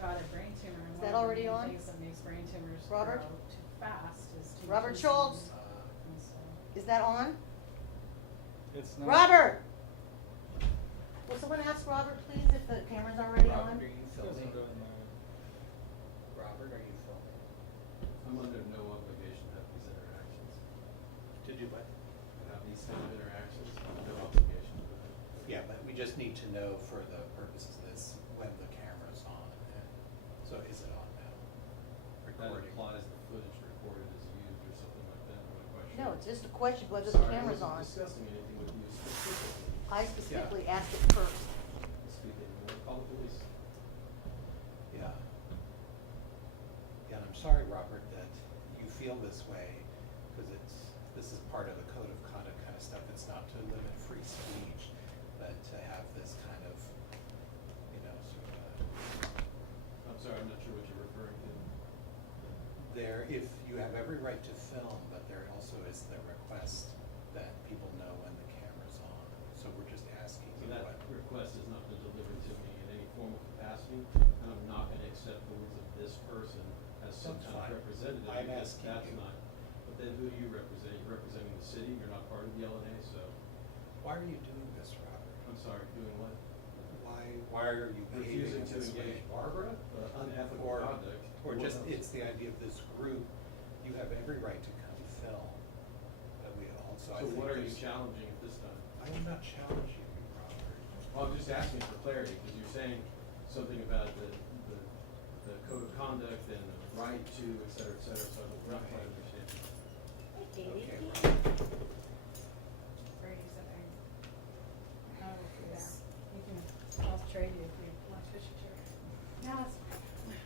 got a brain tumor. And Is that one of already the main on? things that makes brain tumors Robert? grow too fast is too Robert much Schultz? insulin. And so, Is that on? It's not. Robert! Will someone ask Robert, please, if the camera's already on? Robert, are you filming? Doesn't really matter. Robert, are you filming? I'm under no obligation to have these interactions. To do what? To have these kind of interactions, no obligation to it. Yeah, but we just need to know for the purposes of this, when the camera's on. And so is it on now? That Recording? implies the footage recorded is used or something like that, or a question. No, it's just a question whether the camera's on. Sorry, I wasn't discussing anything with you specifically. I specifically asked it first. Speaking, we'll call the police. Yeah. Yeah, and I'm sorry, Robert, that you feel this way, because this is part of the code of conduct kind of stuff. It's not to limit free speech, but to have this kind of, sort of, I'm sorry, I'm not sure what you're referring to. if you have every right to film, but there also is the request that people know when the camera's on. So we're just asking So you that what. request has not been delivered to me in any formal capacity, and I'm not gonna accept the words of this person as some That's kind of fine. representative, I'm because asking that's you. not. But then who do you represent? You're representing the city, you're not part of the LNA, so, Why are you doing this, Robert? I'm sorry, doing what? Why are you Refusing behaving to this way? engage Barbara, unethical Or conduct. Or What just, else? it's the idea of this group, you have every right to come film. But we also, I So think what are you there's- challenging at this time? I am not challenging you, Robert. Well, I'm just asking for clarity, because you're saying something about the code of conduct and the right to, et cetera, so I'm not quite understanding. Hey, Katie. Okay, Robert. Brady's sitting. Oh, yeah. You can, I'll trade you if you want to fishy chair. No, it's fine.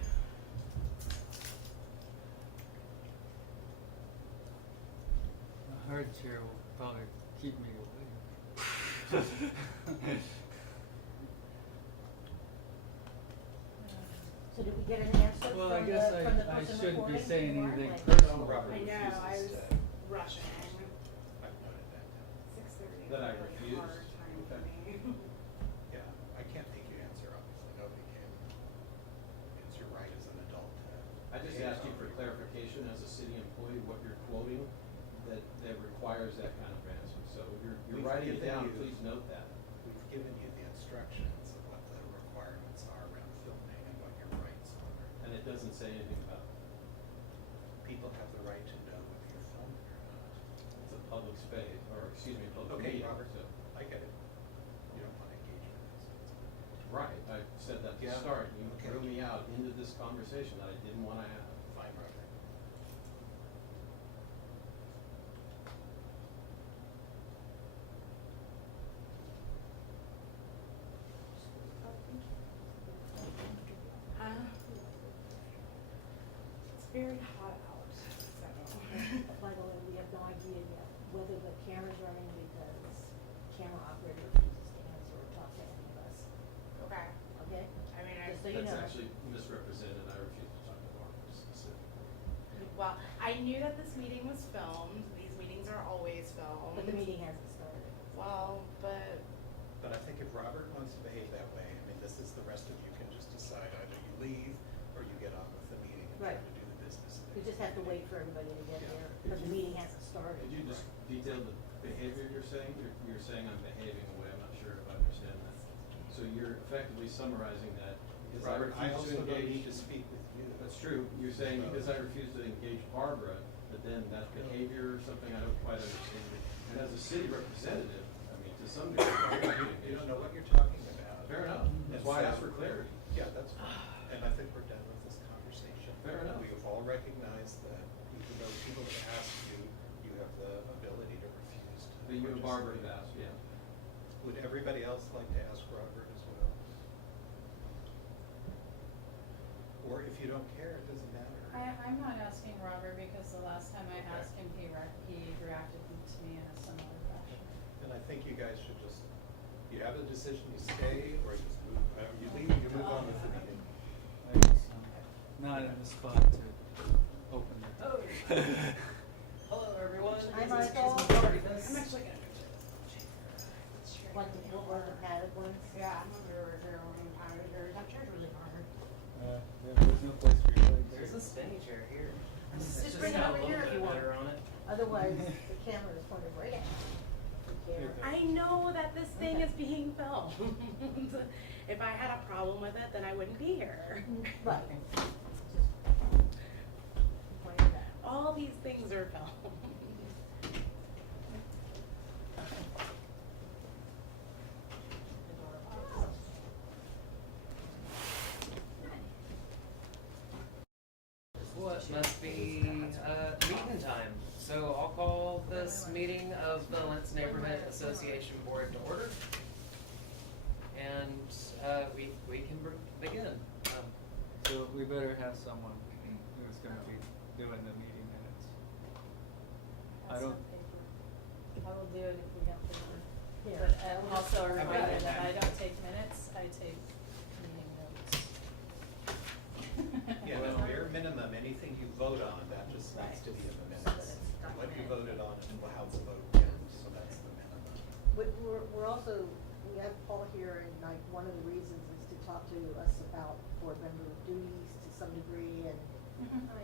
A hard chair will probably keep me awake. So did we get an answer Well, from I guess the person I recording? shouldn't be saying You are, anything like- personal. Robert I know, I refuses was to- rushing. I've noted that down. 6:30 That I is a really refused. hard time for Okay. me. Yeah, I can't make you answer, obviously, nobody can. It's your right as an adult to. I just asked you for clarification as a city employee, what you're quoting, that requires that kind of answer. So you're We've writing it given down, you- please note that. We've given you the instructions of what the requirements are around filming and what your rights are. And it doesn't say anything about, People have the right to know whether you're filming or not. it's a public space, or excuse me, a public Okay, meeting, Robert, so. I get it. You don't want to engage in this. Right, I said that to Yeah. start, you Okay. threw me out into this conversation that I didn't wanna have. Fine, Robert. It's very hot out, so. By the way, we have no idea yet whether the camera's running because camera operator refuses to answer or talk to any of us, Okay, okay? I mean, Just so you know. That's actually misrepresented, I refuse to talk to Barbara specifically. well, I knew that this meeting was filmed, these meetings are always filmed. But the meeting hasn't started. Well, but, But I think if Robert wants to behave that way, I mean, this is the rest of you can just decide either you leave or you get on with the meeting and try Right. to do the business. We just have to wait for everybody to get Yeah. here, because the meeting hasn't started. Could you just detail the behavior you're saying? You're saying I'm behaving away, I'm not sure if I understand that. So you're effectively summarizing that because I Robert, I refuse also to don't need engage. to speak with you. That's true, you're saying because I refuse to engage Barbara, that then that behavior or something I don't quite understand. And as a city representative, I mean, to some degree, I do engage. You don't know what you're talking about. Fair enough, that's why I asked for clarity. Yeah, that's fine. And I think we're done with this conversation. Fair enough. We've all recognized that even though people have asked you, you have the ability to refuse to. But you and Barbara have participate. asked, yeah. Would everybody else like to ask Robert as well? Or if you don't care, it doesn't matter. I'm not asking Robert because the last time I Okay. asked him, he reacted to me in a similar fashion. And I think you guys should just, you have a decision, you stay or you just move, you leave, you move on with the meeting. I guess I'm not in the spot to open it. Oh. Hello, everyone. Hi, Michael. I'm actually gonna move to the chair. What, what was the padded ones? Yeah, I'm over here when I'm tired, that chair's really hard. Otherwise, the camera is pointed right at you. Here. I know that this thing Okay. is being filmed. If I had a problem with it, then I wouldn't be here. Right. Just point it at. All these things are filmed. What must be meeting time. So I'll call this meeting of the Lentz Neighborhood Association Board to order. And we can begin. So we better have someone who's gonna be doing the meeting minutes. I don't, I will do it if we have to. Yeah. But also a Okay. reminder that I don't take minutes, I take meeting notes. Yeah, Well- at bare minimum, anything you vote on, that just needs to be in the minutes. What you voted on and how the vote went, so that's the minimum. We're also, we have Paul here, and like, one of the reasons is to talk to us about board member duties to some degree and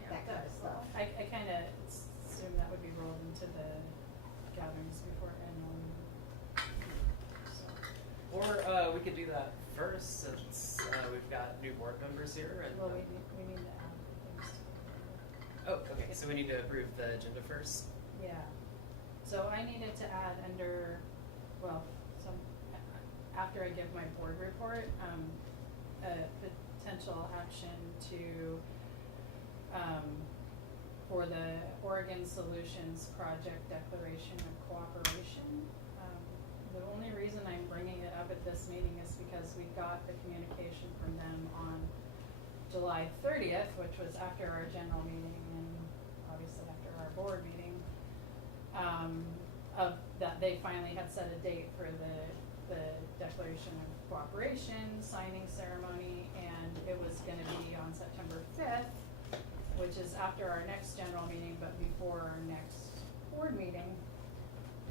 that kind of stuff. I kinda assume that would be rolled into the gatherings before annual meeting. So, Or we could do that first since we've got new board members here. And, well, we need to add things to oh, okay. So we need to approve the agenda first. yeah. So I needed to add under, well, after I give my board report, a potential action to, for the Oregon Solutions Project Declaration of Cooperation. The only reason I'm bringing it up at this meeting is because we got the communication from them on July 30th, which was after our general meeting and obviously after our board meeting, of that they finally had set a date for the Declaration of Cooperation signing ceremony, and it was gonna be on September 5th, which is after our next general meeting, but before our next board meeting.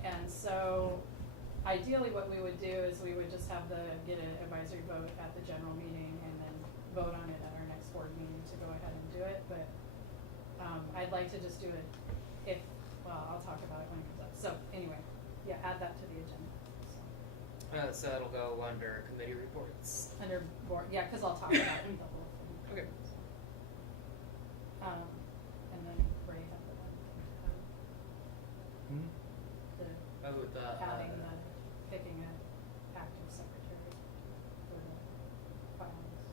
And so ideally what we would do is we would just have get an advisory vote at the general meeting and then vote on it at our next board meeting to go ahead and do it, but I'd like to just do it I'll talk about it when it comes up. So anyway, yeah, add that to the agenda. So, So it'll go under committee reports. under board, yeah, cause I'll talk about the whole thing. Okay. And then Ray had the one thing, the Oh, the adding picking an active secretary for the filings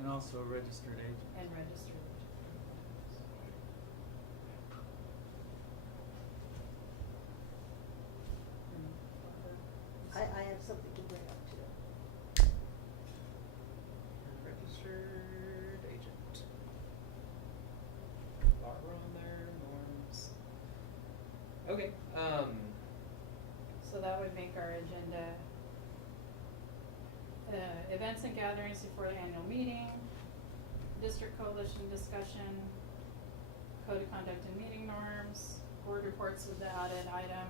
and also a registered agent. and registered. I have something to bring up too. registered agent. Barbara on there, norms. Okay. So that would make our agenda, events and gatherings before the annual meeting, district coalition discussion, code of conduct and meeting norms, board reports with the added item.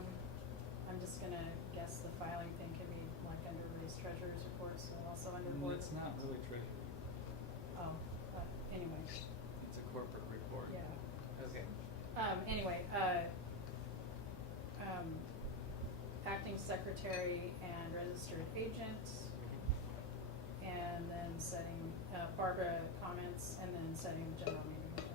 I'm just gonna guess the filing thing could be like under Ray's treasurer's report, so also under board. It's not really treasury, Oh, anyway, it's a corporate report. yeah. Okay. Anyway, acting secretary and registered agent, and then setting, Barbara comments, and then setting the general meeting agenda.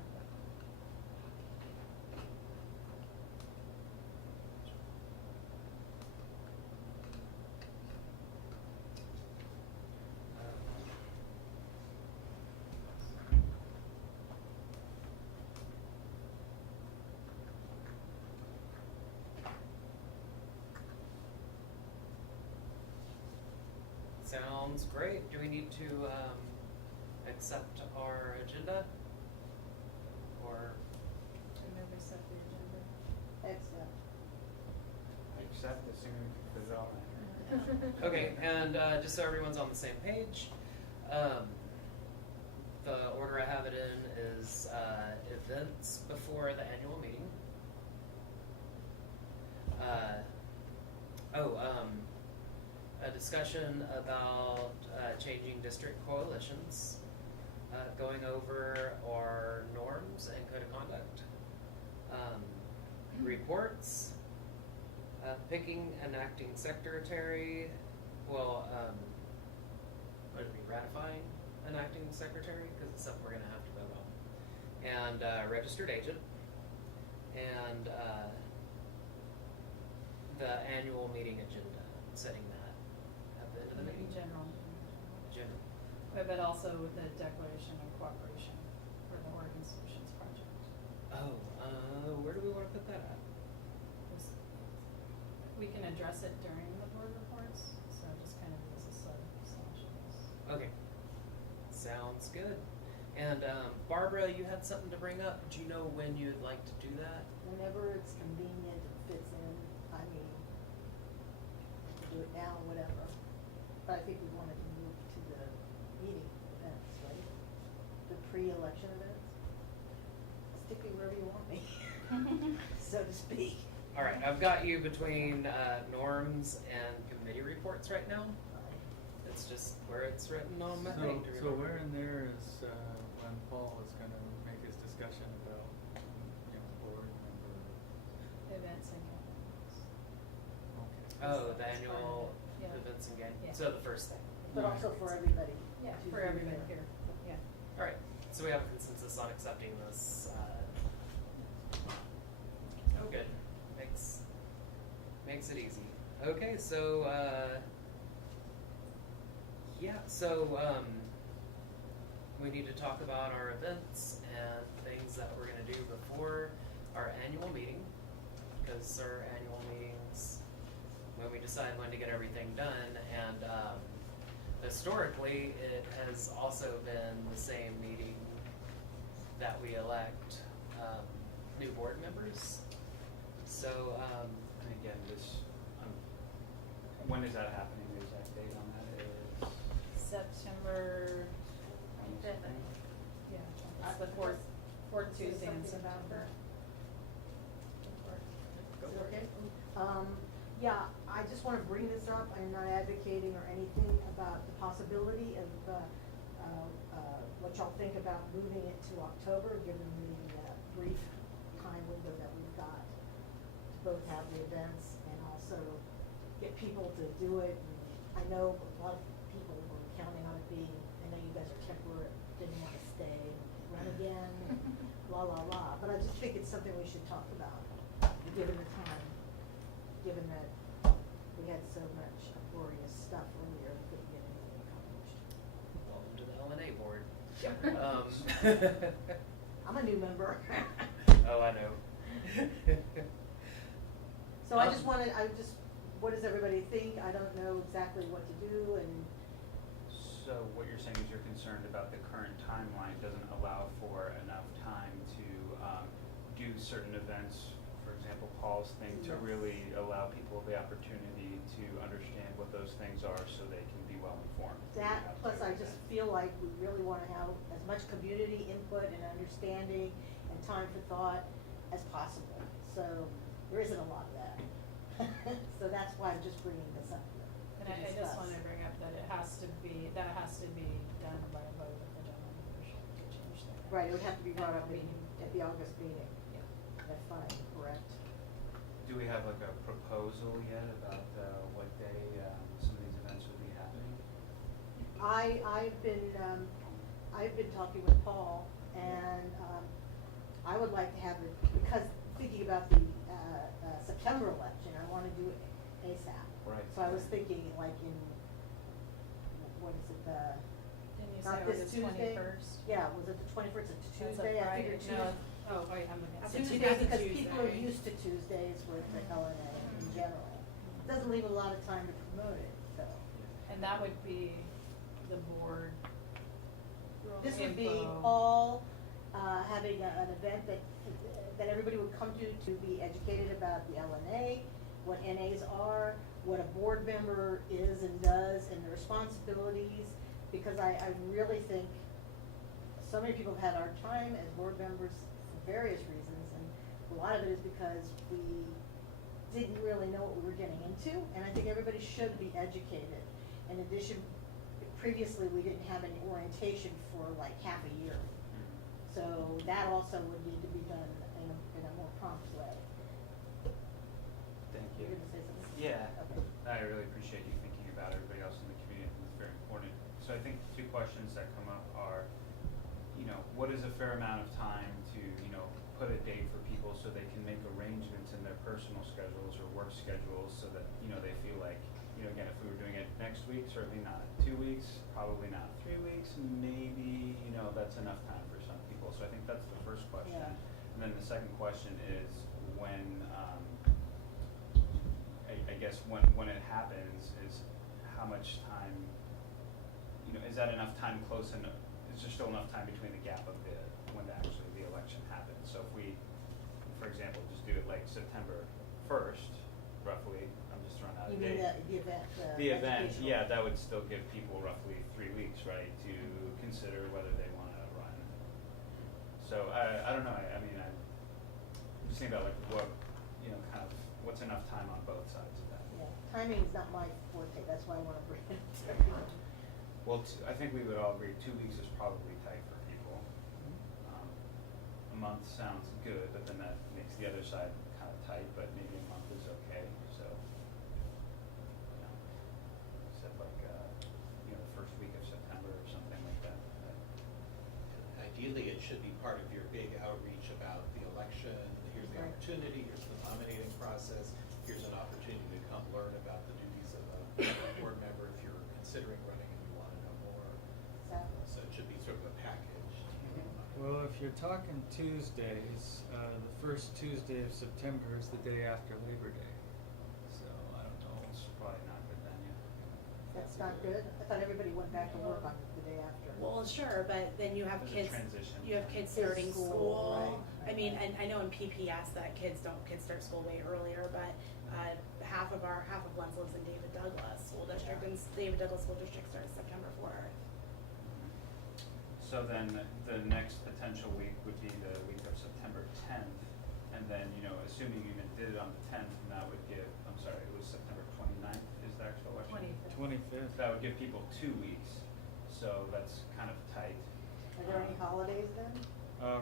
Sounds great. Do we need to accept our agenda? Or And then we set the agenda. Excellent. Accept as soon as you put it on there. okay, and just so everyone's on the same page, the order I have it in is events before the annual meeting. A discussion about changing district coalitions, going over our norms and code of conduct, reports. Picking an acting secretary, well, what would it be, ratifying an acting secretary, because it's something we're gonna have to vote on. And registered agent, and the annual meeting agenda, setting that at the end of the meeting. General. Agenda. But also the declaration of cooperation for the Oregon Solutions Project. Oh, where do we wanna put that at? We can address it during the board reports, so just kind of as a sub-slash of this. Okay, sounds good. And Barbara, you had something to bring up. Do you know when you'd like to do that? Whenever it's convenient and fits in, I mean, we can do it now, whatever. But I think we wanted to move to the meeting events, right? The pre-election events. Stick me wherever you want me, so to speak. All right, I've got you between norms and committee reports right now. It's just where it's written on my thing to So remember. where in there is when Paul is gonna make his discussion about, board member? Events and gatherings. Okay. Oh, the That's part of annual it, yeah. events and game. Yeah. So the first thing. But also for everybody. Yeah, to for be everybody there. here, yeah. All right, so we have a consensus on accepting this. Oh, good. Makes it easy. Okay, so we need to talk about our events and things that we're gonna do before our annual meeting, because our annual meetings, when we decide when to get everything done, and historically, it has also been the same meeting that we elect new board members. So, And again, when is that happening? The exact date on that is? September, yeah, it's the fourth Tuesday in Something about September. Is it okay? Yeah, I just wanna bring this up, I'm not advocating or anything about the possibility of, what y'all think about moving it to October, given the, brief time window that we've got to both have the events and also get people to do it. And I know a lot of people were counting on it being, I know you guys are temporary, didn't wanna stay, run again, blah, blah, blah, but I just think it's something we should talk about, given the time, given that we had so much glorious stuff earlier, we couldn't get anything accomplished. welcome to the LNA board. I'm a new member. Oh, I know. So I just wanted, what does everybody think? I don't know exactly what to do, and So what you're saying is you're concerned about the current timeline doesn't allow for enough time to do certain events, for example, Paul's thing, to Yes. really allow people the opportunity to understand what those things are so they can be well informed. that, plus I just feel like we really wanna have as much community input and understanding and time for thought as possible. So there isn't a lot of that. So that's why I'm just bringing this up here. And to I just discuss. wanna bring up that it has to be done by a vote of the general membership to change that. Right, it would have to be brought up Meeting. at the August meeting. Yeah. That's fine, correct? Do we have like a proposal yet about what day some of these events will be happening? I've been talking with Paul, and, I would like to have it, because thinking about the, September election, I wanna do it ASAP. Right. So I was thinking like in, what is it, Didn't you say not it was this the Tuesday? 21st? Yeah, was it the 21st? It's a That's a Tuesday, I Friday. figured No, Tuesday. oh, wait, I'm looking at That's a Tuesday, Tuesday. because people are Tuesday. used to Tuesdays with the LNA in general. Doesn't leave a lot of time to promote it, so. And that would be the board. This would be info. all, having an event that everybody would come to be educated about the LNA, what NAs are, what a board member is and does, and the responsibilities, because I really think so many people have had our time as board members for various reasons, and a lot of it is because we didn't really know what we were getting into, and I think everybody should be educated. In addition, previously, we didn't have any orientation for like half a year. So that also would need to be done in a more prompt way. Thank you. You're gonna say something? Yeah, Okay. I really appreciate you thinking about everybody else in the community. I think it's very important. So I think two questions that come up are, what is a fair amount of time to, put a date for people so they can make arrangements in their personal schedules or work schedules so that, they feel like, again, if we were doing it next week, certainly not. 2 weeks, probably not. 3 weeks, maybe, that's enough time for some people. So I think that's the first question. Yeah. And then the second question is when, I guess when it happens is how much time, is that enough time close enough? Is there still enough time between the gap of when actually the election happens? So if we, for example, just do it like September 1st, roughly, I'm just throwing out a You mean date. the event, The event, educational- yeah, that would still give people roughly 3 weeks, right, to consider whether they want to run. So I don't know. I'm just thinking about like what, kind of what's enough time on both sides of that. Yeah, timing is not my forte, that's why I wanna bring it to everyone. Well, I think we would all agree 2 weeks is probably tight for people. A month sounds good, but then that makes the other side kind of tight, but maybe a month is okay, so. Said like, the first week of September or something like that. Ideally, it should be part of your big outreach about the election. Here's the Right. opportunity, here's the nominating process, here's an opportunity to come learn about the duties of a board member if you're considering running and you want to know more. Exactly. So it should be sort of a package. Well, if you're talking Tuesdays, the first Tuesday of September is the day after Labor Day. So I don't know. It's probably not good then, yeah. That's not good, I thought everybody went back to work on the day after. Well, sure, but then you have There's a kids, transition you have time. kids starting School, school. right, I mean, right. and I know in PPS that kids start school way earlier, but, half of Lens lives in David Douglas School District, Yeah. and David Douglas School District starts September 4th. So then the next potential week would be the week of September 10th, and then, assuming you did it on the 10th, and that would give, I'm sorry, it was September 29th is the actual election? 25th. That would give people 2 weeks, so that's kind of tight. Are there any holidays then?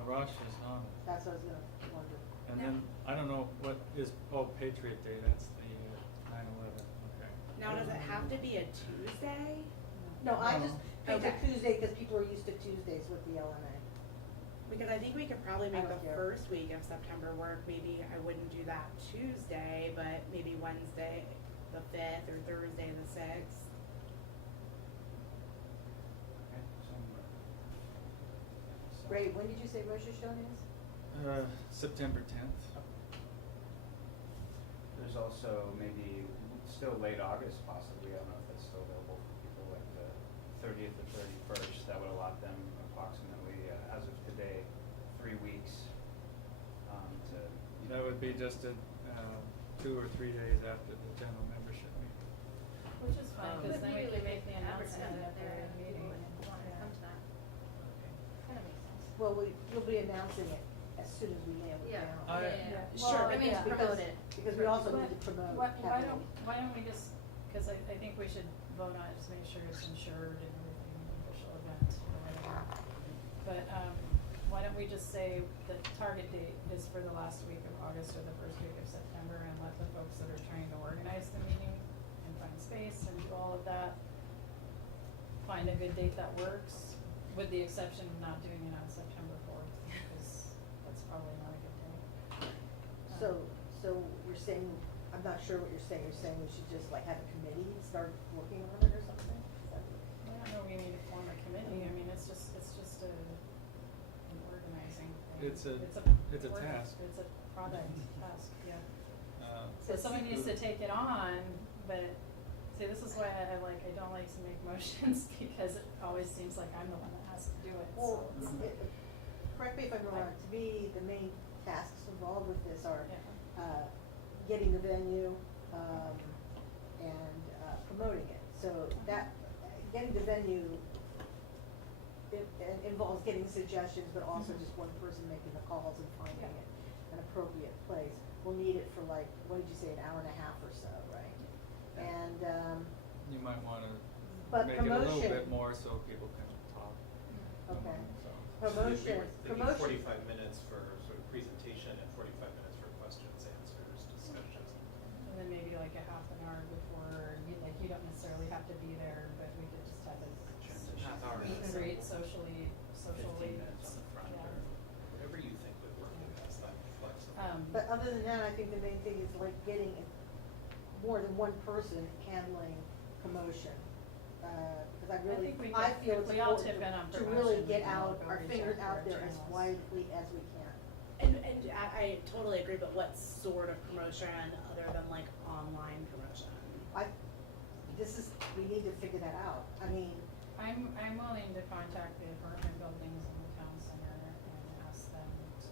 Rosh is on. That's what I was gonna wonder. And No. then, I don't know what is, Patriot Day, that's the 9/11, okay. Now, does it have to be a Tuesday? No, I just picked a Okay. Tuesday, cause people are used to Tuesdays with the LNA. Because I think we could probably make I don't the care. first week of September work. Maybe I wouldn't do that Tuesday, but maybe Wednesday, the 5th, or Thursday, the 6th. Okay, so- Ray, when did you say Rosh Hashanah is? September 10th. There's also maybe still late August possibly, I don't know if that's still available for people, like the 30th or 31st, that would allot them approximately, as of today, 3 weeks, to. That would be just 2 or 3 days after the general membership meeting. Which is fine, Um, because then we can make the Advertise announcement it at there the and meeting. people would want to come to that. Kind of makes sense. Well, you'll be announcing it as soon as we nail it Yeah, down. yeah. Sure, Well, I mean, yeah. to promote it. Because we also Why- need to promote why capital. don't we just, because I think we should vote on it, just make sure it's insured and everything, an official event or whatever. But, why don't we just say the target date is for the last week of August or the first week of September, and let the folks that are trying to organize the meeting and find space and do all of that, find a good date that works, with the exception of not doing it on September 4th, because that's probably not a good day. So you're saying, I'm not sure what you're saying we should just like have a committee start working on it or something? Is that- I don't know, we need to form a committee, I mean, it's just an organizing thing. It's a work- task. It's a product task, yeah. So It's- someone needs to take it on, but, see, this is why I don't like to make motions, because it always seems like I'm the one that has to do it, so. Well, correct me if I'm wrong, to me, the main tasks involved with this are, Yeah. getting the venue, and, promoting it. So that, getting the venue, it involves getting suggestions, but also Mhm. just one person making the calls and finding Yeah. it an appropriate place. We'll need it for like, what did you say, an hour and a half or so, right? And, You might want to But make it a little promotion- bit more so people can talk. okay, So. promotion, They need promotion. 45 minutes for sort of presentation and 45 minutes for questions, answers, discussion. But other than that, I think the main thing is like getting more than one person handling commotion. Cause I really, think we I get- feel if it's we all important chip in on to really promotion, get we can all out, go our reach fingers out out to our there as channels. widely as we can. And I totally agree, but what sort of promotion other than like online promotion? We need to figure that out. I mean, I'm willing to contact the apartment buildings in the town center and ask them to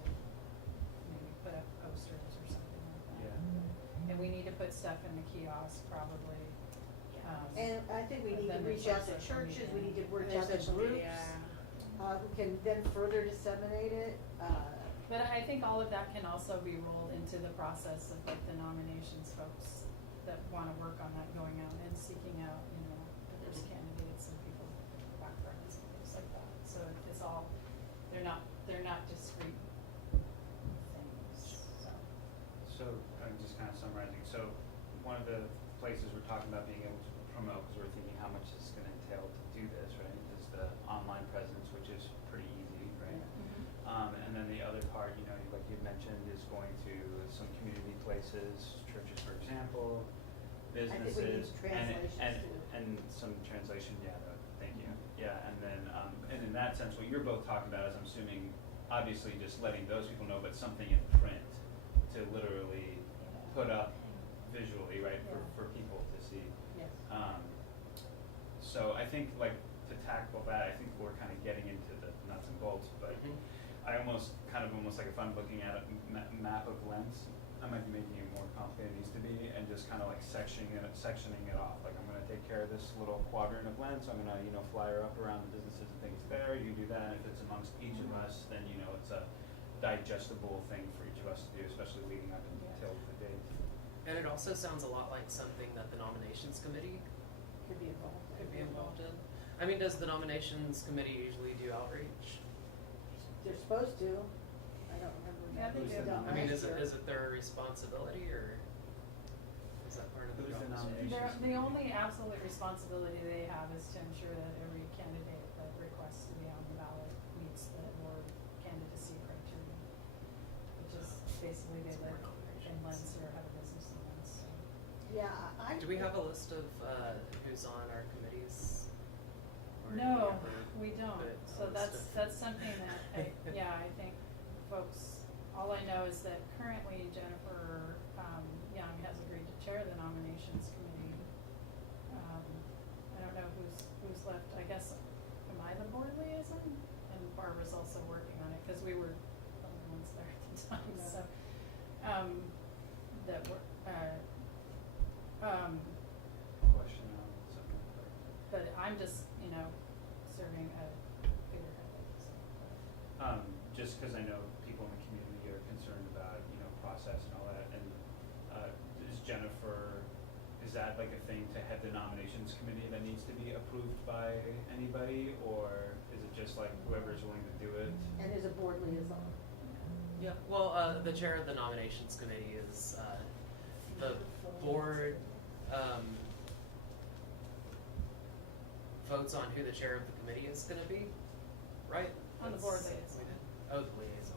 maybe put up posters or something like that. Yeah. And we need to put stuff in the kiosk probably. and I think we But need to then reach there's out to like social churches, media. we need to reach There's out to social groups, media. who can then further disseminate it, But I think all of that can also be rolled into the process of like the nominations folks that wanna work on that, going out and seeking out, diverse candidates and people with backgrounds and things like that. So it's all, they're not discrete things, so. So, I'm just kind of summarizing, so one of the places we're talking about being able to promote, because we're thinking how much this is gonna entail to do this, right, is the online presence, which is pretty easy, right? And then the other part, like you mentioned, is going to some community places, churches, for example, I think we need businesses, translations too. and some translation, thank you, and then, and in that sense, what you're both talking about is, I'm assuming, obviously just letting those people know, but something in print to literally put up visually, right, for people to see. yes. So I think, like, to tackle that, I think we're kind of getting into the nuts and bolts, but I almost like if I'm looking at a map of Lens, I might be making it more complicated than it needs to be, and just kind of like sectioning it off. Like, I'm going to take care of this little quadrant of Lens, so I'm going to, flyer up around the businesses and things there, you do that. If it's amongst each of us, then, it's a digestible thing for each of us to do, especially leading up until the date. And it also sounds a lot like something that the nominations committee Could be involved. could be involved in. I mean, does the nominations committee usually do outreach? They're supposed to, I don't remember. Yeah, they Who's do. done I mean, last is year. it their responsibility, or is that part of the Who's the job nomination? description? The only absolute responsibility they have is to ensure that every candidate that requests to be on the ballot meets the board candidacy criteria, which is basically they It's live more in nominations. Lens or have a business in Lens, so. Yeah, I. Do we have a list of who's on our committees? Or do No, ever we don't, put it so on the that's stuff? something that I think folks, all I know is that currently Jennifer, Young has agreed to chair the nominations committee. I don't know who's left, I guess, am I the board liaison? And Barbara's also working on it, cause we were the only ones there at the time, Yeah. so, that we're, Question on something like but I'm just, serving a figurehead, so. just because I know people in the community are concerned about, process and all that, and, is Jennifer, is that like a thing to head the nominations committee that needs to be approved by anybody, or is it just like whoever's willing to do it? And there's a board liaison. Yeah, well, the chair of the nominations committee is, the board, votes on who the chair of the committee is gonna be, right? On the board That's- liaison. Oh, the liaison,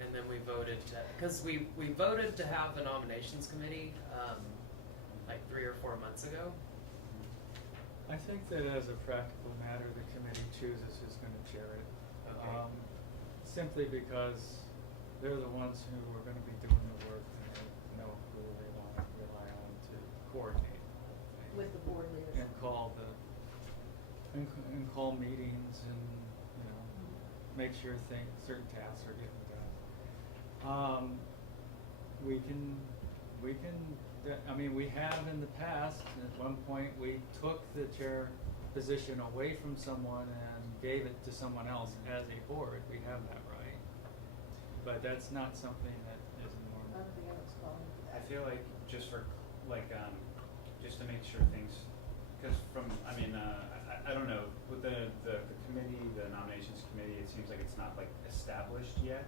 and then we voted to, cause we voted to have a nominations committee, like 3 or 4 months ago. I think that as a practical matter, the committee chooses who's gonna chair it. Okay. Simply because they're the ones who are gonna be doing the work, and they know who they wanna rely on to coordinate the whole thing. With the board liaison. And call meetings and, make sure certain tasks are getting done. We have in the past, at one point, we took the chair position away from someone and gave it to someone else as a board, we have that right. But that's not something that is I normal. don't think I was calling for I that. feel like just for, like, just to make sure things, because I don't know, with the committee, the nominations committee, it seems like it's not like established yet.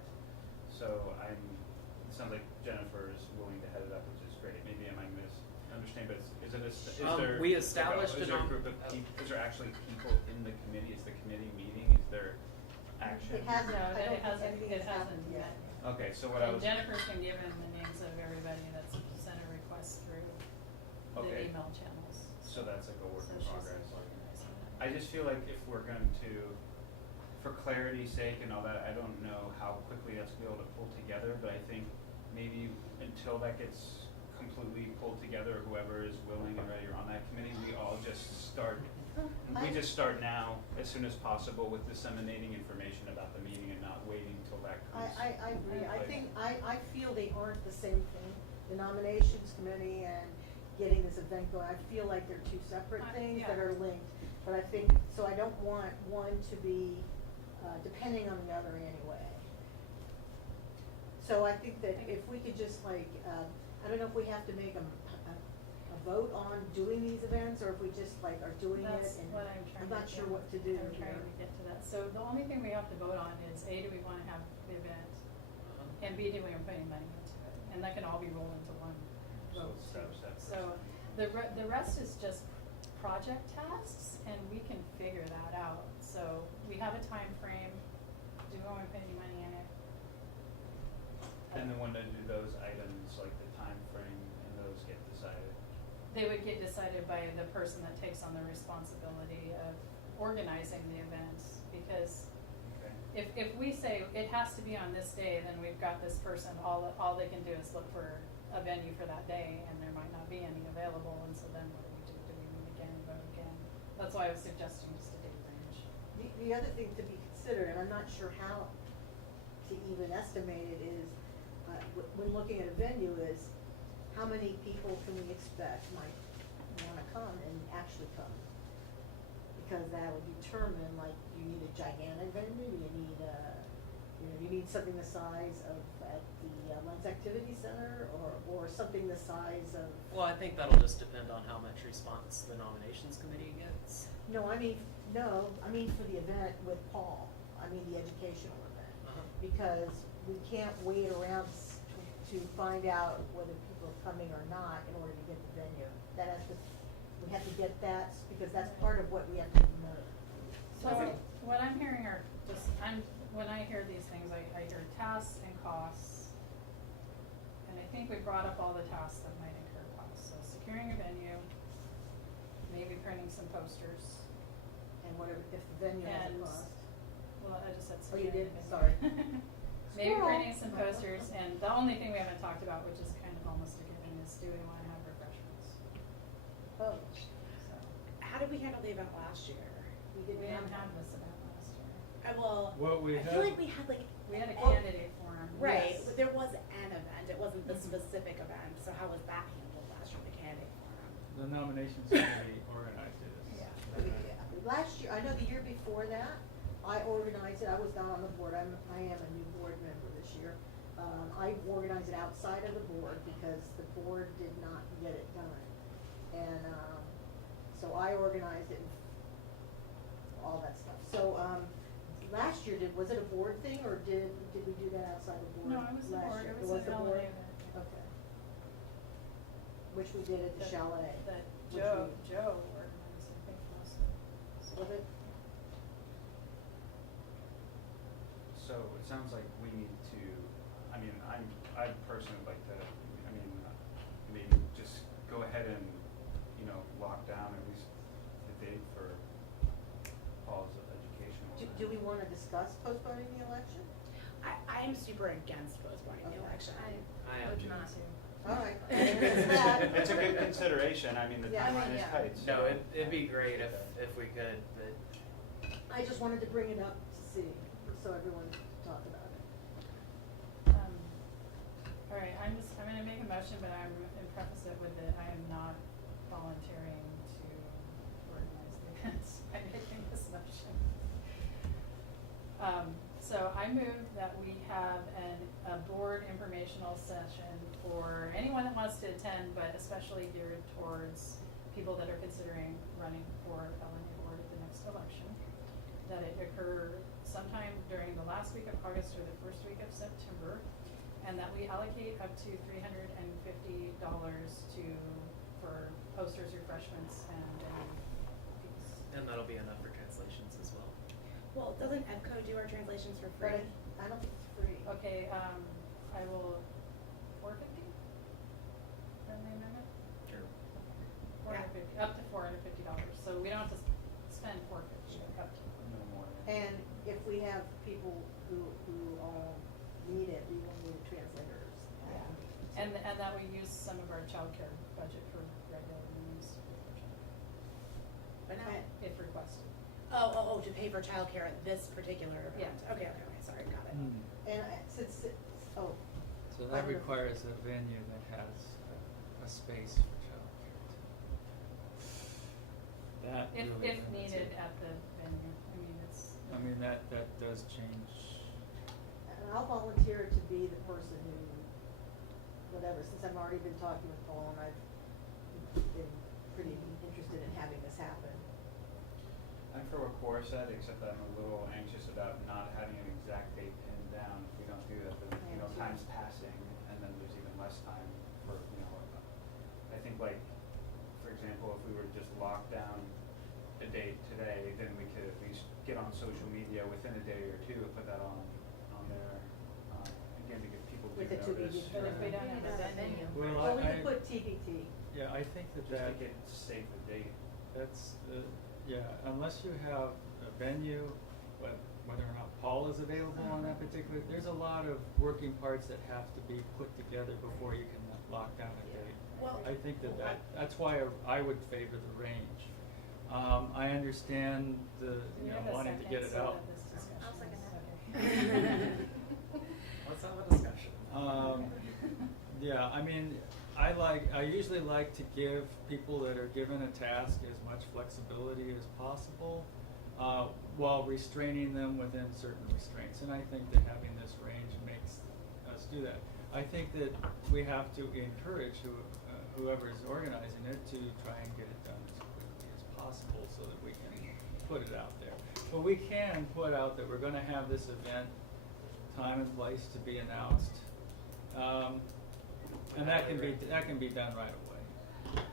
So it sounds like Jennifer is willing to head it up, which is great. Maybe I might misunderstand, but is there? We established is a there a nom- group of oh. is there actually people in the committee? Is the committee meeting? Is there action? It hasn't, No, I don't it think hasn't, anything it has happened hasn't yet. yet. Okay, so what I And was. Jennifer's been given the names of everybody that's sent a request through the Okay. email channels. So that's like a work So in she's progress. organizing that. I just feel like if we're going to, for clarity's sake and all that, I don't know how quickly that's going to be able to pull together, but I think maybe until that gets completely pulled together, whoever is willing and ready on that committee, we all just start, now as soon as possible with disseminating information about the meeting and not waiting till that comes. I agree, I Like- think, I feel they aren't the same thing, the nominations committee and getting this event going, I feel like they're two separate things that Yeah. are linked, but I think, so I don't want one to be, depending on the other anyway. So I think that if we could just like, I don't know if we have to make a vote on doing these events, or if we just like are doing it That's and what I'm trying I'm to not sure get- what to do I'm trying here. to get to that. So the only thing we have to vote on is A, do we wanna have the event? And B, do we wanna put any money into it? And that can all be rolled into one So vote it's too. that So the rest is just project tasks, and we can figure that out. So we have a time frame. Do we wanna put any money in it? And then when they do those items, like the time frame and those get decided. They would get decided by the person that takes on the responsibility of organizing the events, because Okay. if we say it has to be on this day, then we've got this person, all they can do is look for a venue for that day, and there might not be any available, and so then what do we do? Do we meet again, vote again? That's why I was suggesting just a date range. The other thing to be considered, and I'm not sure how to even estimate it, is, when looking at a venue, is how many people can we expect might wanna come and actually come? Because that would determine, like, you need a gigantic venue, you need you need something the size of, at the Lens Activity Center, or something the size of. Well, I think that'll just depend on how much response the nominations committee gets. No, I mean for the event with Paul, I mean the educational event. Uh-huh. Because we can't wait around to find out whether people are coming or not in order to get the venue. We have to get that, because that's part of what we have to know. So what I'm hearing are just, when I hear these things, I hear tasks and costs. And I think we brought up all the tasks that might incur costs. So securing a venue, maybe printing some posters. And whatever, if the venue has a And, cost. well, I just said Oh, you securing did? a venue. Sorry. Maybe Squirrel. printing some posters, and the only thing we haven't talked about, which is kind of almost a given, is do we wanna have refreshments? Oh, So, How did we handle the event last year? we we didn't didn't have have this event last year. What we I feel had- like we had like. We had a oh, candidate forum. Right, Yes. but there was an event, it wasn't the Mhm. specific event, so how was that handled last year, the candidate forum? The nominations committee organized it. Yeah. Last year, I know the year before that, I organized it, I was not on the board, I am a new board member this year. I organized it outside of the board because the board did not get it done. And, so I organized it and all that stuff. So, last year, was it a board thing, or did we do that outside the board? No, it was the last board, year? it was the an board? LNA event. Okay. Which we did at the chalet. That which Joe organized, I think, mostly. Was it? So it sounds like we need to, I personally would like to, maybe just go ahead and, lock down at least the date for Paul's educational. Do we wanna discuss postponing the election? I am super against postponing the Okay. election. I am Would too. not to. All right. It's a good consideration, the Yeah. timeline is Yeah. tight, so. No, it'd be great if we could, but I just wanted to bring it up to see, so everyone can talk about it. All right, I'm gonna make a motion, but I'm gonna preface it with that I am not volunteering to organize the events. I'm making this motion. So I move that we have a board informational session for anyone that wants to attend, but especially geared towards people that are considering running for LNA board at the next election. That it occur sometime during the last week of August or the first week of September, and that we allocate up to $350 for posters, refreshments, and fees. and that'll be enough for translations as well. Well, doesn't EBCO do our translations for But free? I don't think it's free. Okay, some of our childcare budget for regular meetings to pay for childcare, But now, if requested. to pay for childcare at this particular event. Yeah. Okay, sorry, got it. Hmm. And since, oh, So I that don't know. requires a venue that has a space for childcare too. That If, really if limits needed it. at the venue, I mean, it's. I mean, that does change. and I'll volunteer to be the person who, whatever, since I've already been talking with Paul and I've been pretty interested in having this happen. I'm for what Cora said, except that I'm a little anxious about not having an exact date pinned down. If we don't do that, then, I am too. time's passing, and then there's even less time for, I think like, for example, if we were to just lock down a date today, then we could at least get on social media within a day or two and put that on there, again, to give people due With the notice. to-be But if we don't have Not a a venue. venue. Well, We I- could put TBT. Yeah, I think that Just to get save the date. that's, yeah, unless you have a venue, whether or not Paul is available on that particular, there's a lot of working parts that have to be put together before you can lock down a date. Well- I think that's why I would favor the range. I understand Do we have a wanting to second get it so out. that this discussion I'll second is- that. okay. Let's have a discussion. Yeah, I mean, I usually like to give people that are given a task as much flexibility as possible, while restraining them within certain restraints. And I think that having this range makes us do that. I think that we have to encourage whoever is organizing it to try and get it done as quickly as possible so that we can put it out there. But we can put out that we're gonna have this event, time and place to be announced. And that can be done right away.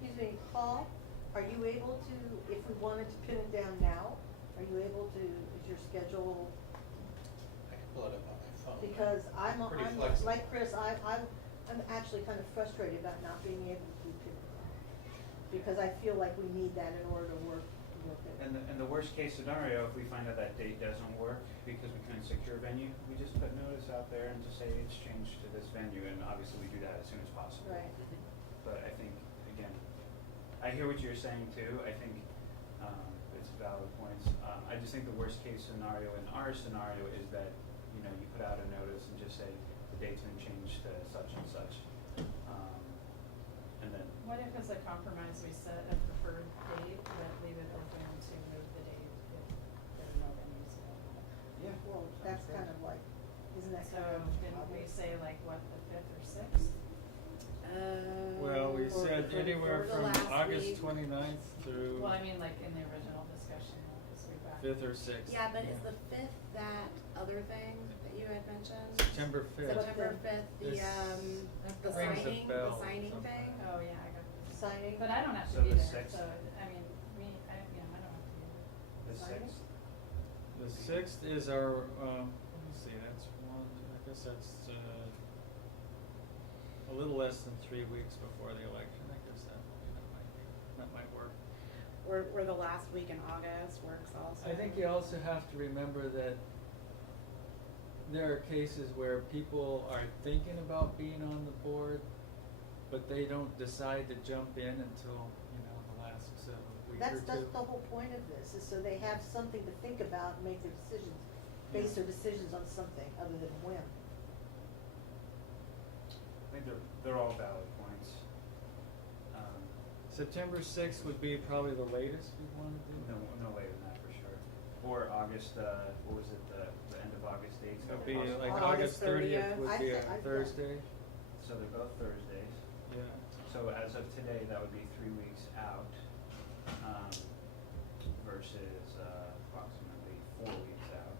Excuse me, Paul, are you able to, if we wanted to pin it down now, are you able to, is your schedule? I can pull it up on my phone. Because I'm Pretty like flexible. Chris, I'm actually kind of frustrated about not being able to do pin it down. Because I feel like we need that in order to work it. And the worst case scenario, if we find out that date doesn't work because we couldn't secure a venue, we just put notice out there and just say it's changed to this venue, and obviously we do that as soon as possible. Right. But I think, again, I hear what you're saying too. I think it's valid points. I just think the worst case scenario in our scenario is that, you put out a notice and just say the date's been changed to such and such. And then What if as a compromise, we set a preferred date, but leave it open to move the date if there are no venues available? Yeah. Well, that's kind of like, isn't that So kind of? didn't we say like what, the 5th or 6th? Well, we Or said for anywhere the from last August week. 29th through Well, I mean, like in the original discussion, this week back. 5th or 6th. Yeah, but is the 5th that other thing that you had mentioned? September 5th. September 5th, the This rings a signing, bell the signing somehow. thing? Oh, yeah, I got this. Signing? But I don't have So to be the there, 6th? so, I mean, I don't have to be there. the Signing? 6th. The 6th is our, let me see, that's I guess that's a little less than 3 weeks before the election. I guess that might work. Or the last week in August works also. I think you also have to remember that there are cases where people are thinking about being on the board, but they don't decide to jump in until, the last week or two. That's the whole point of this, is so they have something to think about and make their decisions, base their decisions on something other than whim. I think they're all valid points. September 6th would be probably the latest we want to do. No later than that for sure. Or August, what was it, the end of August dates? It would be Possible. like August August 30th 30th. would be a I'd- Thursday. So they're both Thursdays. Yeah. So as of today, that would be 3 weeks out, versus approximately 4 weeks out.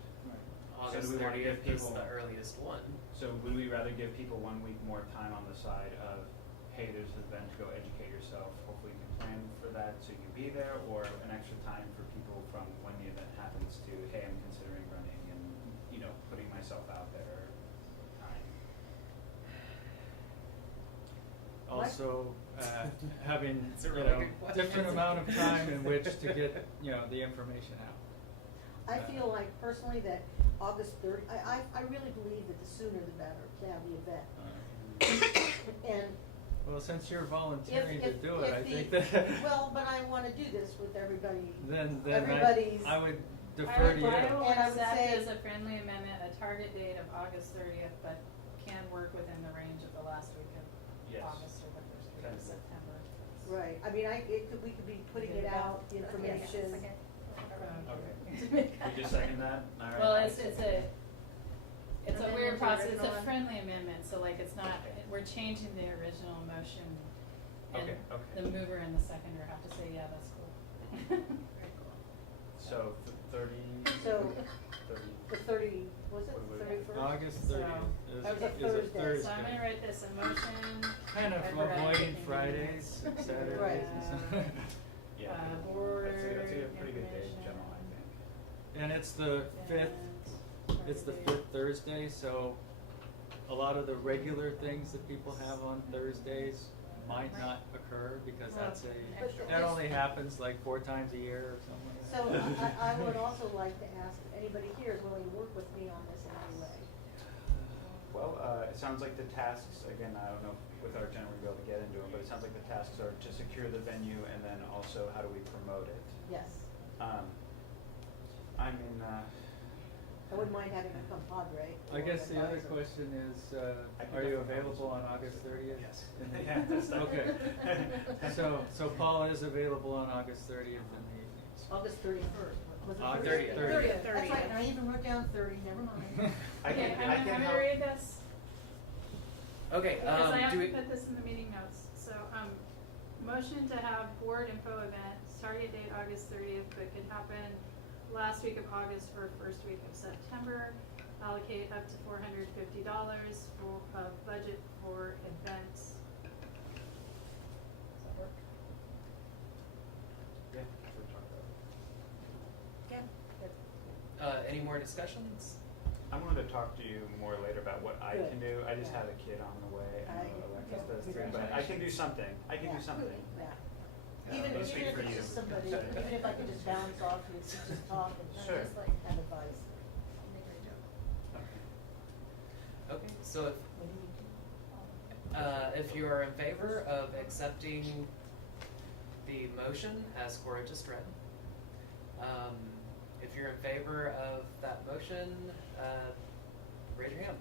August do we wanna give 30th is people- the earliest one. So would we rather give people 1 week more time on the side of, hey, there's an event, go educate yourself, hopefully you can plan for that so you can be there, or an extra time for people from when the event happens to, hey, I'm considering running and, putting myself out there, time. Also, having, That's a really good question. different amount of time in which to get, the information out. I feel like personally that August 30, I really believe that the sooner the better to have the event. And Well, since you're volunteering to If- do it, if I the- think that. Well, but I wanna do this with everybody. Then everybody's. I would I defer to you. will And I would accept say- as a friendly amendment, a target date of August 30th, but can work within the range of the last week of Yes. August or the first week of Tentative. September. Right, I mean, we could be putting it out, information. Okay. To We make that just happen. second that? All right. Well, it's a Amendment weird to the process, it's a original one? friendly amendment, so like it's not, we're changing the original motion. Okay, And okay. the mover and the seconder have to say, yeah, that's cool. Very cool. So 30. So- 30. The 30, was it What do we- 31st? August So- 30th is That was a a Thursday. Thursday. So I'm gonna write this a motion. Kind of I forgot avoiding everything. Fridays, Saturdays. Right. Yeah. Board That's a pretty good day in information. general, I think. And it's the fifth, it's the fifth Thursday, so a lot of the regular things that people have on Thursdays might not occur because that's But that only happens like 4 times a year or something like So that. I would also like to ask if anybody here is willing to work with me on this in any way. Well, it sounds like the tasks, again, I don't know with our general we'll be able to get into it, but it sounds like the tasks are to secure the venue and then also how do we promote it? Yes, I mean, I wouldn't mind having a compadre. I or guess an the other advisor. question is, I can are you definitely available on promise. August 30th? Yes. In the- Yeah, that's not- Okay. So Paul is available on August 30th in the evenings. August 31st. Was it August 30th? 30th. 30th, that's right, and I even wrote down 30, never mind. I Okay, can I'm help. gonna read this. Okay, Because I have do to we, put this in the meeting notes, so, motion to have board info event, target date August 30th, but could happen last week of August or first week of September. Allocate up to $450 for, budget for events. Does that work? Yeah, sure, talk about it. Yeah. any more discussions? I'm going to talk to you more later about what I Good. can do. I just Yeah. had a kid on the way. I know Alexis yeah. does too, but I can do something. I can do Yeah. something. Yeah. Yeah, Even, don't even speak if for it's you. just somebody, even if I could just bounce off you, to just talk and Sure. just like have advice. Okay. Okay, so What do you do? if you are in favor of accepting the motion as Cora just read, if you're in favor of that motion, raise your hand.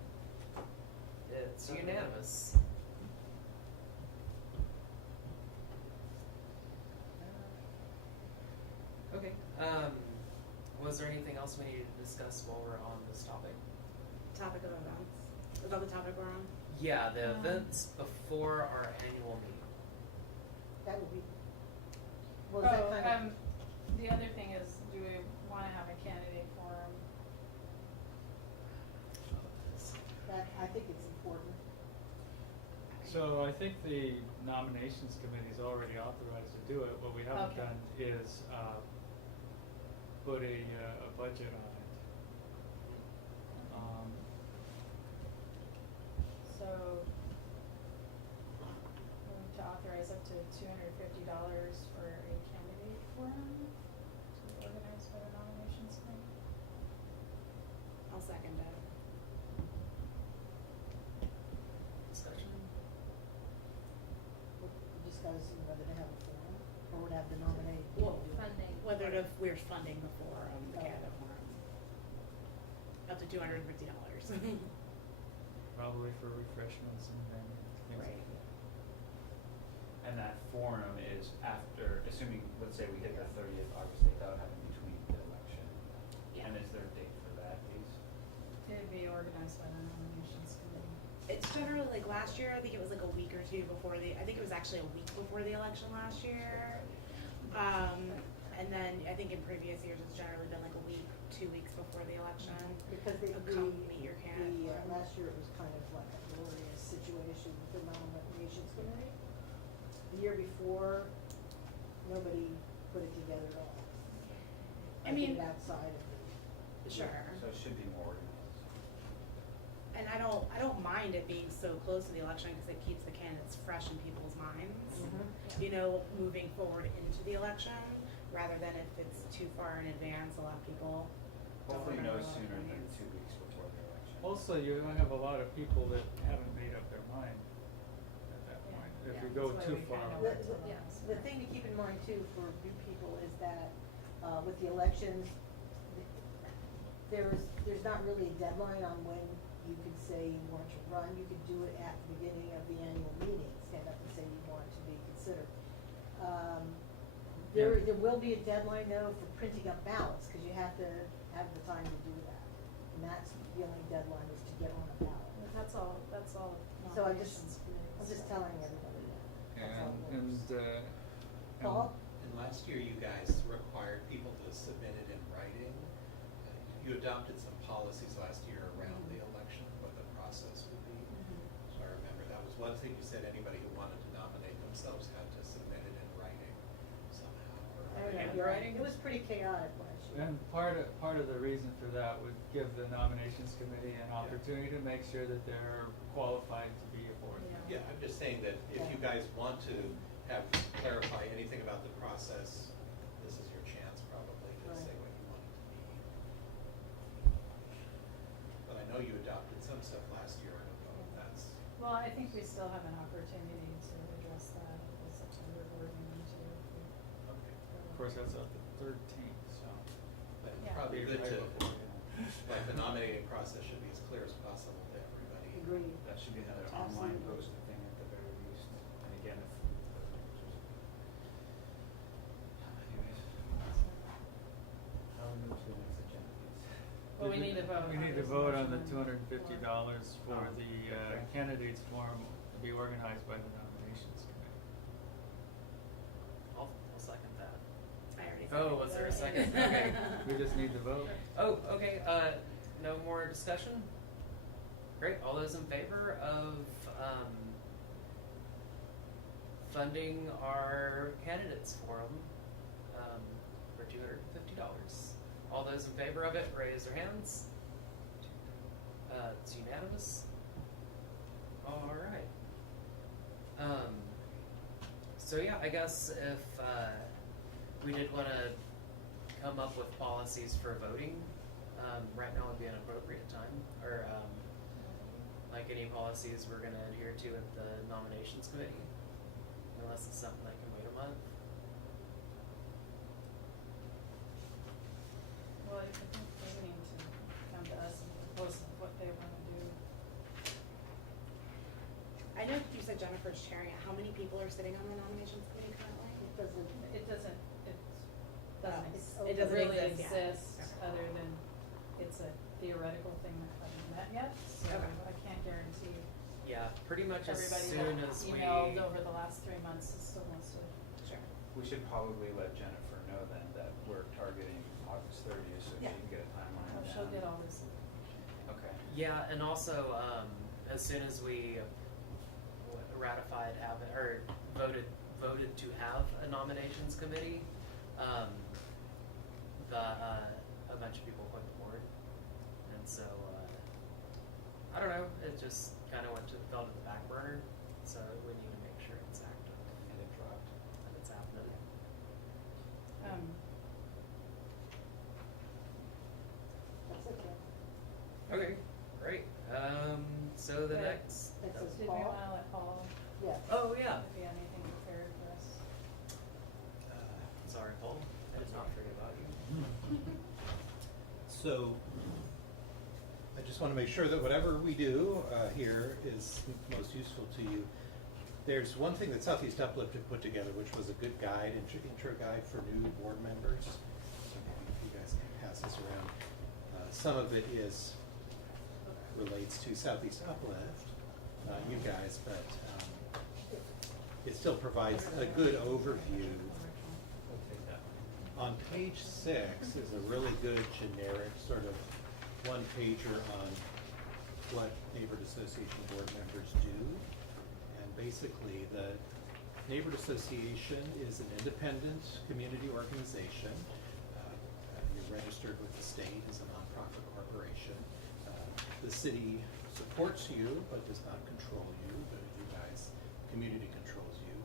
It's unanimous. Okay, was there anything else we needed to discuss while we're on this topic? Topic of events. Is that the topic we're on? Yeah, the events before our annual meeting. That would be, well, is that Oh, kind of, the other thing is, do we wanna have a candidate forum? that, I think it's important. So I think the nominations committee's already authorized to do it. What we haven't Okay. done is put a budget on it. So, move to authorize up to $250 for a candidate forum to be organized by the nominations committee. I'll second it. Discussion? Discussing whether to have a forum, or would have to nominate. Well, people to do it. Funding. Whether to, we're funding the forum, the Oh. candidate forum. Up to $250. Probably for refreshments and then things like Right. that. And that forum is after, assuming, let's say we hit the 30th August date, that would happen between the election. Yeah. And is there a date for that, please? It'd be organized by the nominations committee. It's generally like last year, I think it was like a week or two before I think it was actually a week before the election last year. And then I think in previous years, it's generally been like a week, 2 weeks before the election. Because Come meet your candidate. last year it was kind of like a glorious situation with the nominations committee. The year before, nobody put it together at all. I mean- did it outside of the. Sure. So it should be more organized. And I don't mind it being so close to the election because it keeps the candidates fresh in people's minds. Mhm. You know, moving forward into the election, rather than if it's too far in advance, a lot of people don't Hopefully no remember a lot of sooner than things. 2 weeks before the election. Also, you're gonna have a lot of people that haven't made up their mind at that point. if Yeah, you go that's why too we far. kinda The, went to the thing to keep in mind too for new people is that, with the elections, there's not really a deadline on when you could say you want to run. You could do it at the beginning of the annual meeting, stand up and say you want to be considered. Yeah. There will be a deadline though for printing up ballots, cause you have to have the time to do that. And that's the only deadline is to get on a ballot. That's all So I'm just nominations committee I'm just stuff. telling everybody that. That's how it And, works. and- Paul? And last year, you guys required people to submit it in writing. You adopted some policies last year around the election, what the process would be. So I remember that was one thing you said, anybody who wanted to nominate themselves had to submit it in writing somehow. I remember, Yeah, writing. it was pretty chaotic last year. And part of the reason for that would give the nominations committee an opportunity to make sure that they're qualified to be a board. Yeah, I'm just saying that if you guys want to clarify anything about the process, this is your chance probably to Right. say what you want it to be. But I know you adopted some stuff last year, I don't know if that's, Well, I think we still have an opportunity to address that at the September board meeting too. okay. Of course, that's up to 13, so. But it's Yeah. probably Be good right to, before, you know. like, the nominating process should be as clear as possible to everybody. Agreed. That should be another online Absolutely. posted thing at the very least, and again, if. Anyways. How are we moving to the next agenda, please? Well, we need to vote. We on need to this vote on the motion $250 for Oh, the okay. candidates forum to be organized by the nominations committee. I'll second that. I already Oh, seconded was there a it. second? Okay. We just need to vote. Oh, okay, no more discussion? Great, all those in favor of, funding our candidates forum, for $250? All those in favor of it, raise their hands. It's unanimous. All right. So yeah, I guess if, we did wanna come up with policies for voting, right now would be an appropriate time, or, like any policies we're gonna adhere to at the nominations committee, unless it's something that can wait a month. Well, I think they need to come to us and propose what they wanna do. I know you said Jennifer's chairing it. How many people are sitting on the nominations committee currently? It doesn't, It Oh, doesn't it doesn't really exist yet. exist, Okay. other than it's a theoretical thing that hasn't met yet, so Okay. I can't guarantee. Yeah, pretty much as Everybody soon that as we. emailed over the last 3 months still wants to. Sure. We should probably let Jennifer know then that we're targeting August 30th, so she Yeah. can get a timeline Oh, down. she'll get all this. Okay. Yeah, and also, as soon as we ratified or voted to have a nominations committee, a bunch of people quit the board, and so, I don't know, it just kinda fell to the back burner, so we need to make sure it's active And it dropped. and it's happening. that's it, yeah. Okay, great, so the Okay. next. That's oh. a- Did we Paul? wanna let Paul, Yes. Oh, yeah. if he had anything prepared for us? Sorry, Paul, I did not forget about you. So, I just want to make sure that whatever we do here is most useful to you. There's one thing that Southeast Uplift put together, which was a good guide, intro guide for new board members. So maybe if you guys can pass this around. Some of it relates to Southeast Uplift, not you guys, but it still provides a good overview. We'll take that one. On page 6 is a really good generic sort of one pager on what neighborhood association board members do. And basically the neighborhood association is an independent community organization. You're registered with the state as a nonprofit corporation. The city supports you but does not control you, but you guys, community controls you.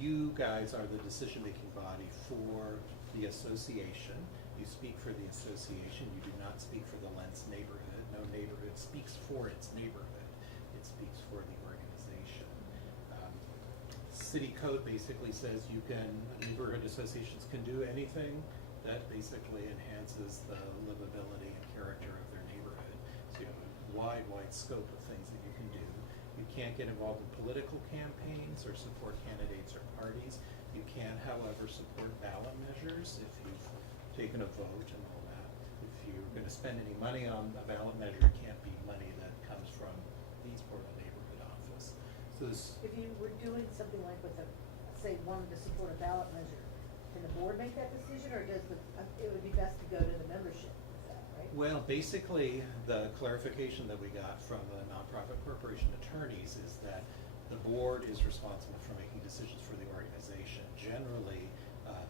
You guys are the decision-making body for the association. You speak for the association. You do not speak for the Lentz neighborhood. No neighborhood speaks for its neighborhood. It speaks for the organization. city code basically says neighborhood associations can do anything that basically enhances the livability and character of their neighborhood. So you have a wide scope of things that you can do. You can't get involved in political campaigns or support candidates or parties. You can, however, support ballot measures if you've taken a vote and all that. If you're going to spend any money on a ballot measure, it can't be money that comes from the East Portland neighborhood office. So this, If you were doing something like with say, wanted to support a ballot measure, can the board make that decision, or does it would be best to go to the membership, is that right? well, basically, the clarification that we got from the nonprofit corporation attorneys is that the board is responsible for making decisions for the organization. Generally,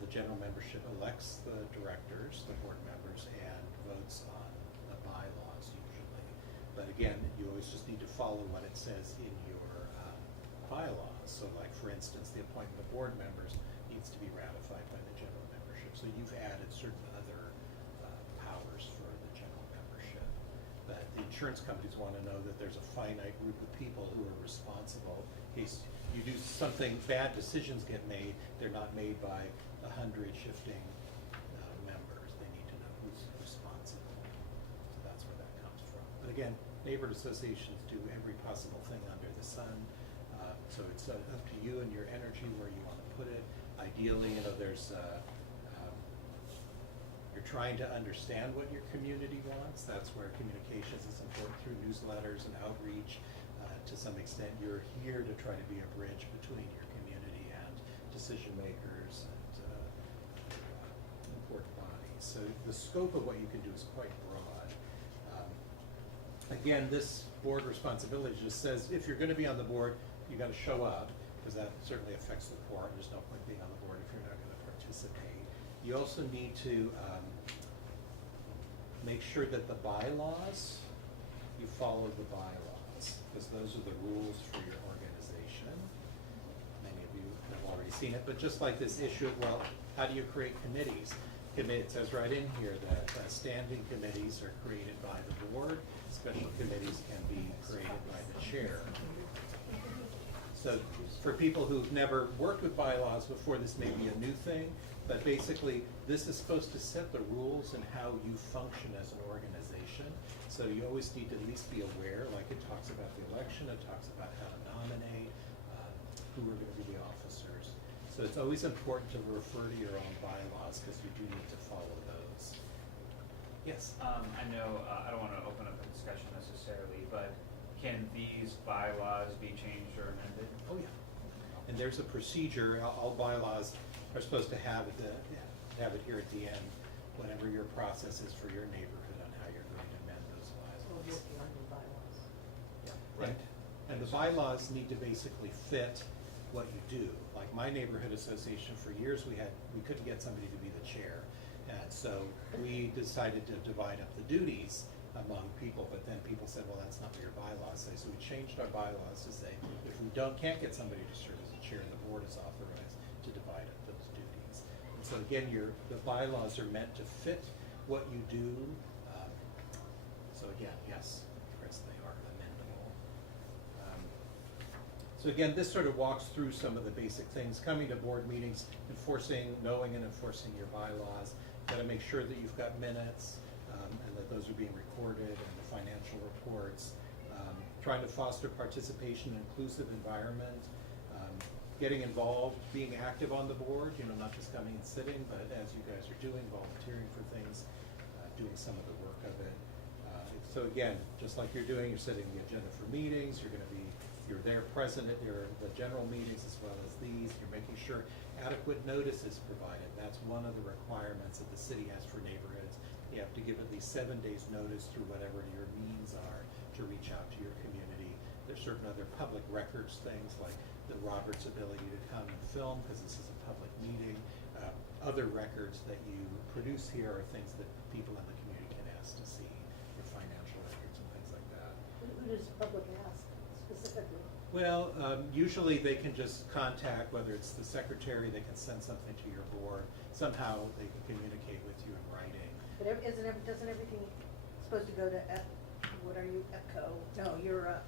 the general membership elects the directors, the board members, and votes on the bylaws usually. But again, you always just need to follow what it says in your bylaws. So like, for instance, the appointment of board members needs to be ratified by the general membership. So you've added certain other powers for the general membership. But the insurance companies want to know that there's a finite group of people who are responsible. In case you do something, bad decisions get made, they're not made by 100 shifting members. They need to know who's responsible. So that's where that comes from. But again, neighborhood associations do every possible thing under the sun. So it's up to you and your energy where you want to put it. Ideally, there's you're trying to understand what your community wants. That's where communications is important through newsletters and outreach. To some extent, you're here to try to be a bridge between your community and decision makers and important bodies. So the scope of what you can do is quite broad. Again, this board responsibility just says if you're going to be on the board, you got to show up, because that certainly affects the quorum. There's no point being on the board if you're not going to participate. You also need to make sure that the bylaws, you follow the bylaws, because those are the rules for your organization. Many of you have already seen it, but just like this issue of, well, how do you create committees? It says right in here that standing committees are created by the board. Special committees can be created by the chair. So for people who've never worked with bylaws before, this may be a new thing, but basically this is supposed to set the rules and how you function as an organization. So you always need to at least be aware, like it talks about the election, it talks about how to nominate, who are going to be the officers. So it's always important to refer to your own bylaws, because you do need to follow those. Yes? I know, I don't want to open up a discussion necessarily, but can these bylaws be changed or amended? Oh, yeah. And there's a procedure. All bylaws are supposed to have it here at the end, whatever your process is for your neighborhood on how you're going to amend those We'll bylaws. just be on the bylaws. Right. And the bylaws need to basically fit what you do. Like my neighborhood association, for years we couldn't get somebody to be the chair. And so we decided to divide up the duties among people, but then people said, well, that's not what your bylaws say. So we changed our bylaws to say, if we can't get somebody to serve as a chair, the board is authorized to divide up those duties. And so again, the bylaws are meant to fit what you do. So again, yes, Chris, they are amendable. So again, this sort of walks through some of the basic things. Coming to board meetings, knowing and enforcing your bylaws. Got to make sure that you've got minutes and that those are being recorded, and the financial reports. Trying to foster participation in an inclusive environment. Getting involved, being active on the board, not just coming and sitting, but as you guys are doing, volunteering for things, doing some of the work of it. So again, just like you're doing, you're setting the agenda for meetings, you're there present at the general meetings as well as these, you're making sure adequate notice is provided. That's one of the requirements that the city has for neighborhoods. You have to give at least 7 days notice through whatever your means are to reach out to your community. There's certain other public records things like the Robert's ability to come and film, because this is a public meeting. Other records that you produce here are things that people in the community can ask to see, your financial records and things like that. Who does the public ask specifically? Well, usually they can just contact, whether it's the secretary, they can send something to your board. Somehow they can communicate with you in writing. But doesn't everything supposed to go to, what are you, EPCO? No,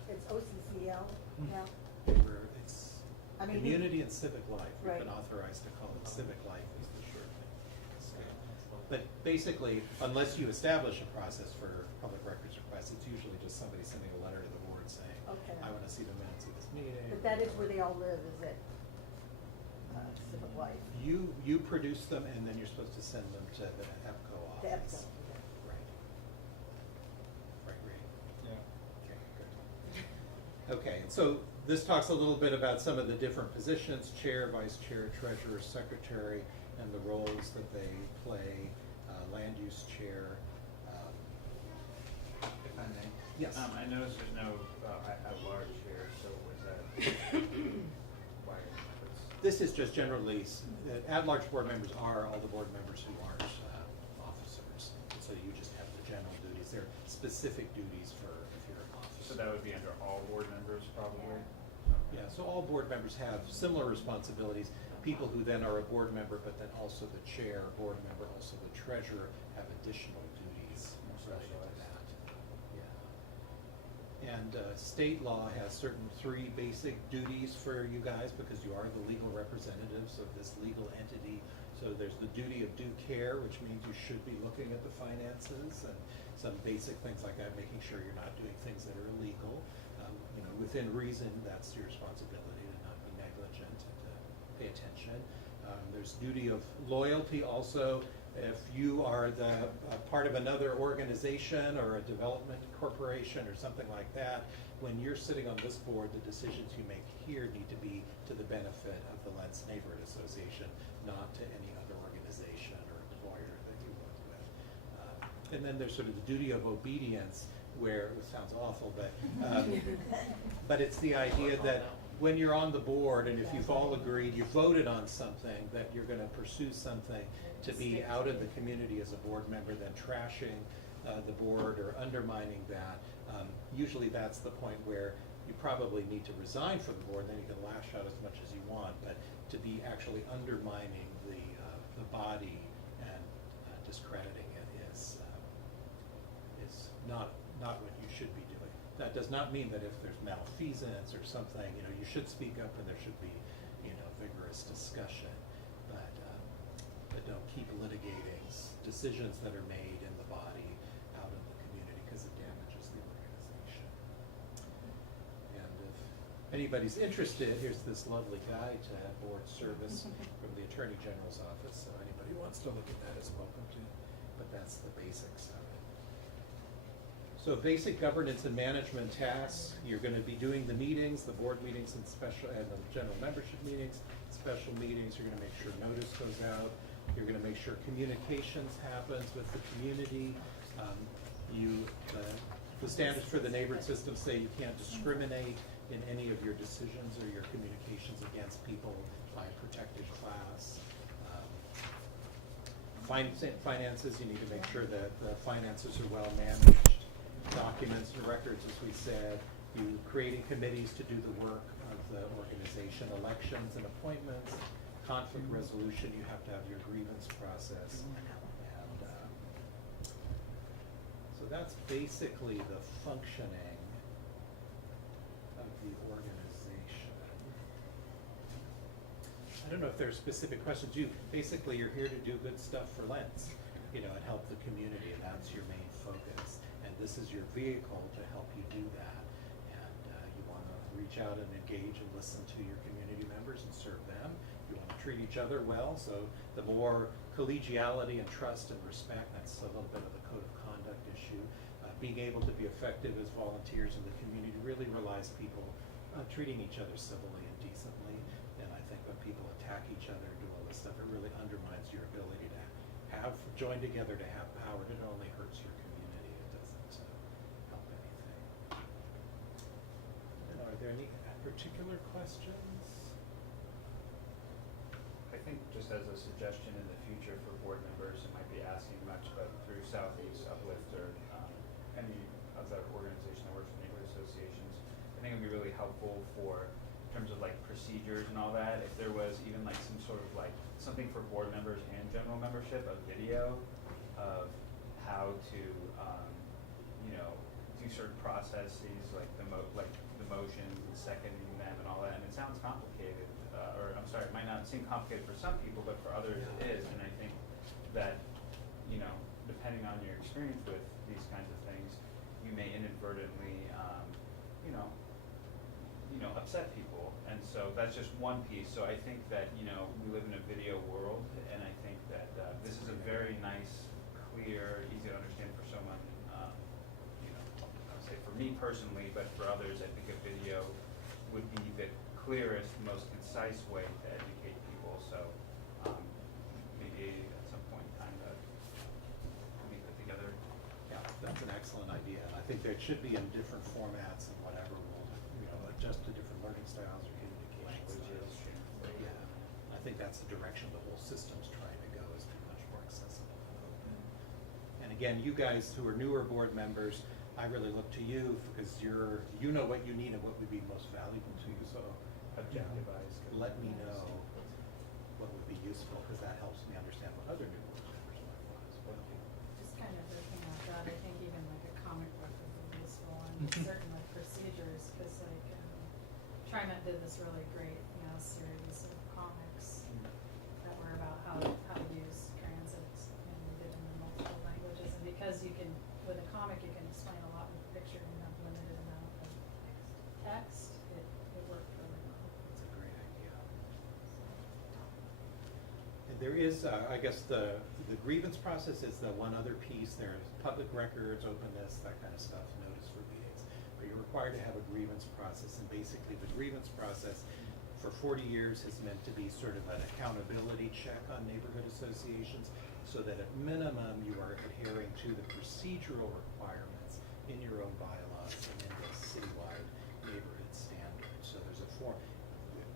it's OCCL now? I mean, Community and civic life, we've Right. been authorized to call it civic life is the short thing. So, but basically, unless you establish a process for public records requests, it's usually just somebody sending a letter to the board saying, Okay. I wanna see the minutes of this meeting. But that is where they all live, is it? Civic life. You produce them and then you're supposed to send them to the EPCO The office. EPCO, okay. Right. Right, Ray? Yeah. Okay, good. Okay, and so this talks a little bit about some of the different positions, chair, vice chair, treasurer, secretary, and the roles that they play, land use chair. If I may. Yes. I noticed there's no, at-large here, so was that, why, what's? This is just generally, at-large board members are all the board members who aren't officers. So you just have the general duties. There are specific duties for if you're an officer. So that would be under all board members, probably? Yeah, so all board members have similar responsibilities. People who then are a board member, but then also the chair, board member, also the treasurer, have additional duties More related to specialized. that. Yeah. And state law has certain 3 basic duties for you guys because you are the legal representatives of this legal entity. So there's the duty of due care, which means you should be looking at the finances and some basic things like that, making sure you're not doing things that are illegal. Within reason, that's your responsibility to not be negligent and to pay attention. There's duty of loyalty also. If you are the part of another organization or a development corporation or something like that, when you're sitting on this board, the decisions you make here need to be to the benefit of the Lentz Neighborhood Association, not to any other organization or employer that you work with. And then there's sort of the duty of obedience, where it sounds awful, but it's the idea that when you're on the board and if you've all agreed, you voted on something, that you're going to pursue something to be out in the community as a board member, then trashing the board or undermining that. Usually that's the point where you probably need to resign from the board, then you can lash out as much as you want, but to be actually undermining the body and discrediting it is not what you should be doing. That does not mean that if there's malfeasance or something, you should speak up and there should be, vigorous discussion. But don't keep litigating decisions that are made in the body out in the community because it damages the organization. And if anybody's interested, here's this lovely guide to board service from the Attorney General's office. So anybody who wants to look at that is welcome to. But that's the basics of it. So basic governance and management tasks, you're going to be doing the meetings, the board meetings and the general membership meetings, special meetings. You're going to make sure notice goes out. You're going to make sure communications happens with the community. The standards for the neighborhood system say you can't discriminate in any of your decisions or your communications against people by a protected class. Finances, you need to make sure that the finances are well managed. Documents and records, as we said, you creating committees to do the work of the organization, elections and appointments, conflict resolution, you have to have your grievance process. And so that's basically the functioning of the organization. I don't know if there are specific questions. Basically, you're here to do good stuff for Lentz, and help the community, and that's your main focus. And this is your vehicle to help you do that. And you want to reach out and engage and listen to your community members and serve them. You want to treat each other well, so the more collegiality and trust and respect, that's a little bit of the code of conduct issue. Being able to be effective as volunteers in the community really relies people treating each other civilly and decently. And I think when people attack each other and do all this stuff, it really undermines your ability to join together to have power. It only hurts your community. It doesn't help anything. And are there any particular questions? I think just as a suggestion in the future for board members, it might be asking much, but through Southeast Uplift or any other organization that works with neighborhood associations, I think it'd be really helpful for, in terms of like procedures and all that, if there was even like some sort of like something for board members and general membership, a video of how to, do certain processes like the motions and seconding them and all that. And it sounds complicated, seem complicated for some people, but for others it is, and I think that, you know, depending on your experience with these kinds of things, you may inadvertently, upset people, and so that's just one piece. So I think that, you know, we live in a video world, and I think that this is a very nice, clear, easy to understand for someone, I would say for me personally, but for others, I think a video would be the clearest, most concise way to educate people. So maybe at some point in time that we put together. Yeah, that's an excellent idea. I think that should be in different formats and whatever will, adjust to different learning styles or communication styles. Yeah, I think that's the direction the whole system's trying to go, is be much more accessible and open. And again, you guys who are newer board members, I really look to you because you know what you need and what would be most valuable to you. So Objectivize. let me know what would be useful, because that helps me understand what other new board members might want as well. Just kind of looking at that, I think even like a comic book would be useful and certain like procedures, because like TriMet did this really great, series of comics that were about how to use transit, and we did them in multiple languages. And because you can, with a comic, you can explain a lot with a picture and have limited amount of text, it worked really well. That's a great idea. And there is, I guess the grievance process is the one other piece. There's public records, openness, that kind of stuff, notice for meetings. But you're required to have a grievance process, and basically the grievance process for 40 years has meant to be sort of an accountability check on neighborhood associations, so that at minimum you are adhering to the procedural requirements in your own bylaws and in the citywide neighborhood standards. So there's a form.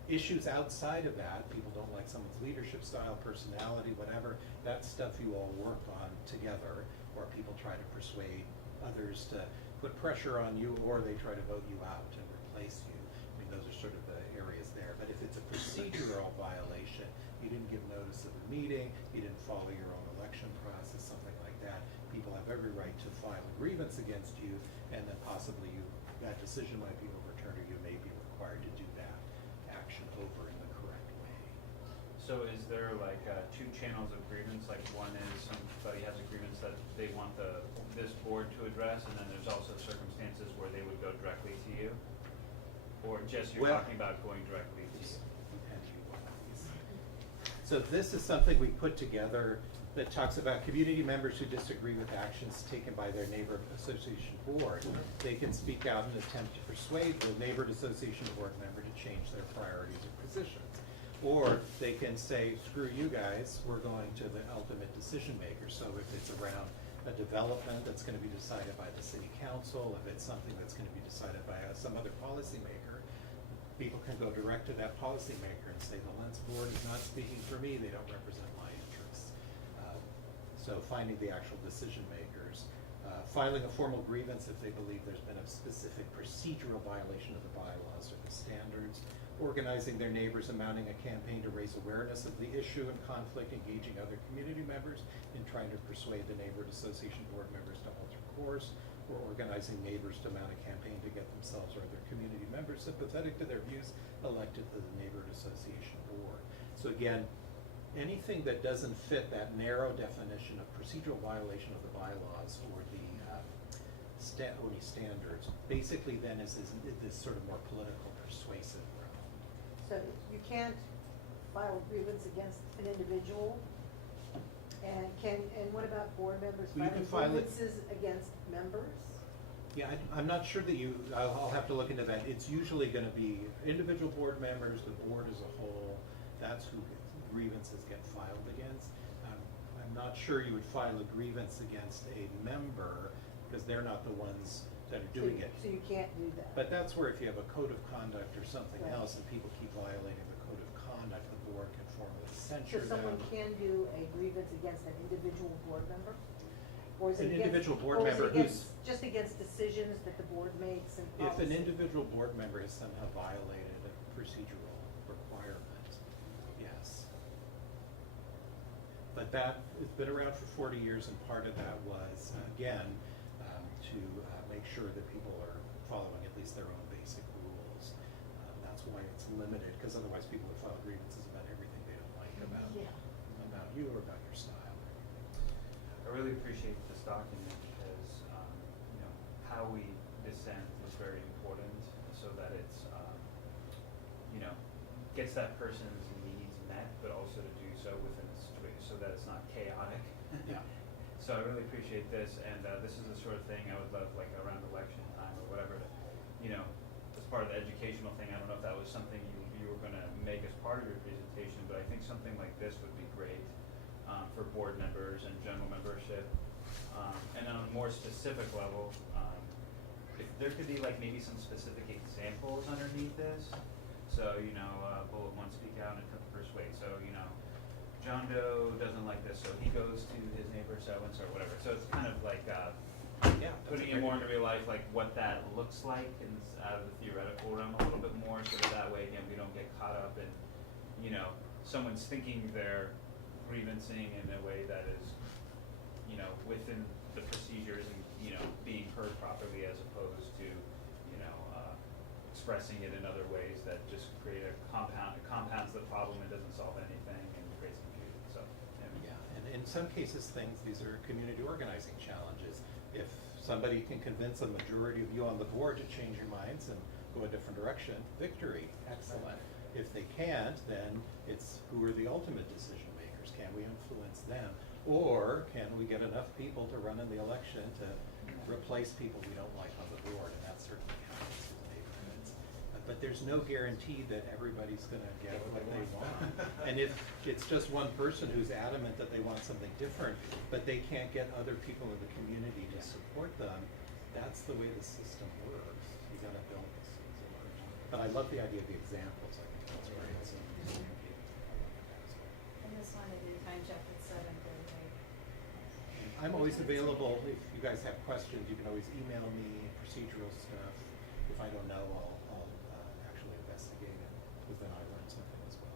Issues outside of that, people don't like someone's leadership style, personality, whatever, that stuff you all work on together, or people try to persuade others to put pressure on you, or they try to vote you out and replace you. I mean, those are sort of the areas there. But if it's a procedural violation, you didn't give notice of the meeting, you didn't follow your own election process, something like that, people have every right to file a grievance against you, and then possibly that decision might be overturned, or you may be required to do that action over in the correct way. So is there like two channels of grievance? Like one is somebody has a grievance that they want this board to address, and then there's also circumstances where they would go directly to you? Or just you're Well, talking about going directly to you? So this is something we put together that talks about community members who disagree with actions taken by their neighborhood association board. They can speak out and attempt to persuade the neighborhood association board member to change their priorities or positions. Or they can say, screw you guys, we're going to the ultimate decision maker. So if it's around a development that's going to be decided by the city council, if it's something that's going to be decided by some other policymaker, people can go direct to that policymaker and say, the Lentz board is not speaking for me, they don't represent my interests. So finding the actual decision makers, filing a formal grievance if they believe there's been a specific procedural violation of the bylaws or the standards, organizing their neighbors and mounting a campaign to raise awareness of the issue and conflict, engaging other community members in trying to persuade the neighborhood association board members to alter course, or organizing neighbors to mount a campaign to get themselves or their community members sympathetic to their views elected to the neighborhood association board. So again, anything that doesn't fit that narrow definition of procedural violation of the bylaws or the ONI standards, basically then is this sort of more political persuasive realm. So you can't file a grievance against an individual, and what about board members Well, you can filing file it- grievances against members? Yeah, I'm not sure that I'll have to look into that. It's usually gonna be individual board members, the board as a whole, that's who grievances get filed against. I'm not sure you would file a grievance against a member, because they're not the ones that are doing it. So you can't do that? But that's where if you have a code of conduct or something Right. else, and people keep violating the code of conduct, the board can formally censure So them. someone can do a grievance against an individual board member? Or is it An against- individual board or is it member against- who's- just against decisions that the board makes and If an policy? individual board member has somehow violated a procedural requirement, yes. But that, it's been around for 40 years, and part of that was, again, to make sure that people are following at least their own basic rules. That's why it's limited, because otherwise people would file grievances about everything they you or about your style? I really appreciate this document because, you know, how we dissent is very important so that it's, you know, gets that person's needs met, but also to do so within a situation so that it's not chaotic. Yeah. So I really appreciate this, and this is the sort of thing I would love, like around election time or whatever, to, you know, as part of the educational thing. I don't know if that was something you were going to make as part of your presentation, but I think something like this would be great for board members and general membership. And on a more specific level, if there could be like maybe some specific examples underneath this. So, you know, bullet one, speak out and persuade. So, you know, John Doe doesn't like this, so he goes to his neighbor so-and-so or whatever. So it's kind of like Yeah, putting it more into real life, like what that looks like and out of the theoretical realm a little bit more, so that way, again, we don't get caught up in, you know, someone's thinking they're grievancing in a way that is, you know, within the procedures and, you know, being heard properly as opposed to, you know, expressing it in other ways that just create it compounds the problem and doesn't solve anything and creates confusion. So, Yeah, and in some cases, these are community organizing challenges. If somebody can convince a majority of you on the board to change your minds and go a different direction, victory, excellent. If they can't, then it's who are the ultimate decision makers? Can we influence them? Or can we get enough people to run in the election to replace people we don't like on the board? And that certainly happens in neighborhoods. But there's no guarantee that everybody's going to get what they want. And if it's just one person who's adamant that they want something different, but they can't get other people in the community to support them, that's the way the system works. You got to build this. But I love the idea of the examples. I think that's great. So, I just wanted to time check at 7:38. I'm always available. If you guys have questions, you can always email me procedural stuff. If I don't know, I'll actually investigate it, because then I learn something as well.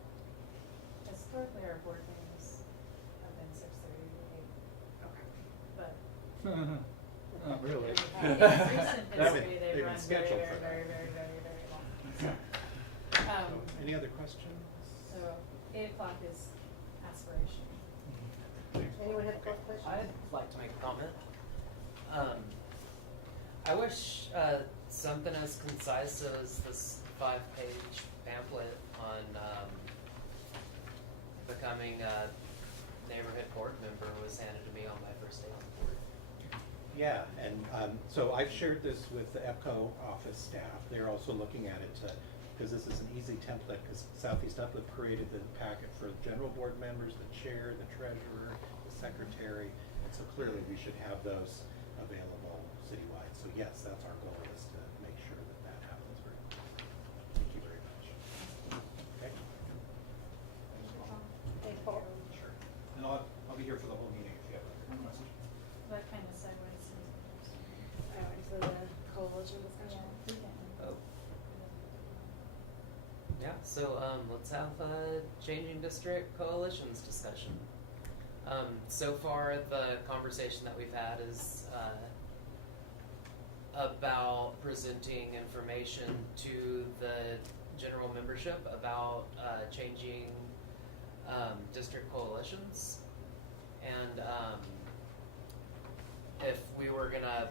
Historically, our board meetings have been 6:30 to 8. Okay. But Not really. in recent They've history, been they've run very, scheduled very, for that. very, very, very, very long. So, Um, any other questions? So 8 o'clock is aspiration. Anyone have a question? I'd like to make a comment. I wish something as concise as this 5-page pamphlet on becoming a neighborhood board member was handed to me on my first day on the board. Yeah, and so I've shared this with the EPCO office staff. They're also looking at it because this is an easy template, because Southeast Upland created the packet for general board members, the chair, the treasurer, the secretary, and so clearly we should have those available citywide. So yes, that's our goal, is to make sure that that happens very quickly. Thank you very much. Okay. Hey, Paul. Sure. And I'll be here for the whole meeting if you have other questions. That kind of segues into Into the coalition discussion. Oh. Yeah, so let's have a changing district coalitions discussion. So far, the conversation that we've had is about presenting information to the general membership about changing district coalitions. And if we were gonna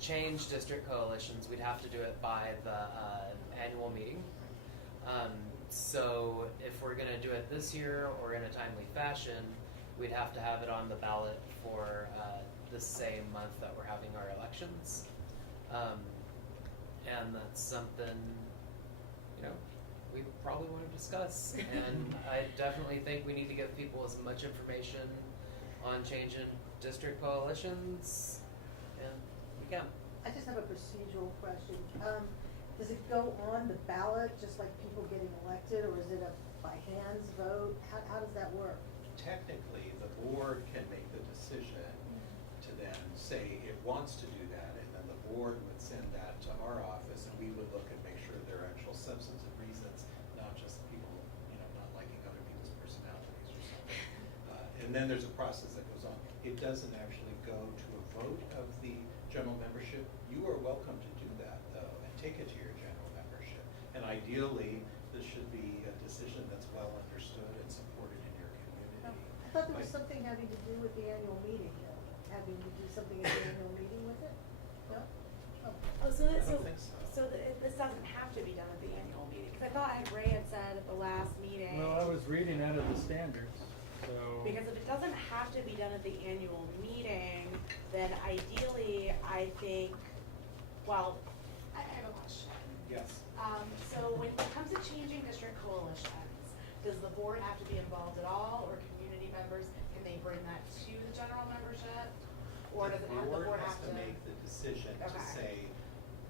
change district coalitions, we'd have to do it by the annual meeting. So if we're gonna do it this year or in a timely fashion, we'd have to have it on the ballot for the same month that we're having our elections. And that's something, you know, we probably want to discuss. And I definitely think we need to give people as much information on changing district coalitions, and we can. I just have a procedural question. Does it go on the ballot, just like people getting elected, or is it a by hands vote? How does that work? Technically, the board can make the decision to then say it wants to do that, and then the board would send that to our office, and we would look and make sure there are actual substantive reasons, not just people, you know, not liking other people's personalities or something. And then there's a process that goes on. It doesn't actually go to a vote of the general membership. You are welcome to do that, though, and take it to your general membership. And ideally, this should be a decision that's well understood and supported in your community. thought there was something having to do with the annual meeting, though, having to do something at the annual meeting with it? No? Oh. Oh, so I that, don't think so. this doesn't have to be done at the annual meeting, cause I thought Ray had said at the last meeting. Well, I was reading out of the standards, so. Because if it doesn't have to be done at the annual meeting, then ideally, I think, well, I have a question. Yes. So when it comes to changing district coalitions, does the board have to be involved at all, or community members, can they bring that to the general membership? Or does it have, the board have to? has to make the decision to Okay. say,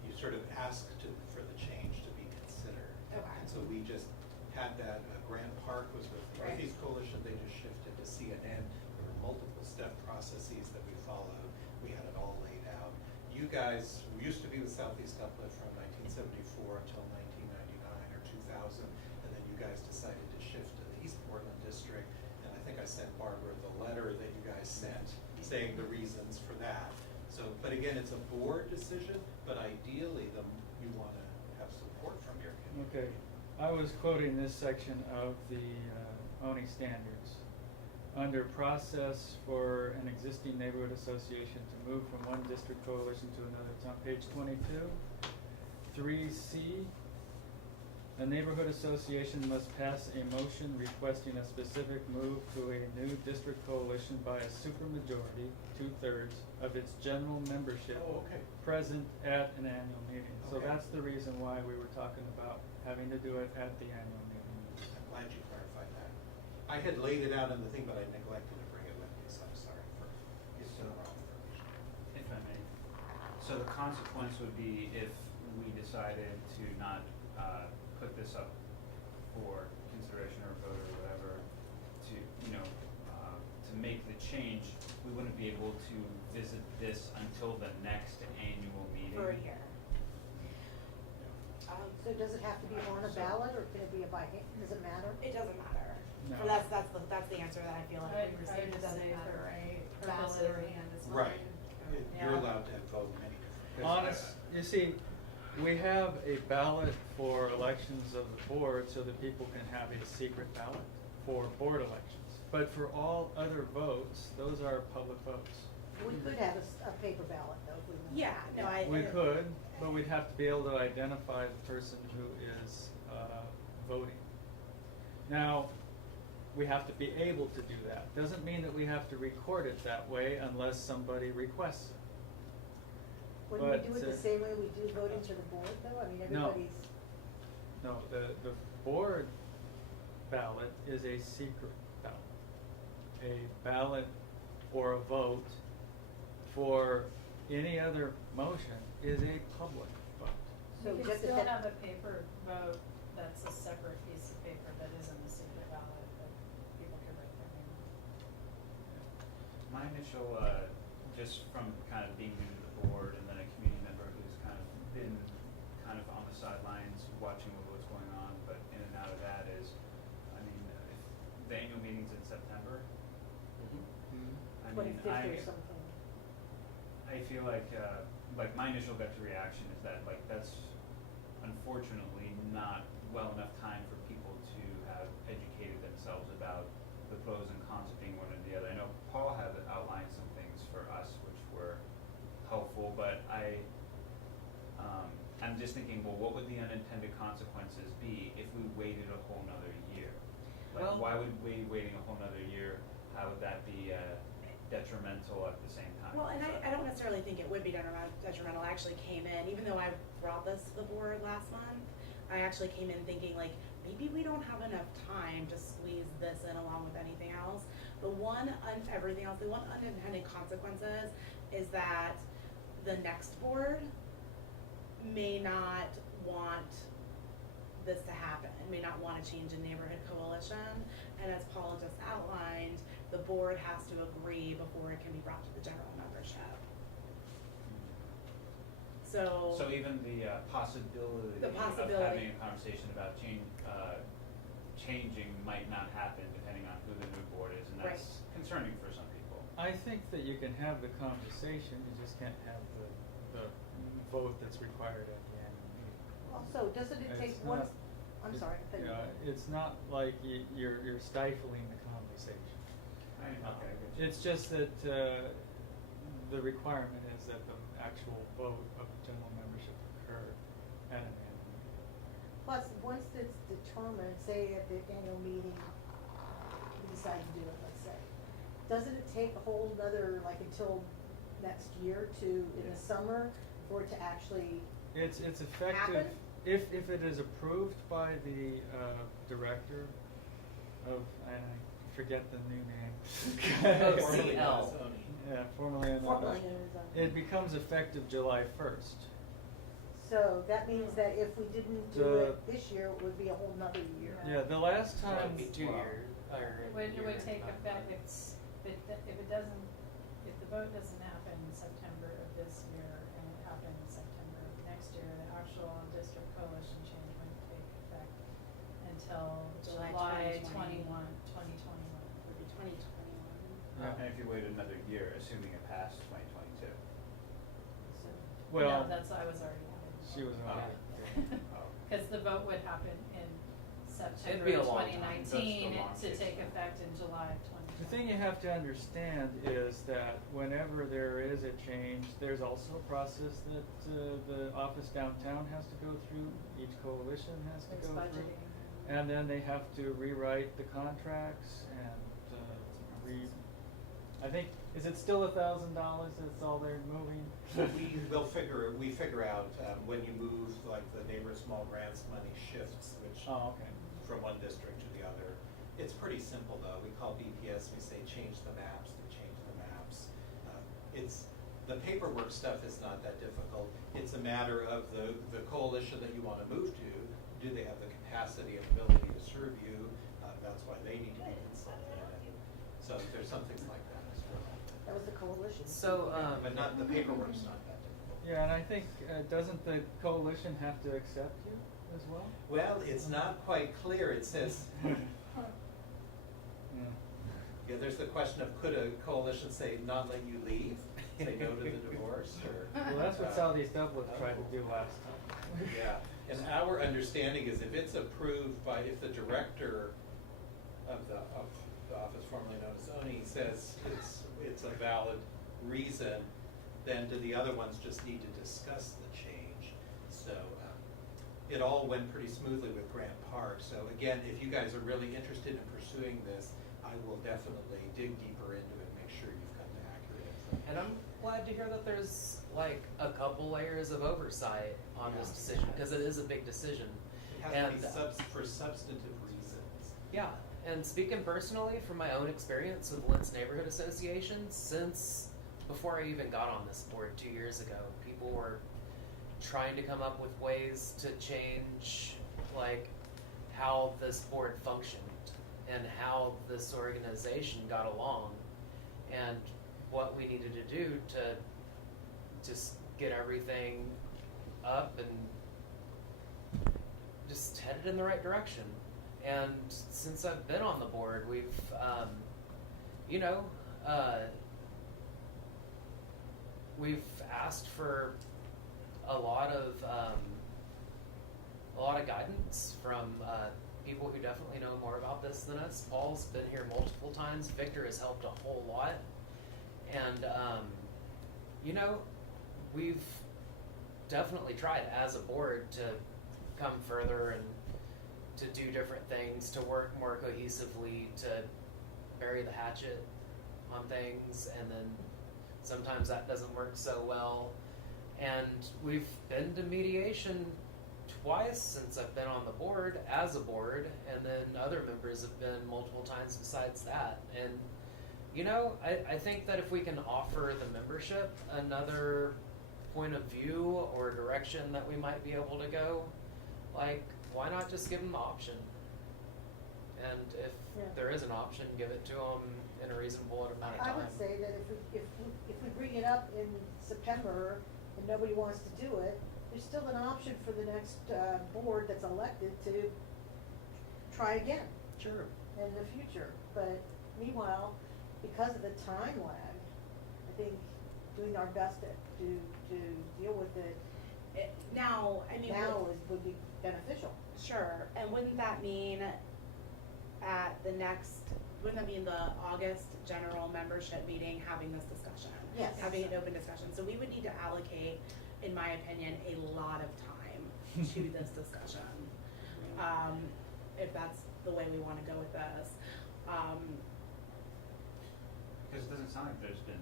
you sort of ask for the change to be considered. Okay. And so we just had that, Grant Park was with the Right. Northeast Coalition, they just shifted to CNN. There were multiple step processes that we followed, we had it all laid out. You guys, we used to be with Southeast Uplift from 1974 until 1999 or 2000, and then you guys decided to shift to the East Portland District, and I think I sent Barbara the letter that you guys sent, saying the reasons for that. So, but again, it's a board decision, but ideally, you wanna have support from your community. Okay, I was quoting this section of the ONI standards. Under process for an existing neighborhood association to move from one district coalition to another, it's on page 22. 3C, a neighborhood association must pass a motion requesting a specific move to a new district coalition by a supermajority, 2/3, of its general membership Oh, okay. present at an annual meeting. So Okay. that's the reason why we were talking about having to do it at the annual meeting. I'm glad you clarified that. I had laid it out in the thing, but I neglected to bring it with me, so I'm sorry for getting the wrong information. If I may. So the consequence would be if we decided to not put this up for consideration or vote or whatever, to, to make the change, we wouldn't be able to visit this until the next annual meeting. For a year. So does it have to be on a ballot, or can it be a by hand, does it matter? It doesn't matter. No. Or that's the answer that I feel like I'd we received, it doesn't say matter. for a Ballot purposes or of- hand is fine. Right. You're Yeah. allowed to vote many different. Honest, you see, we have a ballot for elections of the board so that people can have a secret ballot for board elections. But for all other votes, those are public votes. We could have a paper ballot, though, if we wanted. Yeah, no, I. We could, but we'd have to be able to identify the person who is voting. Now, we have to be able to do that. Doesn't mean that we have to record it that way unless somebody requests it. Wouldn't we do But, it the same way we do voting to the board, though? I mean, No. everybody's, No, the board ballot is a secret ballot. A ballot or a vote for any other motion is a public vote. so You could just still if have a paper vote that's a separate piece of paper that isn't a secret ballot that people could write their name on. My initial, just from kind of being new to the board and then a community member who's kind of been kind of on the sidelines watching what's going on, but in and out of that is, I mean, if the annual meeting's in September, I mean, 25th or something. I feel like my initial gut reaction is that, like, that's unfortunately not well enough time for people to have educated themselves about the pros and cons of being one or the other. I know Paul had outlined some things for us which were helpful, but I'm just thinking, well, what would the unintended consequences be if we waited a whole nother year? Like, Well- why would we waiting a whole nother year, how would that be detrimental at the same time? Well, and I don't necessarily think it would be detrimental. I actually came in, even though I brought this to the board last month, I actually came in thinking like, maybe we don't have enough time to squeeze this in along with anything else. The one unintended consequences is that the next board may not want this to happen, may not want to change a neighborhood coalition. And as Paula just outlined, the board has to agree before it can be brought to the general membership. So. So even the possibility The of possibility. having a conversation about changing might not happen depending on who the new board is, and that's concerning for some people. I think that you can have the conversation, you just can't have the vote that's required at the annual meeting. Also, doesn't it take It's one, not- I'm sorry. It's not like you're stifling the conversation. Okay, I get you. It's just that, the requirement is that the actual vote of general membership occur at an annual meeting. Plus, once it's determined, say at the annual meeting, we decide to do it, let's say, doesn't it take a whole nother, like, until next year to, in the summer, for it to actually, It's effective, Happen? if it is approved by the, director of, I forget the new name. Oh, Formerly known as CL. ONI. Yeah, formally known formally as- known as a- It becomes effective July first. So that means that if we didn't do The- it this year, it would be a whole nother year. Yeah, the last So time. it'd be 2 years, or It would year, take not effect, five. if it doesn't, if the vote doesn't happen in September of this year and it happened in September of next year, the actual district coalition change wouldn't take effect until July July 2021. 2021. Would be 2021. Yeah. And if you waited another year, assuming it passed 2022. So, Well, No, that's, I was already. she was Oh. already. Oh. Cause the vote would happen in September be a of long twenty time. That's the nineteen, long to case. take effect in July of 2020. The thing you have to understand is that whenever there is a change, there's also a process that, the office downtown has to go through, each coalition has to It's go through. budgeting. And then they have to rewrite the contracts and, I think, is it still $1,000, that's all they're moving? We figure out, when you move, like the neighbor small grants money shifts, which Oh, okay. from one district to the other. It's pretty simple though. We call BPS, we say change the maps, they change the maps. The paperwork stuff is not that difficult. It's a matter of the coalition that you want to move to. Do they have the capacity and ability to serve you? That's why they need to be consulted. So there's some things like that as well. that was the coalition. So, But not, the paperwork's not that difficult. Yeah, and I think, doesn't the coalition have to accept you as well? Well, it's not quite clear. It says, yeah, there's the question of could a coalition say not let you leave, say no to the divorce, or? Well, that's what Southeast Dublin tried to do last time. Yeah, and our understanding is if it's approved by, if the director of the office formerly known as ONI says it's a valid reason, then do the other ones just need to discuss the change? So, it all went pretty smoothly with Grant Park. So again, if you guys are really interested in pursuing this, I will definitely dig deeper into it, make sure you've got the accurate information. and I'm glad to hear that there's like a couple layers of oversight on this decision, because it is a big decision. It has And, to be for substantive reasons. yeah, and speaking personally from my own experience with Lentz Neighborhood Association, since before I even got on this board 2 years ago, people were trying to come up with ways to change like how this board functioned and how this organization got along and what we needed to do to just get everything up and just headed in the right direction. And since I've been on the board, we've, we've asked for a lot of guidance from people who definitely know more about this than us. Paul's been here multiple times. Victor has helped a whole lot, and we've definitely tried as a board to come further and to do different things, to work more cohesively, to bury the hatchet on things, and then sometimes that doesn't work so well. And we've been to mediation twice since I've been on the board, as a board, and then other members have been multiple times besides that. And, I think that if we can offer the membership another point of view or direction that we might be able to go, like, why not just give them the option? And if there is an option, give it to them in a reasonable amount of time. I would say that if we bring it up in September and nobody wants to do it, there's still an option for the next board that's elected to try again Sure. in the future. But meanwhile, because of the time lag, I think doing our best to deal with it Now, I mean, would be beneficial. sure, and wouldn't that mean at the next wouldn't that be in the August general membership meeting, having this discussion? Yes. Having an open discussion, so we would need to allocate, in my opinion, a lot of time to this discussion. If that's the way we wanna go with this. Because it doesn't sound like there's been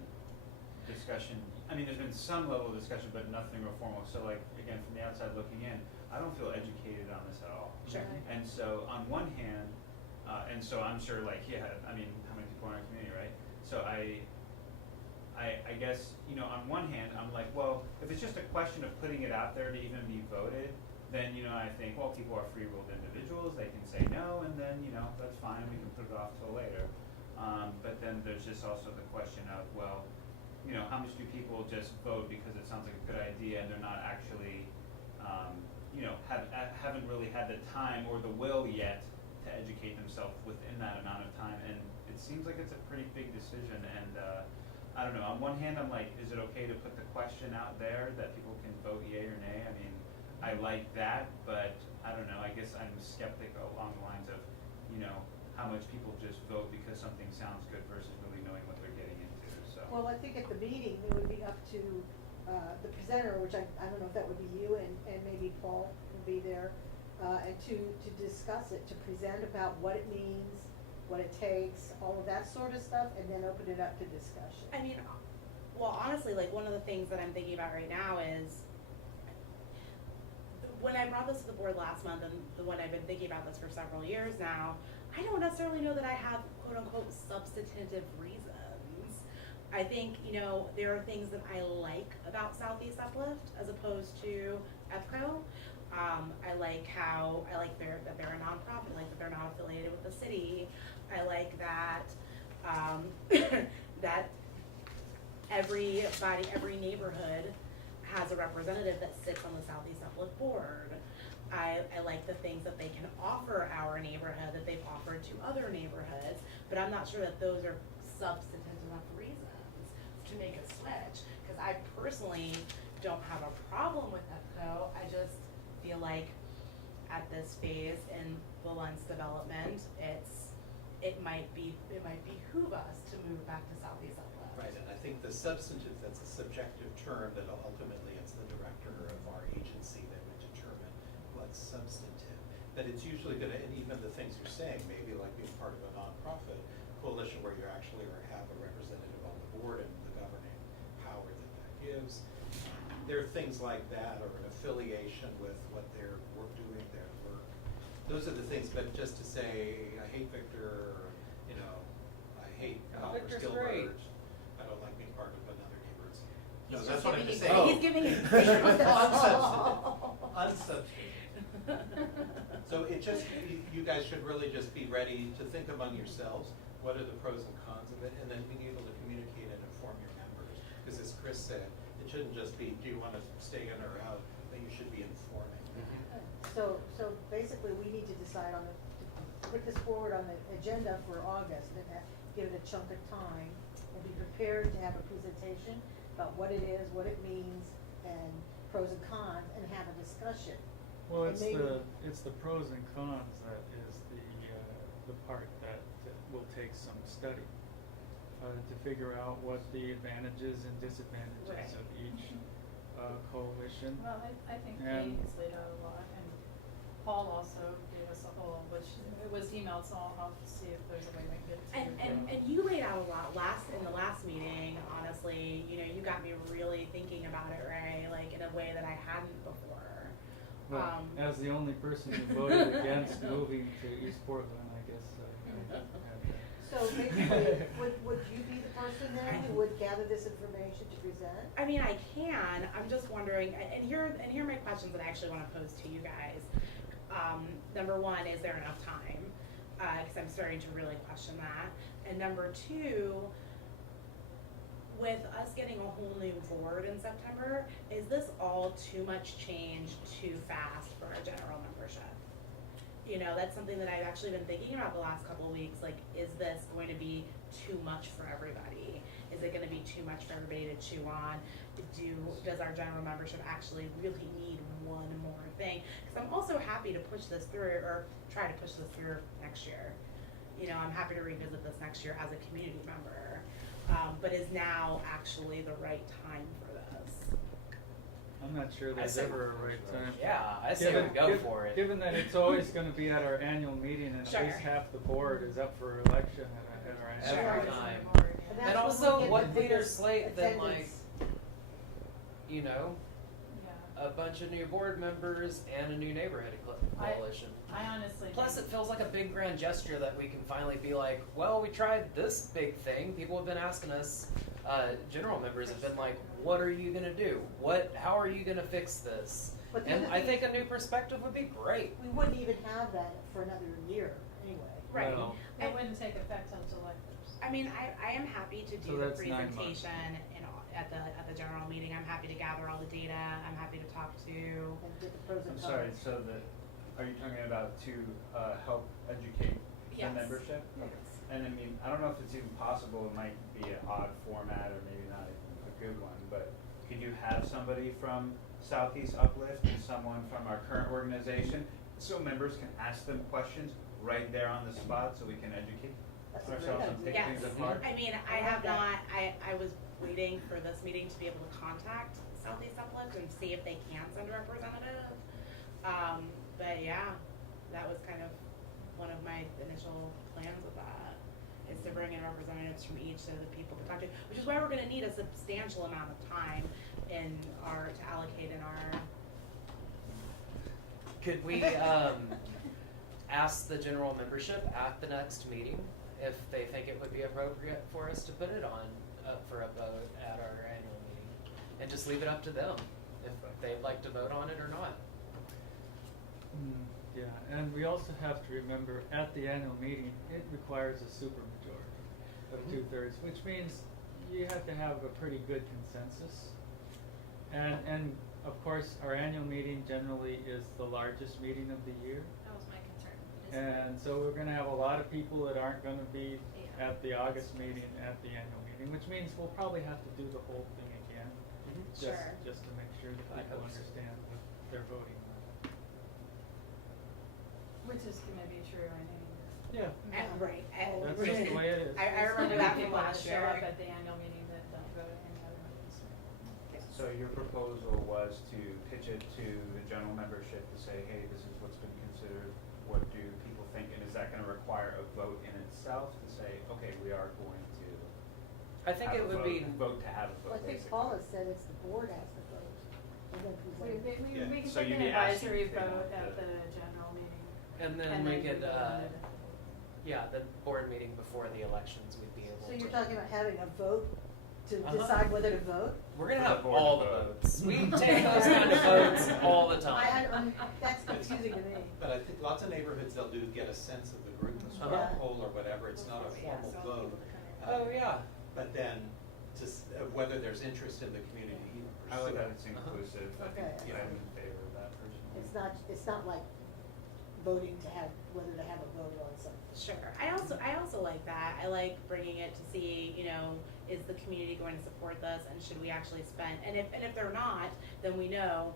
discussion, I mean, there's been some level of discussion, but nothing real formal. So like, again, from the outside looking in, I don't feel educated on this at all. Sure. And so on one hand, and so I'm sure like, yeah, I mean, how many people are in our community, right? So I guess, you know, on one hand, I'm like, well, if it's just a question of putting it out there to even be voted, then, you know, I think, well, people are free-willed individuals, they can say no, and then, you know, that's fine, we can put it off till later. But then there's just also the question of, well, you know, how much do people just vote because it sounds like a good idea and they're not actually, you know, haven't really had the time or the will yet to educate themselves within that amount of time. And it seems like it's a pretty big decision. And I don't know, on one hand, I'm like, is it okay to put the question out there that people can vote yay or nay? I mean, I like that, but I don't know, I guess I'm skeptic along the lines of, you know, how much people just vote because something sounds good versus really knowing what they're getting into, so. Well, I think at the meeting, it would be up to the presenter, which I don't know if that would be you, and maybe Paul would be there, and to discuss it, to present about what it means, what it takes, all of that sort of stuff, and then open it up to discussion. I mean, well, honestly, like, one of the things that I'm thinking about right now is, when I brought this to the board last month, and when I've been thinking about this for several years now, I don't necessarily know that I have quote-unquote substantive reasons. I think, you know, there are things that I like about Southeast Uplift as opposed to EPCO. I like that they're a nonprofit, I like that they're not affiliated with the city. I like that, that every neighborhood has a representative that sits on the Southeast Uplift board. I like the things that they can offer our neighborhood that they've offered to other neighborhoods, but I'm not sure that those are substantive enough reasons to make a switch. Because I personally don't have a problem with EPCO. I just feel like at this phase in Valence development, it might behoove us to move back to Southeast Uplift. Right, and I think the substantive, that's a subjective term that ultimately it's the director of our agency that would determine what's substantive. But it's usually gonna, and even the things you're saying, maybe like being part of a nonprofit coalition where you actually have a representative on the board and the governing power that gives. There are things like that, or an affiliation with what they're doing their work. Those are the things, but just to say, I hate Victor, or, you know, I hate Victor's Gilbert. great. I don't like being part of another neighborhood's. No, He's that's just what I'm giving just you- saying. he's giving you- Unsubstantive. So it just, you guys should really just be ready to think among yourselves, what are the pros and cons of it, and then being able to communicate and inform your members. Because as Chris said, it shouldn't just be, do you want to stay in or out, but you should be informing. So basically, we need to decide on to put this forward on the agenda for August, and give it a chunk of time, and be prepared to have a presentation about what it is, what it means, and pros and cons, and have a discussion. Well, And it's the pros and cons that is the part that will take some study to figure out what the advantages and disadvantages Right. of each coalition. Well, I think And- Kate has laid out a lot, and Paul also gave us a whole, which it was emailed, so I'll see if there's a way we can get to. And you laid out a lot in the last meeting, honestly, you know, you got me really thinking about it, Ray, like in a way that I hadn't before. Well, as the only person who voted against moving to East Portland, I guess I had So basically, would you be the person then who would gather this information to present? I mean, I can, I'm just wondering, and here are my questions that I actually wanna pose to you guys. Number one, is there enough time? Cause I'm starting to really question that. And number two, with us getting a whole new board in September, is this all too much change too fast for our general membership? You know, that's something that I've actually been thinking about the last couple of weeks, like, is this going to be too much for everybody? Is it gonna be too much for everybody to chew on? Does our general membership actually really need one more thing? Cause I'm also happy to push this through, or try to push this through next year. you know, I'm happy to revisit this next year as a community member. But is now actually the right time for this? I'm not sure I there's say- ever a right time. Yeah, I say we go for it. Given that it's always gonna be at our annual meeting and Sure. at least half the board is up for election at our annual Sure. meeting. Time. And that's And when also, we get what the bigger biggest slate than like, attendance. you know, Yeah. a bunch of new board members and a new neighborhood coalition. I honestly Plus, it think- feels like a big grand gesture that we can finally be like, well, we tried this big thing. People have been asking us, general members have been like, what are you gonna do? How are you gonna fix this? But the And other I thing think a new perspective would be great. We wouldn't even have that for another year anyway. Right. Well, It wouldn't take effect till July 1st. I mean, I am happy to So do the that's 9 months. presentation at the general meeting. I'm happy to gather all the data. I'm happy to talk to. And get the pros and I'm cons. sorry, so are you talking about to, help educate the Yes. membership? Yes. And I mean, I don't know if it's even possible, it might be an odd format or maybe not a good one, but could you have somebody from Southeast Uplift and someone from our current organization, so members can ask them questions right there on the spot, so we can educate That's a great ourselves and idea. pick Yes. things apart? I mean, I I have like not, that. I was waiting for this meeting to be able to contact Southeast Uplift and see if they can send a representative. But yeah, that was kind of one of my initial plans with that, is to bring in representatives from each so that people can talk to, which is why we're gonna need a substantial amount of time to allocate in our. Could we ask the general membership at the next meeting if they think it would be appropriate for us to put it on for a vote at our annual meeting, and just leave it up to them if they'd like to vote on it or not? Yeah, and we also have to remember, at the annual meeting, it requires a supermajority of Mhm. 2/3, which means you have to have a pretty good consensus. And of course, our annual meeting generally is the largest meeting of the year. That was my concern. And so we're gonna have a lot of people that aren't gonna be Yeah. at the August meeting, at the annual meeting, which means we'll probably have to do the whole thing again. Sure. Just to make sure that I people hope so. understand what they're voting on. Which is gonna be true in any year. Yeah. Right. That's just the way it is. I There's remember gonna that be from people that last show year. up at the annual meeting that don't go to any other meetings. So your proposal was to pitch it to the general membership to say, hey, this is what's been considered, what do people think, and is that gonna require a vote in itself to say, okay, we are going to I think have it a would be. vote to have a Well, vote, I think basically? Paula said it's the board has the vote. And then present. Yeah, We can so take you'd an be asking advisory if they vote want at to- the general meeting. And then we could, vote on it. yeah, the board meeting before the elections, we'd be able So to. you're talking about having a vote to Uh-huh. decide whether to vote? We're gonna For the have board all to the vote. votes. We take those kind of votes all the time. That's confusing to me. But I think lots of neighborhoods, they'll do get a sense of the group, a straw Uh-huh. poll or whatever, it's not a Yeah, formal so vote. people to come in. Oh, yeah. But then, whether there's interest in the community even I like that pursuing. it's inclusive, I Okay. think, I'm in favor of that personally. It's not like voting to have, whether to have a vote on something. Sure. I also like that. I like bringing it to see, you know, is the community going to support this, and should we actually spend? And if they're not, then we know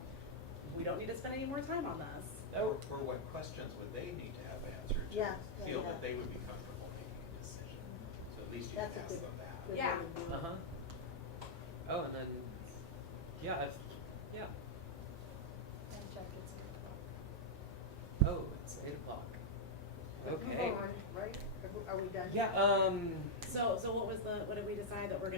we don't need to spend any more time on this. Or what questions would they need to have answered to Yeah, feel yeah. that they would be comfortable making a decision? So at least you can That's a ask good, them that. good Yeah. way to do it. Uh-huh. Oh, and then, yeah, yeah. And check it's 8 o'clock. Oh, it's 8:00. Move Okay. on, right? Are we done? Yeah, So what did we decide that we're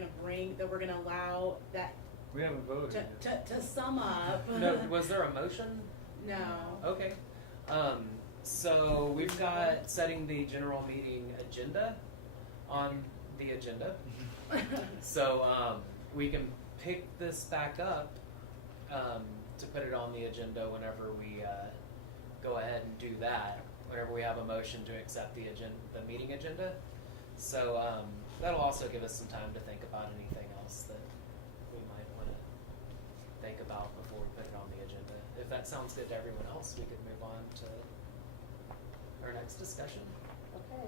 gonna allow that We haven't voted yet. to sum up? no, was there a motion? No. Okay. So we've got setting the general meeting agenda on the agenda. So we can pick this back up to put it on the agenda whenever we go ahead and do that. Whenever we have a motion to accept the meeting agenda. So that'll also give us some time to think about anything else that we might want to think about before we put it on the agenda. If that sounds good to everyone else, we could move on to our next discussion. Okay.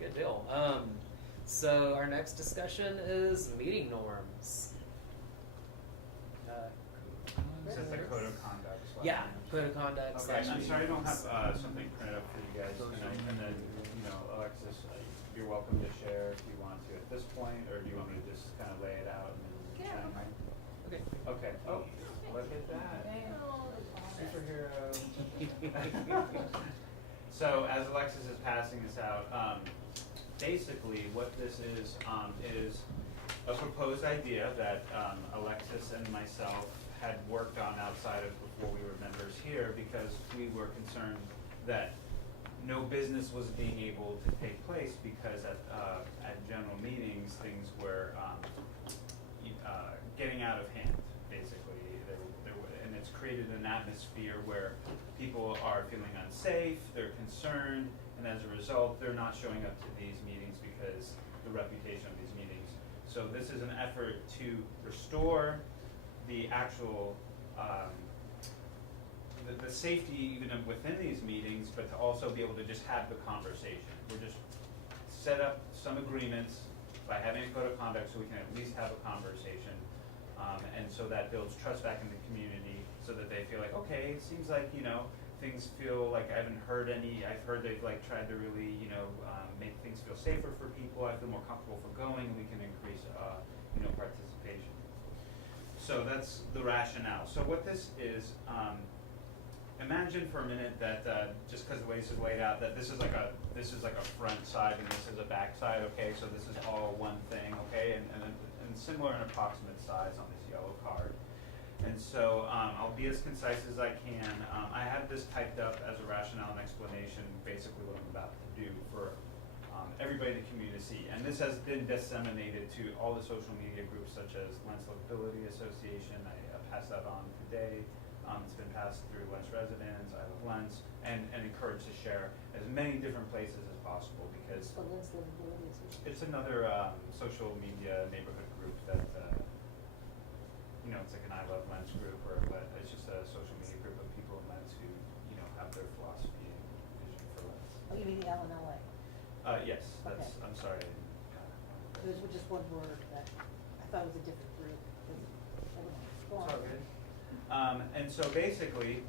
Good deal. So our next discussion is meeting norms. It says the code of conduct, so Yeah, code of conduct. Okay, I'm statute. sorry I don't have, something printed up for you guys tonight, and then, Alexis, you're welcome to share if you want to at this point, or do you want me to just kind of lay it out and then Yeah, chime okay. in? Okay. Okay, oh, look at that. Superhero. So as Alexis is passing this out, basically what this is a proposed idea that Alexis and myself had worked on outside of before we were members here, because we were concerned that no business was being able to take place because at general meetings things were getting out of hand, basically. And it's created an atmosphere where people are feeling unsafe, they're concerned, and as a result, they're not showing up to these meetings because the reputation of these meetings. So this is an effort to restore the actual the safety even within these meetings, but to also be able to just have the conversation. We're just set up some agreements by having a code of conduct so we can at least have a conversation. And so that builds trust back in the community so that they feel like, okay, it seems like, things feel like I haven't heard any, I've heard they've tried to really, make things feel safer for people. I feel more comfortable for going, and we can increase, participation. So that's the rationale. So what this is, imagine for a minute that just because the way this is laid out, that this is like a front side and this is a back side. Okay, so this is all one thing. Okay, and similar and approximate size on this yellow card. And so I'll be as concise as I can. I have this typed up as a rationale and explanation, basically what I'm about to do for everybody in the community to see. And this has been disseminated to all the social media groups such as Lens Livability Association. I passed that on today. It's been passed through Lens Residents, I Love Lens, and encouraged to share as many different places as possible because it's another social media neighborhood group that, it's like an I Love Lens group, or it's just a social media group of people in Lens who, have their philosophy and vision for Lens. Oh, you mean the LNA? Yes, that's, Okay. I'm sorry. There's just one word that I thought it was a different group. Go on. It's all good. And so basically,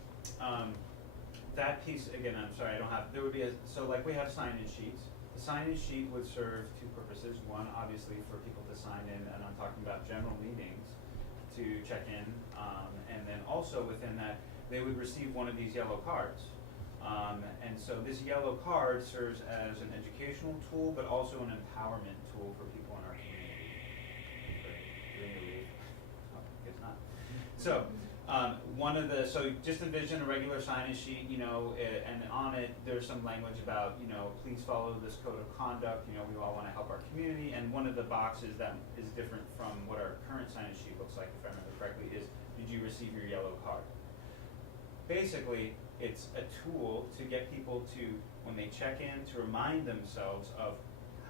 that piece, again, I'm sorry, I don't have, there would be so like we have sign-in sheets. The sign-in sheet would serve two purposes. One, obviously, for people to sign in, and I'm talking about general meetings, to check in. And then also within that, they would receive one of these yellow cards. And so this yellow card serves as an educational tool, but also an empowerment tool for people in our community. Guess not. So, so just envision a regular sign-in sheet, and on it, there's some language about, please follow this code of conduct, we all want to help our community, and one of the boxes that is different from what our current sign-in sheet looks like, if I remember correctly, is, did you receive your yellow card? Basically, it's a tool to get people to, when they check in, to remind themselves of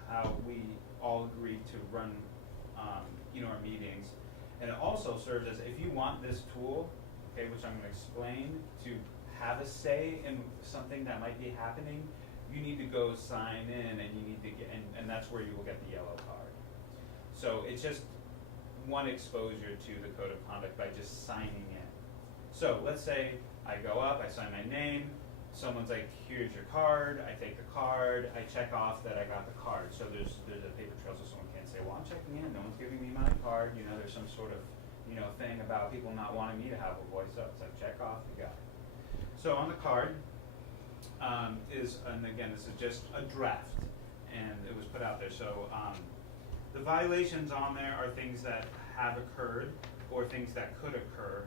how we all agreed to run, our meetings. And it also serves as, if you want this tool, okay, which I'm going to explain, to have a say in something that might be happening, you need to go sign in, and you need to get, and that's where you will get the yellow card. So it's just one exposure to the code of conduct by just signing in. So let's say I go up, I sign my name, someone's like, here's your card, I take the card, I check off that I got the card. So there's a paper trail so someone can't say, well, I'm checking in, no one's giving me my card, there's some sort of, thing about people not wanting me to have a voice up. It's like, check off, you got it. So on the card and again, this is just a draft, and it was put out there. So the violations on there are things that have occurred or things that could occur.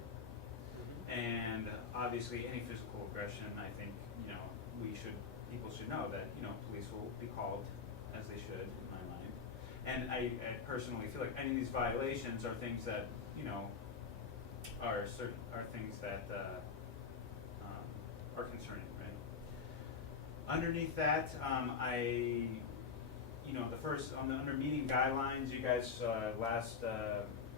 And obviously any physical aggression, I think, people should know that, police will be called, as they should, in my mind. And I personally feel like any of these violations are things that, are things that are concerning, right? Underneath that, under meeting guidelines, you guys, last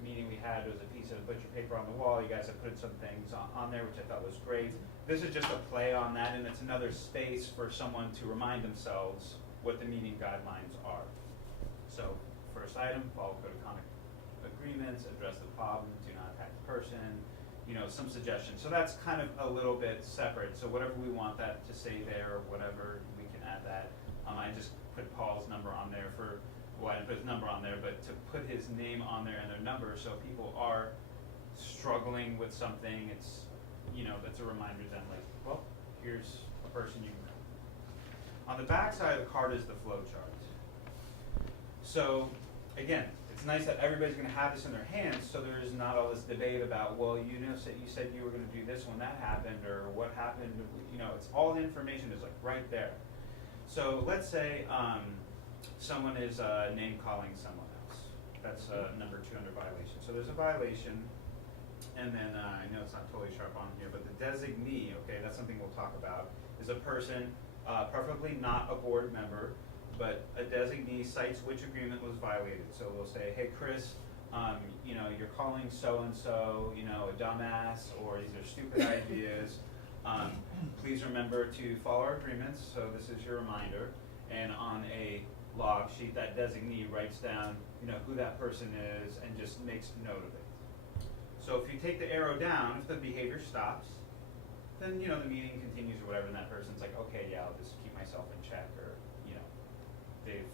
meeting we had was a piece of butcher paper on the wall. You guys have put some things on there, which I thought was great. This is just a play on that, and it's another space for someone to remind themselves what the meeting guidelines are. So, first item, follow code of conduct agreements, address the problem, do not attack the person, some suggestions. So that's kind of a little bit separate. So whatever we want that to say there, or whatever, we can add that. I just put Paul's number on there for, well, I didn't put his number on there, but to put his name on there and their number, so if people are struggling with something, it's, that's a reminder then, like, well, here's a person you can know. On the back side of the card is the flow chart. So, again, it's nice that everybody's going to have this in their hands, so there's not all this debate about, well, you said you were going to do this when that happened, or what happened. It's all the information is like right there. So let's say someone is name calling someone else. That's number 2 under violation. So there's a violation, and then I know it's not totally sharp on here, but the designee, okay, that's something we'll talk about, is a person, preferably not a board member, but a designee cites which agreement was violated. So we'll say, hey, Chris, you're calling so-and-so, a dumbass, or these are stupid ideas. Please remember to follow our agreements, so this is your reminder. And on a log sheet, that designee writes down, who that person is and just makes note of it. So if you take the arrow down, if the behavior stops, then, the meeting continues or whatever, and that person's like, okay, yeah, I'll just keep myself in check, or, they've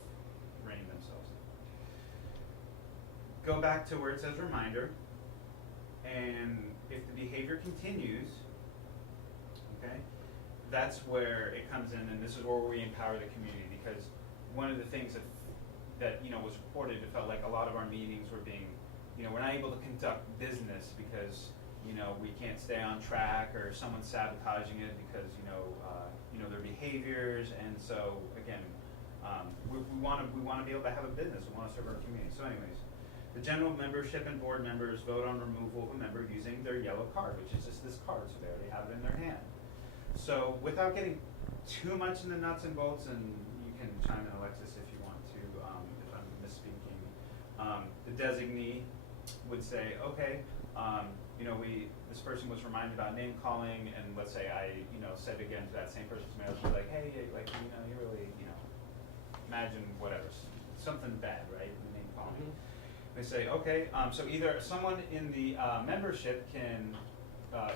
reined themselves in. Go back to where it says reminder, and if the behavior continues, okay, that's where it comes in, and this is where we empower the community, because one of the things that was reported, it felt like a lot of our meetings were being, we're not able to conduct business because we can't stay on track, or someone's sabotaging it because their behaviors, and so again, we want to be able to have a business. We want to serve our community. So anyways, the general membership and board members vote on removal of a member using their yellow card, which is just this card, so they already have it in their hand. So without getting too much in the nuts and bolts, and you can chime in, Alexis, if you want to, if I'm misspeaking, the designee would say, okay, this person was reminded about name calling, and let's say I, said again to that same person's mail, like, hey, like, you really, imagine whatever, something bad, right? Name calling. Mm-hmm. They say, okay, so either someone in the membership can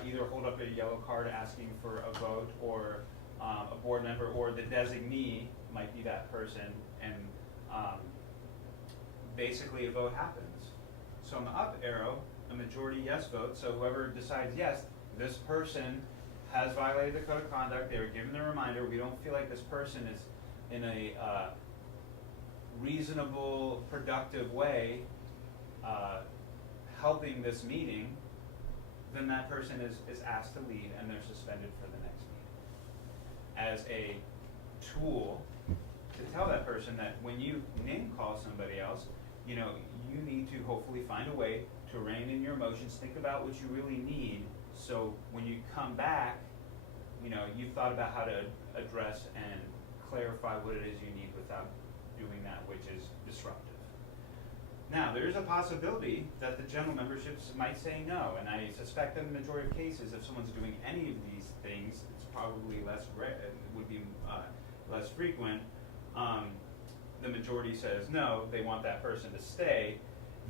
either hold up a yellow card asking for a vote, or a board member, or the designee might be that person, and basically a vote happens. So on the up arrow, a majority yes vote, so whoever decides yes, this person has violated the code of conduct, they were given the reminder, we don't feel like this person is in a reasonable, productive way helping this meeting, then that person is asked to leave, and they're suspended for the next meeting. As a tool to tell that person that when you name call somebody else, you need to hopefully find a way to rein in your emotions, think about what you really need, so when you come back, you've thought about how to address and clarify what it is you need without doing that which is disruptive. Now, there is a possibility that the general memberships might say no, and I suspect in the majority of cases, if someone's doing any of these things, it's probably less less frequent. The majority says no, they want that person to stay,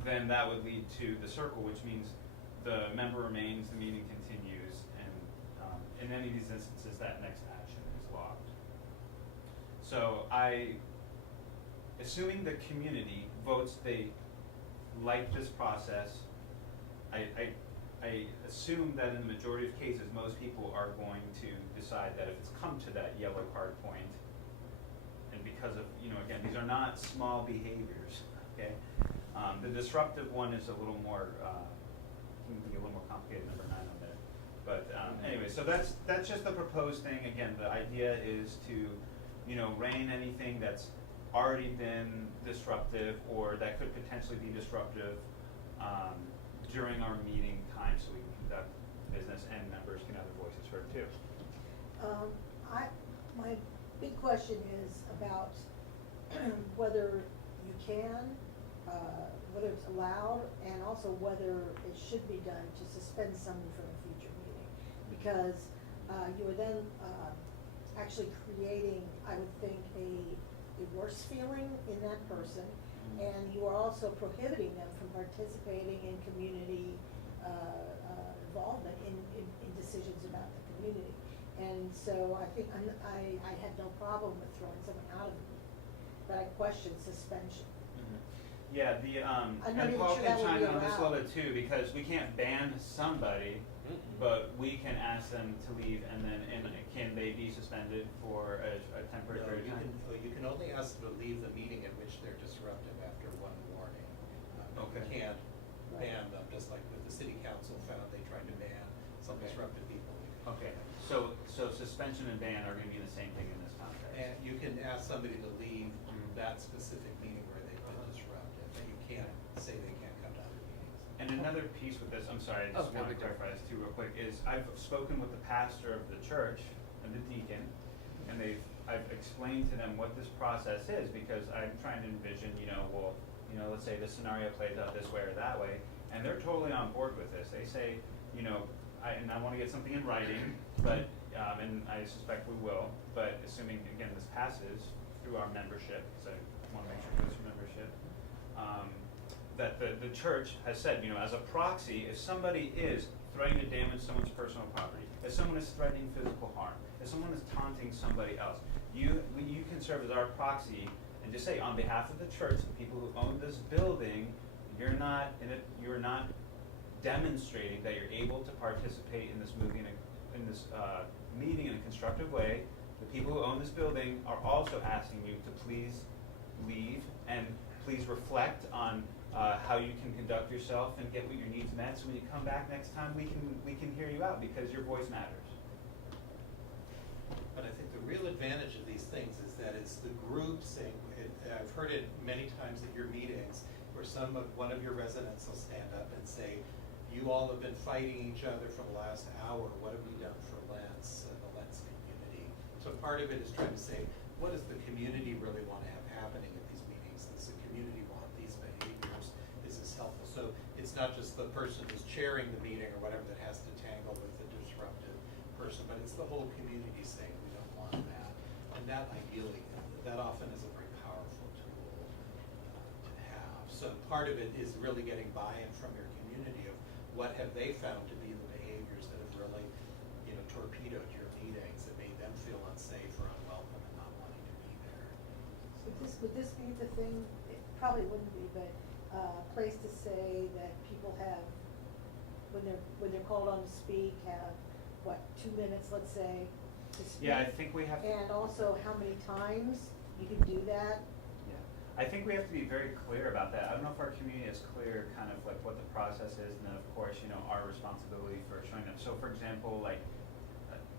then that would lead to the circle, which means the member remains, the meeting continues, and in any of these instances, that next action is logged. So assuming the community votes they like this process, I assume that in the majority of cases, most people are going to decide that if it's come to that yellow card point, and because of, again, these are not small behaviors, okay? The disruptive one is a little more, can be a little more complicated, number 9 on there. But anyway, so that's just the proposed thing. Again, the idea is to, rein anything that's already been disruptive or that could potentially be disruptive during our meeting time, so we can conduct business and members can have their voices heard too. My big question is about whether you can, whether it's allowed, and also whether it should be done to suspend someone from a future meeting. Because you are then actually creating, I would think, a worse feeling in that person, and you are also prohibiting them from participating in community involvement in decisions about the community. And so I think, I had no problem with throwing someone out of the meeting, but I questioned suspension. Yeah, I'm not and even Paul sure can that would chime be in on this a allowed. little bit too, because we can't ban somebody, but we can ask them to leave, and then, can they be suspended for a temporary No, period of time? you can only ask them to leave the meeting at which they're disruptive after one warning. Okay. You can't Right. ban them, just like with the city council found they tried to ban some Okay. disruptive people. Okay, so suspension and ban are gonna be the same thing in this context? And you can ask somebody to leave Mhm. that specific meeting where they've been disruptive, but you can't say they can't come to other meetings. And another piece with this, I'm sorry, I just Oh, no, want to big deal. clarify this too real quick, is I've spoken with the pastor of the church and the deacon, and I've explained to them what this process is, because I'm trying to envision, let's say this scenario plays out this way or that way, and they're totally on board with this. They say, I want to get something in writing, but, and I suspect we will, but assuming, again, this passes through our membership, because I want to make sure it goes through membership, that the church has said, as a proxy, if somebody is threatening to damage someone's personal property, if someone is threatening physical harm, if someone is taunting somebody else, you can serve as our proxy and just say, on behalf of the church, the people who own this building, you're not demonstrating that you're able to participate in this movie meeting in a constructive way. The people who own this building are also asking you to please leave and please reflect on how you can conduct yourself and get what your needs met. So when you come back next time, we can hear you out because your voice matters. But I think the real advantage of these things is that it's the group saying, I've heard it many times at your meetings, where one of your residents will stand up and say, you all have been fighting each other for the last hour, what have we done for Lentz and the Lentz community? So part of it is trying to say, what does the community really want to have happening at these meetings? Does the community want these behaviors? Is this helpful? So it's not just the person who's chairing the meeting or whatever that has to tangle with the disruptive person, but it's the whole community saying we don't want that. And that ideally, that often is a very powerful tool to have. So part of it is really getting buy-in from your community of what have they found to be the behaviors that have really, torpedoed your meetings that made them feel unsafe or unwelcome and not wanting to be there. Would this be the thing, it probably wouldn't be, but place to say that people have, when they're called on to speak, have, 2 minutes, let's say, to speak? Yeah, I think we have. And also how many times you can do that? Yeah, I think we have to be very clear about that. I don't know if our community is clear kind of like what the process is, and then of course, our responsibility for showing them. So for example,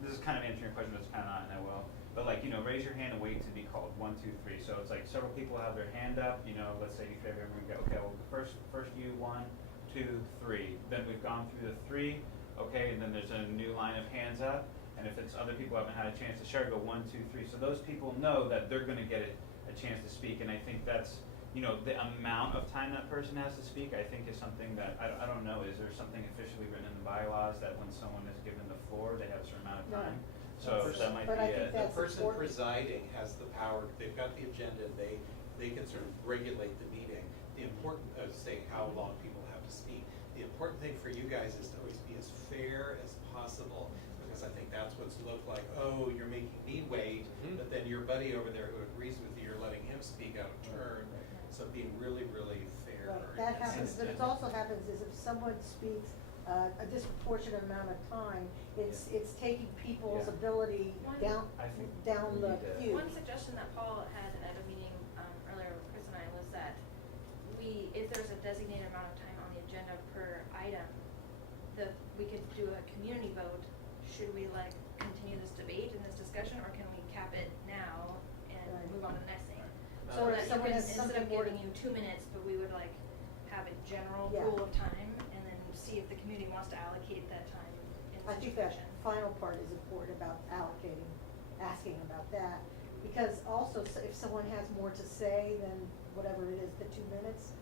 this is kind of answering your question, but it's kind of not, and I will. But raise your hand and wait to be called, 1, 2, 3. So it's like several people have their hand up, let's say if everyone go, okay, well, first you, 1, 2, 3. Then we've gone through the 3, okay, and then there's a new line of hands up. And if it's other people who haven't had a chance to share, go 1, 2, 3. So those people know that they're gonna get a chance to speak, and I think that's, the amount of time that person has to speak, I think is something that, I don't know, is there something officially written in the bylaws that when someone is given the floor, they have a certain amount of No. time? So that might But I be think it. The that's person important. presiding has the power, they've got the agenda, they can sort of regulate the meeting. The important, saying how long people have to speak. The important thing for you guys is to always be as fair as possible, because I think that's what's looked like, oh, you're making me wait, but then your buddy over there who agrees with you, you're letting him speak out of turn. So being really, really fair. Right, that happens, but it also happens is if someone speaks a disproportionate amount of time, it's taking people's Yeah. ability down I think down we the need to- queue. One suggestion that Paul had at a meeting earlier with Chris and I was that if there's a designated amount of time on the agenda per item, we could do a community vote. Should we continue this debate and this discussion, or can we cap it now and Right. move on to the next thing? So So if that you someone can, has instead something of more to- giving you 2 minutes, but we would have a general Yeah. rule of time and then see if the community wants to allocate that time in I think that discussion. final part is important about asking about that, because also if someone has more to say than whatever it is, the 2 minutes,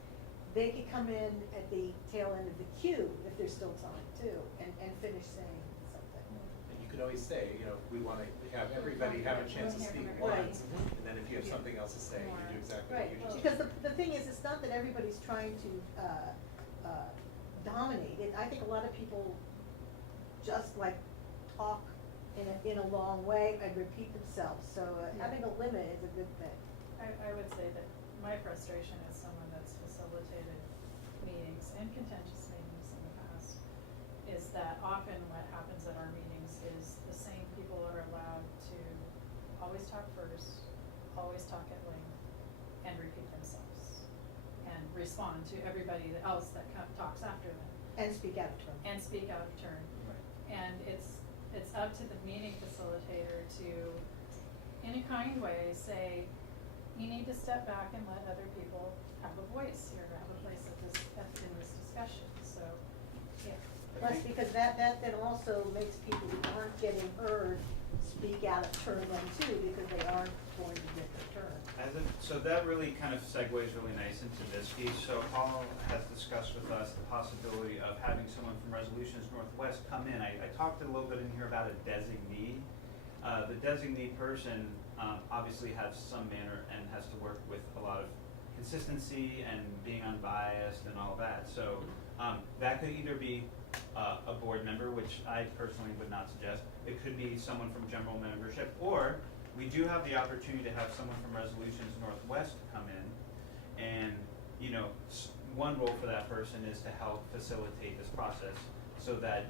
they could come in at the tail end of the queue if there's still time too, and finish saying something. And you can always say, we want to have everybody have a chance to speak Right. once, and then if you have something else to say, you do exactly what Right, you just. because the thing is, it's not that everybody's trying to dominate it. I think a lot of people just like talk in a long way and repeat themselves, so having a limit is a good thing. I would say that my frustration as someone that's facilitated meetings and contentious meetings in the past is that often what happens at our meetings is the same people are allowed to always talk first, always talk at length, and repeat themselves, and respond to everybody else that talks after them. And speak out of turn. And speak out of turn. And it's up to the meeting facilitator to, in a kind way, say, you need to step back and let other people have a voice here, have a place in this discussion, so, yeah. Plus, because that then also makes people who aren't getting heard speak out of turn then too, because they aren't going to get their turn. So that really kind of segues really nice into this piece. So Paul has discussed with us the possibility of having someone from Resolutions Northwest come in. I talked a little bit in here about a designee. The designee person obviously has some manner and has to work with a lot of consistency and being unbiased and all that. So that could either be a board member, which I personally would not suggest. It could be someone from general membership, or we do have the opportunity to have someone from Resolutions Northwest come in, and one role for that person is to help facilitate this process, so that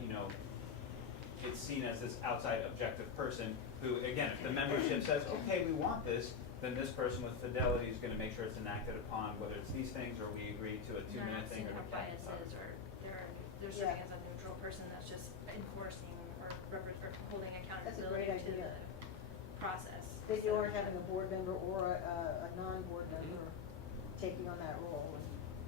it's seen as this outside objective person who, again, if the membership says, okay, we want this, then this person with fidelity is going to make sure it's enacted upon, whether it's these things or we agree to a 2-minute thing or They're the not seeing how biases, or they're serving as a neutral person that's just enforcing or holding That's a great accountability to idea. the process. Then you are having a board member or a non-board member taking on that role.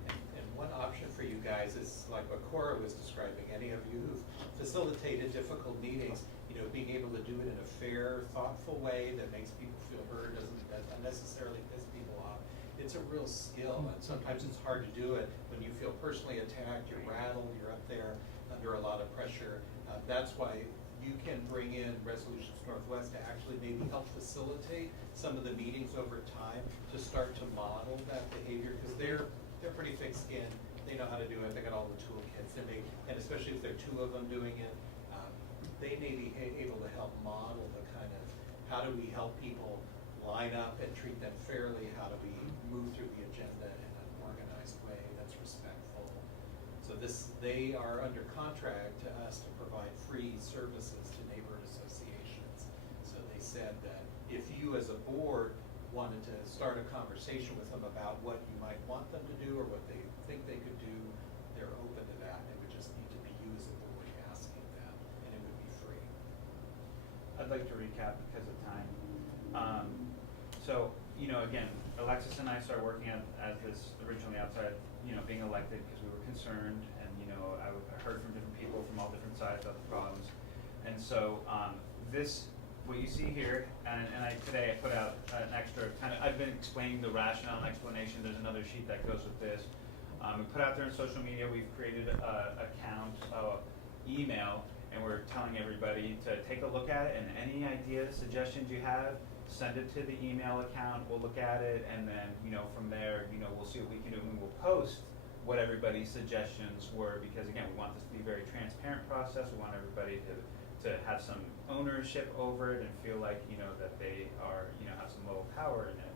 And one option for you guys is like what Cora was describing. Any of you who've facilitated difficult meetings, being able to do it in a fair, thoughtful way that makes people feel heard, doesn't unnecessarily piss people off. It's a real skill, and sometimes it's hard to do it when you feel personally attacked, you're rattled, you're up there under a lot of pressure. That's why you can bring in Resolutions Northwest to actually maybe help facilitate some of the meetings over time to start to model that behavior, because they're pretty thick-skinned. They know how to do it. They got all the toolkits, and especially if there are two of them doing it, they may be able to help model the kind of how do we help people line up and treat them fairly. How do we move through the agenda in an organized way that's respectful? So they are under contract to us to provide free services to neighborhood associations. So they said that if you as a board wanted to start a conversation with them about what you might want them to do or what they think they could do, they're open to that. It would just need to be you as a board asking them, and it would be free. I'd like to recap because of time. So, again, Alexis and I started working as this originally outside, being elected because we were concerned, and, I heard from different people from all different sides about the problems. And so, what you see here, and today I put out an extra I've been explaining the rationale and explanation. There's another sheet that goes with this. We put out there in social media, we've created a account, email, and we're telling everybody to take a look at it, and any ideas, suggestions you have, send it to the email account. We'll look at it, and then from there, we'll see what we can do, and we'll post what everybody's suggestions were, because again, we want this to be a very transparent process. We want everybody to have some ownership over it and feel like that they are have some little power in it.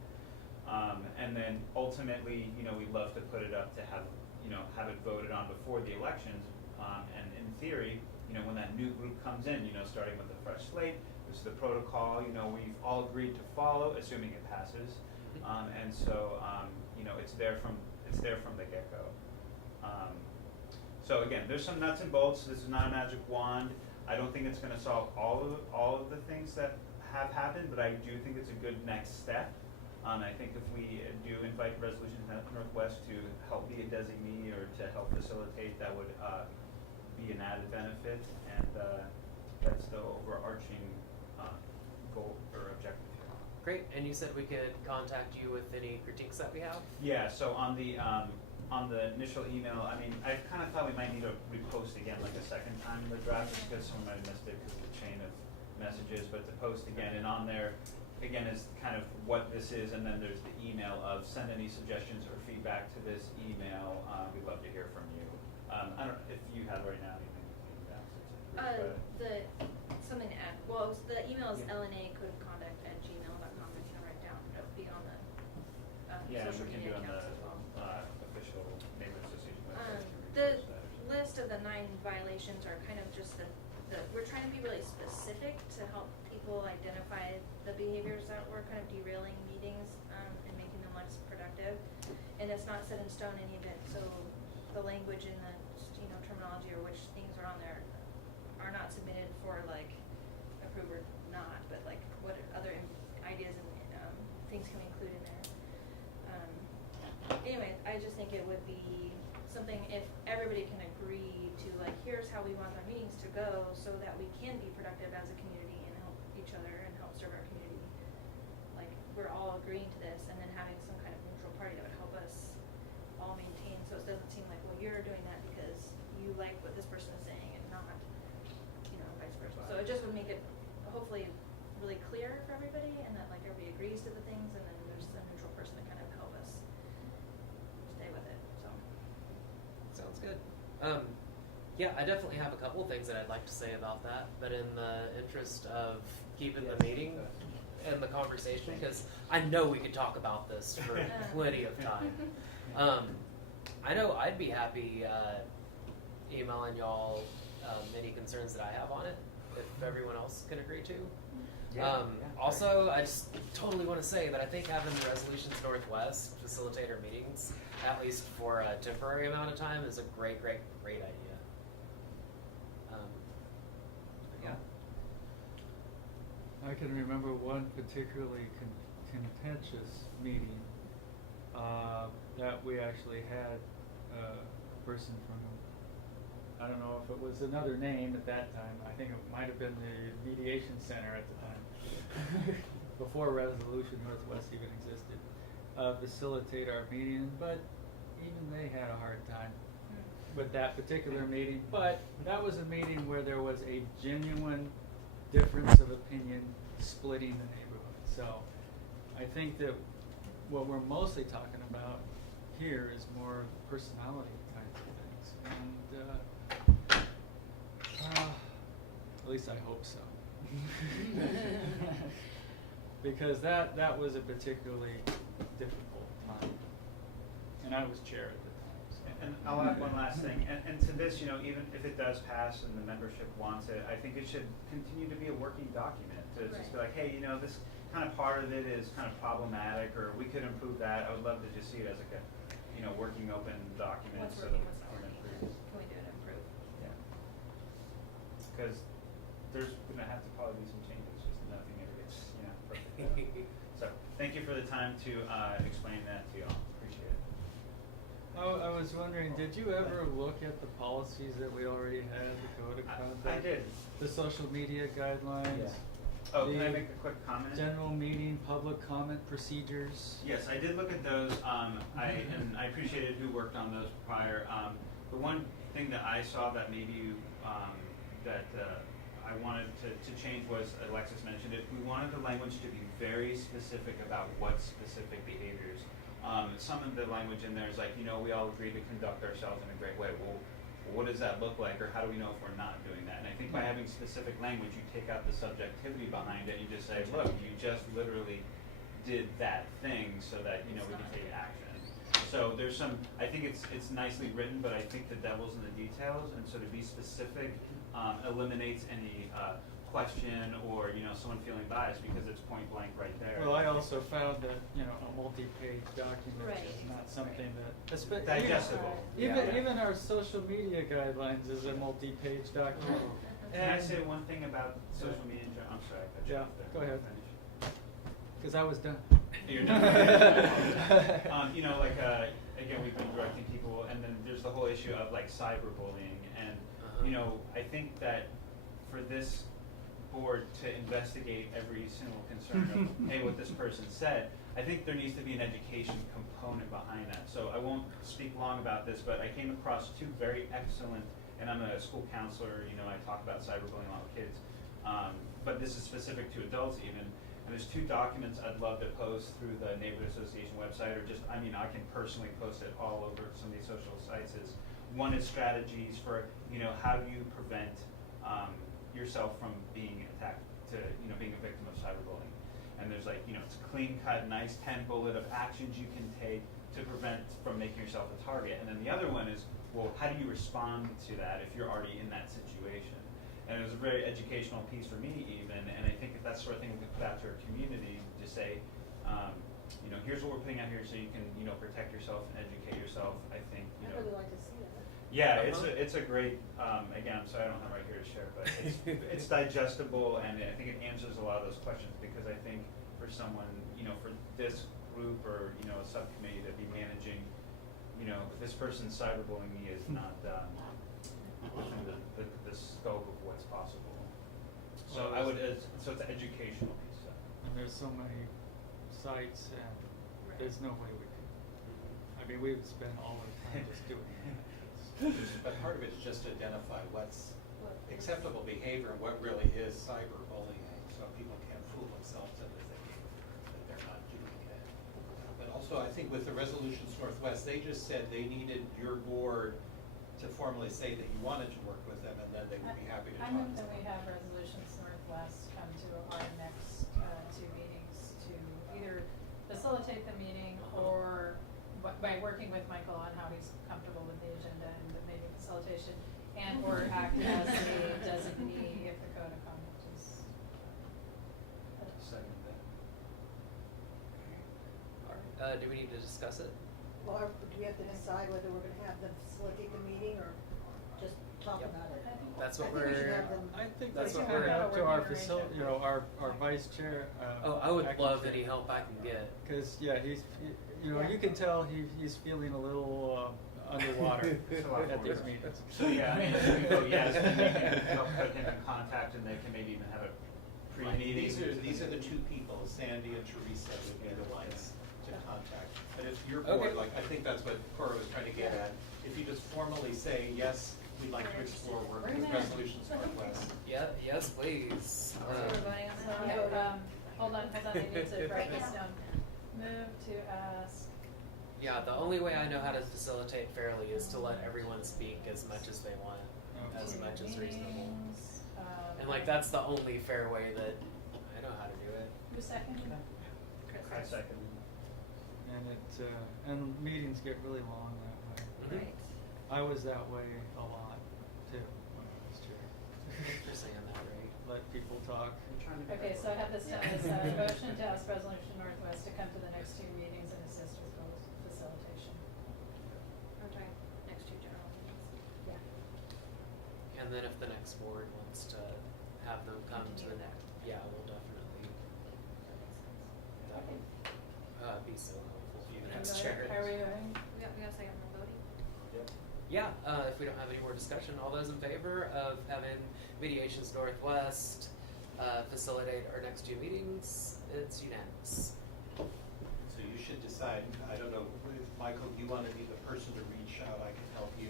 And then ultimately, we'd love to put it up to have it voted on before the elections. And in theory, when that new group comes in, starting with a fresh slate, this is the protocol, we've all agreed to follow, assuming it passes. And so, it's there from the get-go. So again, there's some nuts and bolts. This is not a magic wand. I don't think it's going to solve all of the things that have happened, but I do think it's a good next step. I think if we do invite Resolutions Northwest to help be a designee or to help facilitate, that would be an added benefit, and that's the overarching goal or objective here. Great, and you said we could contact you with any critiques that we have? Yeah, so on the initial email, I kind of thought we might need to repost again like a second time in the draft, just because someone might have missed it because of the chain of messages, but to post again, and on there, again, is kind of what this is, and then there's the email of send any suggestions or feedback to this email. We'd love to hear from you. I don't know if you have right now anything to Something to add, well, the email is Yeah. lnacodeofconduct@gmail.com, if you can write down, it'll be on the, Yeah, and social we can do media on the, accounts as well. official neighborhood association website. The list of the 9 violations are kind of just we're trying to be really specific to help people identify the behaviors that were kind of derailing meetings, and making them less productive. And it's not set in stone in any event, so the language and the, terminology or which things are on there are not submitted for like approve or not, but like what other ideas and, things can we include in there. Anyway, I just think it would be something if everybody can agree to like, here's how we want our meetings to go so that we can be productive as a community and help each other and help serve our community. Like, we're all agreeing to this and then having some kind of neutral party that would help us all maintain, so it doesn't seem like, well, you're doing that because you like what this person is saying and not, vice versa. So it just would make it hopefully really clear for everybody and that like everybody agrees to the things and then there's a neutral person to kind of help us stay with it, so. Sounds good. Yeah, I definitely have a couple of things that I'd like to say about that, but in the interest of keeping the meeting and the conversation, because I know we could talk about this for plenty of time. I know I'd be happy emailing y'all any concerns that I have on it, if everyone else can agree to. Also, I just totally want to say that I think having the Resolutions Northwest facilitate our meetings, at least for a temporary amount of time, is a great idea. Yeah. I can remember one particularly contentious meeting that we actually had a person from, I don't know if it was another name at that time. I think it might have been the Mediation Center at the time, before Resolution Northwest even existed, facilitate our meeting, but even they had a hard time with that particular meeting. But that was a meeting where there was a genuine difference of opinion splitting the neighborhood. So I think that what we're mostly talking about here is more personality kinds of things, and at least I hope so. Because that was a particularly difficult time, and I was chair at the time. So. And I'll add one last thing, and to this, even if it does pass and the membership wants it, I think it should continue to be a working document, to just be like, hey, this kind of part of it is kind of problematic, or we could improve that. I would love to just see it as like a, working open document. What's so working, that what's not we can working, improve. can we do it and improve? Yeah. Because there's gonna have to probably be some changes, just nothing ever gets, perfect. So, thank you for the time to explain that to y'all. Appreciate it. Oh, I was wondering, did you ever look at the policies that we already had, the code of conduct? I did. The social media guidelines? Oh, can I the make a quick comment? General meeting, public comment procedures? Yes, I did look at those. I appreciated who worked on those prior. The one thing that I saw that maybe I wanted to change was, Alexis mentioned it, we wanted the language to be very specific about what specific behaviors. Some of the language in there is like, we all agree to conduct ourselves in a great way. Well, what does that look like, or how do we know if we're not doing that? And I think by having specific language, you take out the subjectivity behind it. You just say, look, you just literally did that thing so that, we can take action. So there's some, I think it's nicely written, but I think the devil's in the details, and so to be specific eliminates any question or, someone feeling biased, because it's point blank right there. Well, I also found that, a multi-page document Right. is not something that, Digestible. even our social media guidelines is a multi-page document. Can I say one thing about social media? I'm sorry, I cut you Yeah, off there. go ahead. Finish. Because I was done. You're done. Again, we've been directing people, and then there's the whole issue of like cyberbullying, and I think that for this board to investigate every single concern of hey, what this person said, I think there needs to be an education component behind that. So I won't speak long about this, but I came across 2 very excellent, and I'm a school counselor. I talk about cyberbullying a lot with kids, but this is specific to adults even. And there's 2 documents I'd love to post through the Neighborhood Association website, or just, I can personally post it all over some of these social sites. One is strategies for, how do you prevent yourself from being attacked to, you know, being a victim of cyberbullying. And there's like, you know, it's clean cut, nice 10 bullet of actions you can take to prevent from making yourself a target. And then the other one is, well, how do you respond to that if you're already in that situation? And it was a very educational piece for me even, and I think if that's the sort of thing we could put out to our community to say, you know, here's what we're putting out here so you can, you know, protect yourself and educate yourself. I think, you know. I'd really like to see that. Yeah, it's a great, again, I'm sorry I don't have it right here to share, but it's digestible, and I think it answers a lot of those questions, because I think for someone, you know, for this group or, you know, a subcommittee to be managing, you know, this person's cyberbullying me is not within the scope of what's possible. So Well, so it's an educational piece of it. And there's so many sites, and there's no way we could. I mean, we would spend all our time just doing that. But part of it is just to identify what's acceptable behavior and what really is cyberbullying, so people can't fool themselves into thinking that they're not doing it. But also, I think with the Resolutions Northwest, they just said they needed your board to formally say that you wanted to work with them, and then they would be happy to talk I move to that we them. have Resolutions Northwest come to our next two meetings to either facilitate the meeting or by working with Michael on how he's comfortable with the agenda and maybe facilitation, and or act as a designee if the code of conduct is. Second that. Alright, do we need to discuss it? Well, do we have to decide whether we're gonna have them facilitate the meeting or just talk Yep. about it? That's what I think we should we're, have them. I think That's that's what what we're we're- up to our We're facility, you know, our vice chair. oh, I would acting love chair. any help I can get. Cause yeah, you know, you can tell he's feeling a little underwater It's a lot of at these work. meetings. So yeah, I mean, if we vote yes, then we can help put him in contact, and they can maybe even have a pre-meeting. These are the two people, Sandy and Teresa, would be the ones to contact. But if your Okay. board, like, I think that's what Cora was trying to get at, if you just formally say, yes, we'd like to explore working with Resolutions Northwest. Yeah, yes, please. So we're voting on So, that? yeah, hold on, I need to write this down. Move to ask. Yeah, the only way I know how to facilitate fairly is to let everyone speak as much as they want, as to much as reasonable. meetings, And like, that's the only fair way that I know how to do it. Who seconded? I second. And meetings get really long that way. Mhm. Right. I was that way a lot too when I was chair. You're saying that right. Let people talk. Okay, so I have this down as a motion to ask Resolution Northwest to come to the next two meetings and assist with facilitation. Okay, next two general meetings. Yeah. And then if the next board wants to have them come to the next, yeah, we'll definitely, that would be so helpful for the next chair. Are we voting? We got a second for voting? Yeah, if we don't have any more discussion, all those in favor of having Mediations Northwest facilitate our next two meetings, it's unanimous. So you should decide, I don't know, if Michael, you want to be the person to reach out, I can help you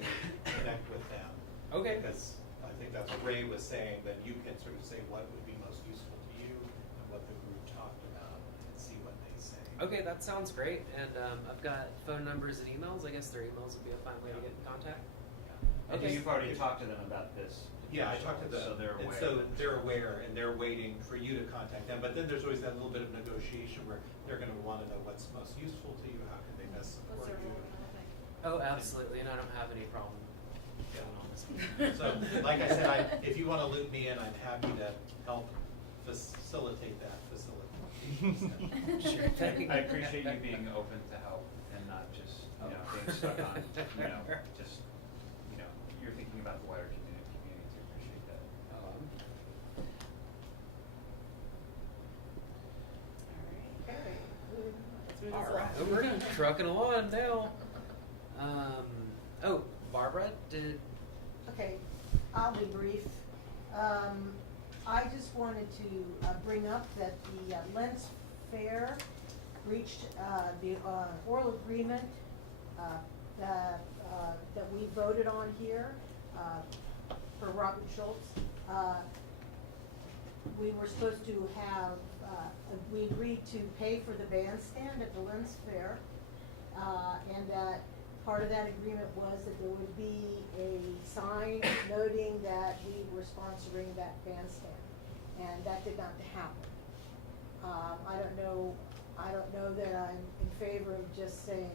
connect with them. Okay. Because I think that's what Ray was saying, that you can sort of say what would be most useful to you and what the group talked about and see what they say. Okay, that sounds great, and I've got phone numbers and emails. I guess their emails would be a fine way to get in contact. And Okay. you've already talked to them about this. Yeah, I talked to them, So they're aware. and so they're aware, and they're waiting for you to contact them, but then there's always that little bit of negotiation where they're gonna wanna know what's most useful to you, how can they best What's support their you. role in the whole thing? Oh, absolutely, and I don't have any problem going on this meeting. So, like I said, if you wanna loop me in, I'm happy to help facilitate that facilitation. Sure thing. I appreciate you being open to help and not just, you know, being stuck on, you know, just, you know, you're thinking about the wider community to appreciate that. All right, we're trucking along now. Oh, Barbara, did, Okay, I'll be brief. I just wanted to bring up that the Lens Fair reached the oral agreement that we voted on here for Robert Schultz. We were supposed to have, we agreed to pay for the bandstand at the Lens Fair, and that part of that agreement was that there would be a sign noting that we were sponsoring that bandstand, and that did not happen. I don't know that I'm in favor of just saying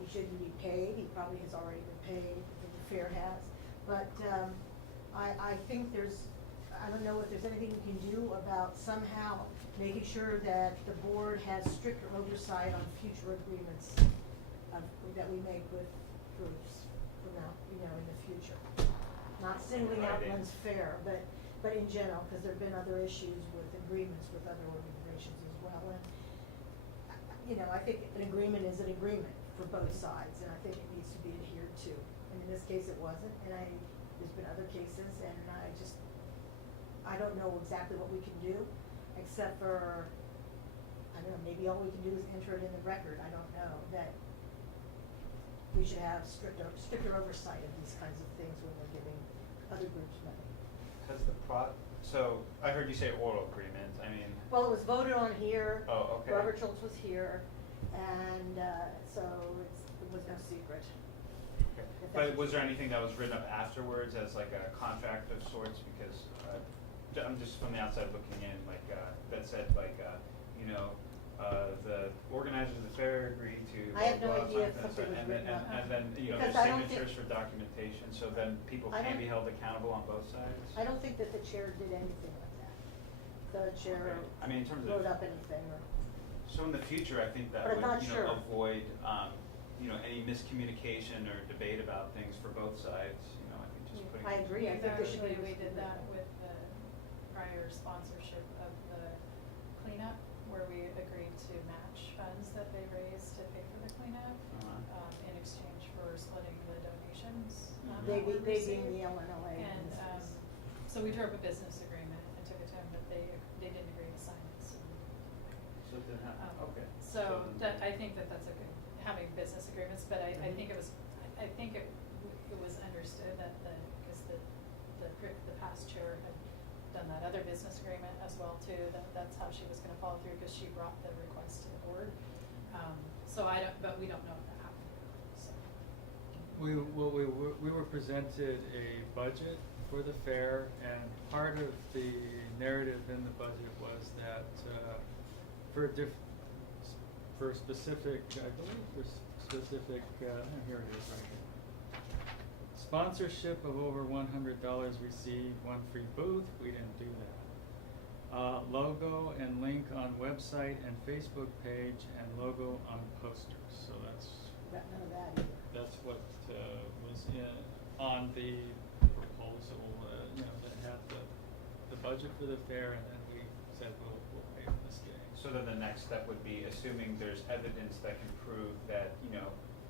he shouldn't be paid. He probably has already been paid, the fair has. But, I think I don't know if there's anything we can do about somehow making sure that the board has stricter oversight on future agreements that we make with groups from now, in the future. Not singling out Writing. one's fair, but in general, because there've been other issues with agreements with other organizations as well. And, I think an agreement is an agreement for both sides, and I think it needs to be adhered to. And in this case, it wasn't, and there's been other cases, and I don't know exactly what we can do, except for, I don't know, maybe all we can do is enter it in the record, I don't know, that we should have stricter oversight of these kinds of things when we're giving other groups money. Has so I heard you say oral agreement, I mean. Well, it was voted on here. Oh, okay. Robert Schultz was here, and, so it was no secret. Okay. If But that's- was there anything that was written up afterwards as like a contract of sorts? Because I'm just from the outside looking in, like, that said like, the organizers of the fair agreed to. I have no blah, blah, idea if something, something was and written then- up. And then, Because there's I don't think- signatures for documentation, so then people I can don't- be held accountable on both sides? I don't think that the chair did anything like that. The chair Okay. I mean, in terms of. wrote up anything, or, So in the future, I think that But I'm would, not sure. avoid, any miscommunication or debate about things for both sides, I think just putting. I agree, I think there should be. Actually, we did that with the prior sponsorship of the cleanup, where we agreed to match funds that they raised to pay for the cleanup, in exchange for splitting the donations. They that were being received. the LNA. in And, this case. so we drew up a business agreement and took it to them, but they didn't agree to sign it, so. So then, okay. So that, I think that that's a good, having business agreements, but I Mhm. think it was understood that because the past chair had done that other business agreement as well too, that's how she was gonna follow through, because she brought the request to the board. But we don't know if that happened, so. We were presented a budget for the fair, and part of the narrative in the budget was that, for specific, I believe for specific, here it is right here. Sponsorship of over $100 received one free booth, we didn't do that. Logo and link on website and Facebook page, and logo on posters, so Got none of that either. that's what, was on the proposal, that had the budget for the fair, and then we said, we'll pay for this day. So then the next step would be, assuming there's evidence that can prove that,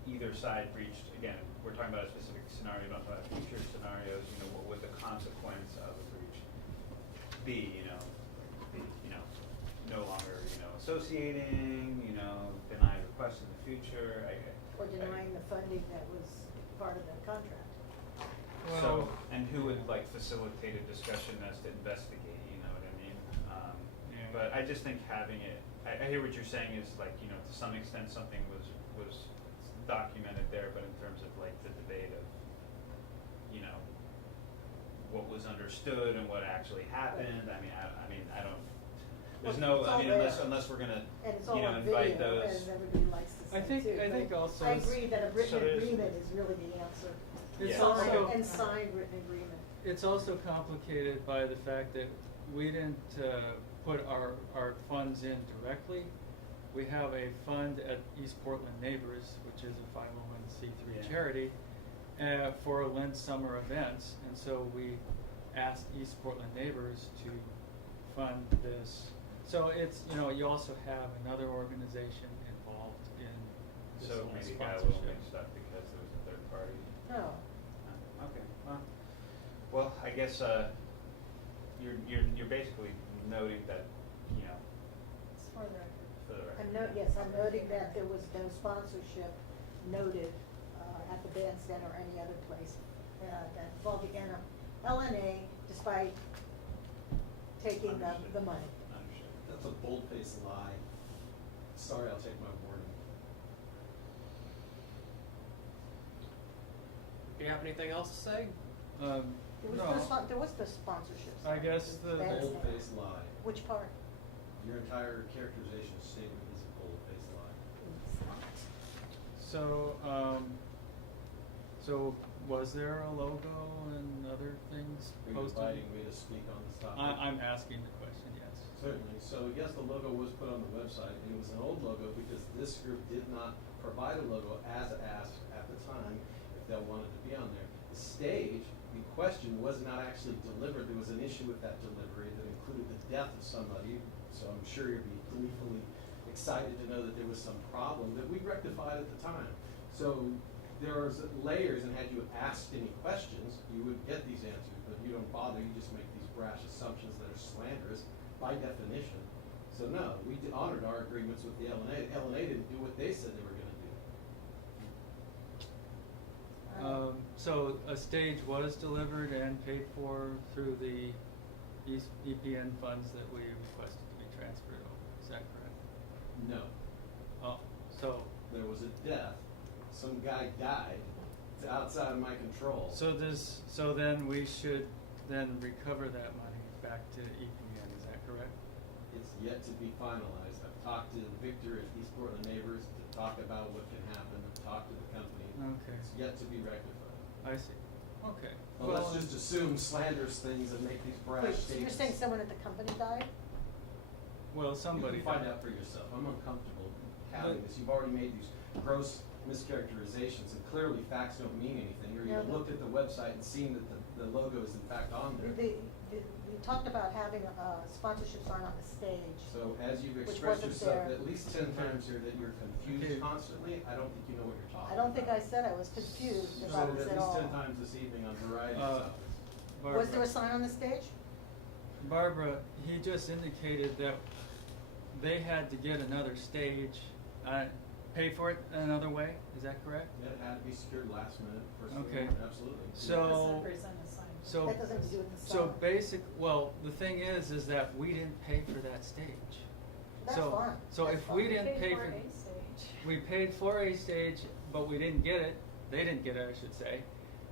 either side breached, again, we're talking about a specific scenario, not about future scenarios, what would the consequence of a breach be, no longer, associating, deny requests in the future, Or denying the funding that was part of the contract. So, and who would facilitate a discussion as to investigate, you know what I mean? Yeah. But I just think having it, I hear what you're saying is to some extent something was documented there, but in terms of the debate of, what was understood and what actually happened, I don't, there's Well, no, it's all unless we're gonna, And it's all on invite video, those. and everybody likes to see I think- too, I but think also I it's- agree that a So written there's- agreement is really the answer. It's Yeah. also- And signed written agreement. It's also complicated by the fact that we didn't put our funds in directly. We have a fund at East Portland Neighbors, which is a 501c3 Yeah. charity, for Lent summer events, and so we asked East Portland Neighbors to fund this. So it's, you also have another organization involved in this So whole maybe guy will sponsorship. mix up because there was a third party. No, Okay, well, I guess, you're basically noting that, It's for the record. for the record. I'm noting that there was no sponsorship noted, at the bandstand or any other place, that involved the LNA, despite taking the Understood. money. Understood. That's a bold-faced lie. Sorry, I'll take my warning. Do you have anything else to say? There was No. there was the sponsorship. I side. guess the- Bandstand. Bold-faced lie. Which part? Your entire characterization statement is a bold-faced lie. It's not. So was there a logo and other things Are you posted? inviting me to speak on this topic? I'm asking the question, yes. Certainly. So yes, the logo was put on the website, and it was an old logo because this group did not provide a logo as asked at the time if they wanted to be on there. The stage in question was not actually delivered. There was an issue with that delivery that included the death of somebody. So I'm sure you'd be gleefully excited to know that there was some problem that we rectified at the time. So there was layers, and had you asked any questions, you would get these answers. But you don't bother. You just make these brash assumptions that are slanderous by definition. So no, we honored our agreements with the LNA. LNA didn't do what they said they were going to do. So a stage was delivered and paid for through the EPN funds that we requested to be transferred over, is that correct? No, Oh, so, there was a death. Some guy died. It's outside of my control. so then we should then recover that money back to EPN, is that correct? It's yet to be finalized. I've talked to Victor at East Portland Neighbors to talk about what can happen. I've talked to the company. Okay. It's yet to be rectified. I see, okay. Well, let's just assume slanderous things and make these brash Wait, statements. so you're saying someone at the company died? Well, somebody. You can find out for yourself. I'm uncomfortable having this. You've already made these gross mischaracterizations, and clearly facts don't mean anything. Or No, you've looked at the website and seen that the logo is in fact on there. We talked about having a sponsorship sign on the stage. So as you've Which expressed wasn't yourself there. at least 10 times here that you're confused Okay. constantly, I don't think you know what you're talking I don't think I about. said I was confused So about at this at least all. 10 times this evening on a variety Uh, of topics. Was there a sign on the stage? Barbara, he just indicated that they had to get another stage, pay for it another way, is that correct? Yeah, it had to be secured last minute, first Okay. thing, absolutely. So- Doesn't present a sign. So, That doesn't have to do with the so sign. well, the thing is that we didn't pay for that stage. That's So- fine. So That's if we fine. didn't pay Paid for, for a stage. we paid for a stage, but we didn't get it, they didn't get it, I should say.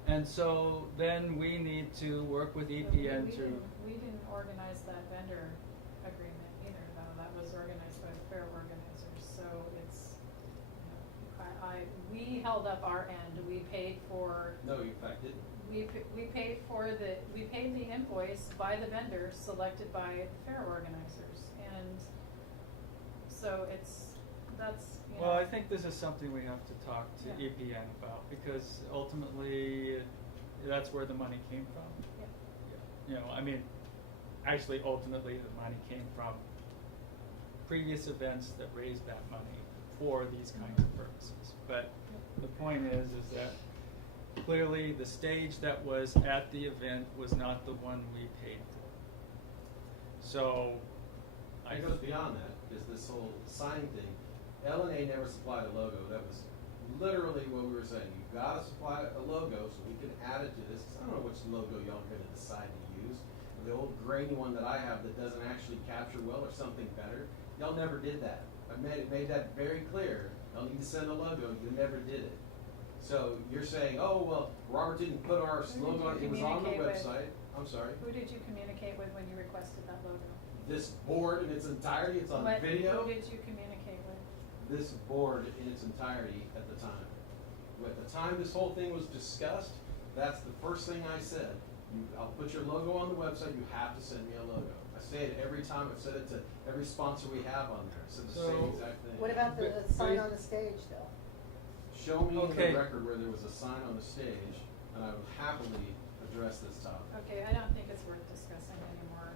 And so then we need to work with But EPN to. we didn't organize that vendor agreement either, though, that was organized by the fair organizers, so it's, you know, we held up our end, we paid for, No, you in fact didn't. we paid the invoice by the vendors selected by the fair organizers, and so that's, you know. Well, I think this is something we have to talk to Yeah. EPN about, because ultimately, that's where the money came from. Yeah. You know, I mean, actually, ultimately, the money came from previous events that raised that money for these kinds of purposes. But the point is that clearly the stage that was at the event was not the one we paid for. So, It goes beyond that, is this whole sign thing. LNA never supplied a logo. That was literally what we were saying. You gotta supply a logo so we can add it to this. 'Cause I don't know which logo y'all are gonna decide to use. The old grainy one that I have that doesn't actually capture well, or something better. Y'all never did that. I made that very clear. Y'all need to send a logo. You never did it. So you're saying, oh, well, Robert didn't put our Who did logo on, you it was on the communicate with? website. I'm sorry. Who did you communicate with when you requested that logo? This board in its entirety, it's on What- video. Who did you communicate with? This board in its entirety at the time. At the time this whole thing was discussed, that's the first thing I said. I'll put your logo on the website, you have to send me a logo. I say it every time, I've said it to every sponsor we have on there, I said the same So- exact thing. What about the But- sign but- on the stage, though? Show me in Okay. the record where there was a sign on the stage, and I would happily address this topic. Okay, I don't think it's worth discussing anymore.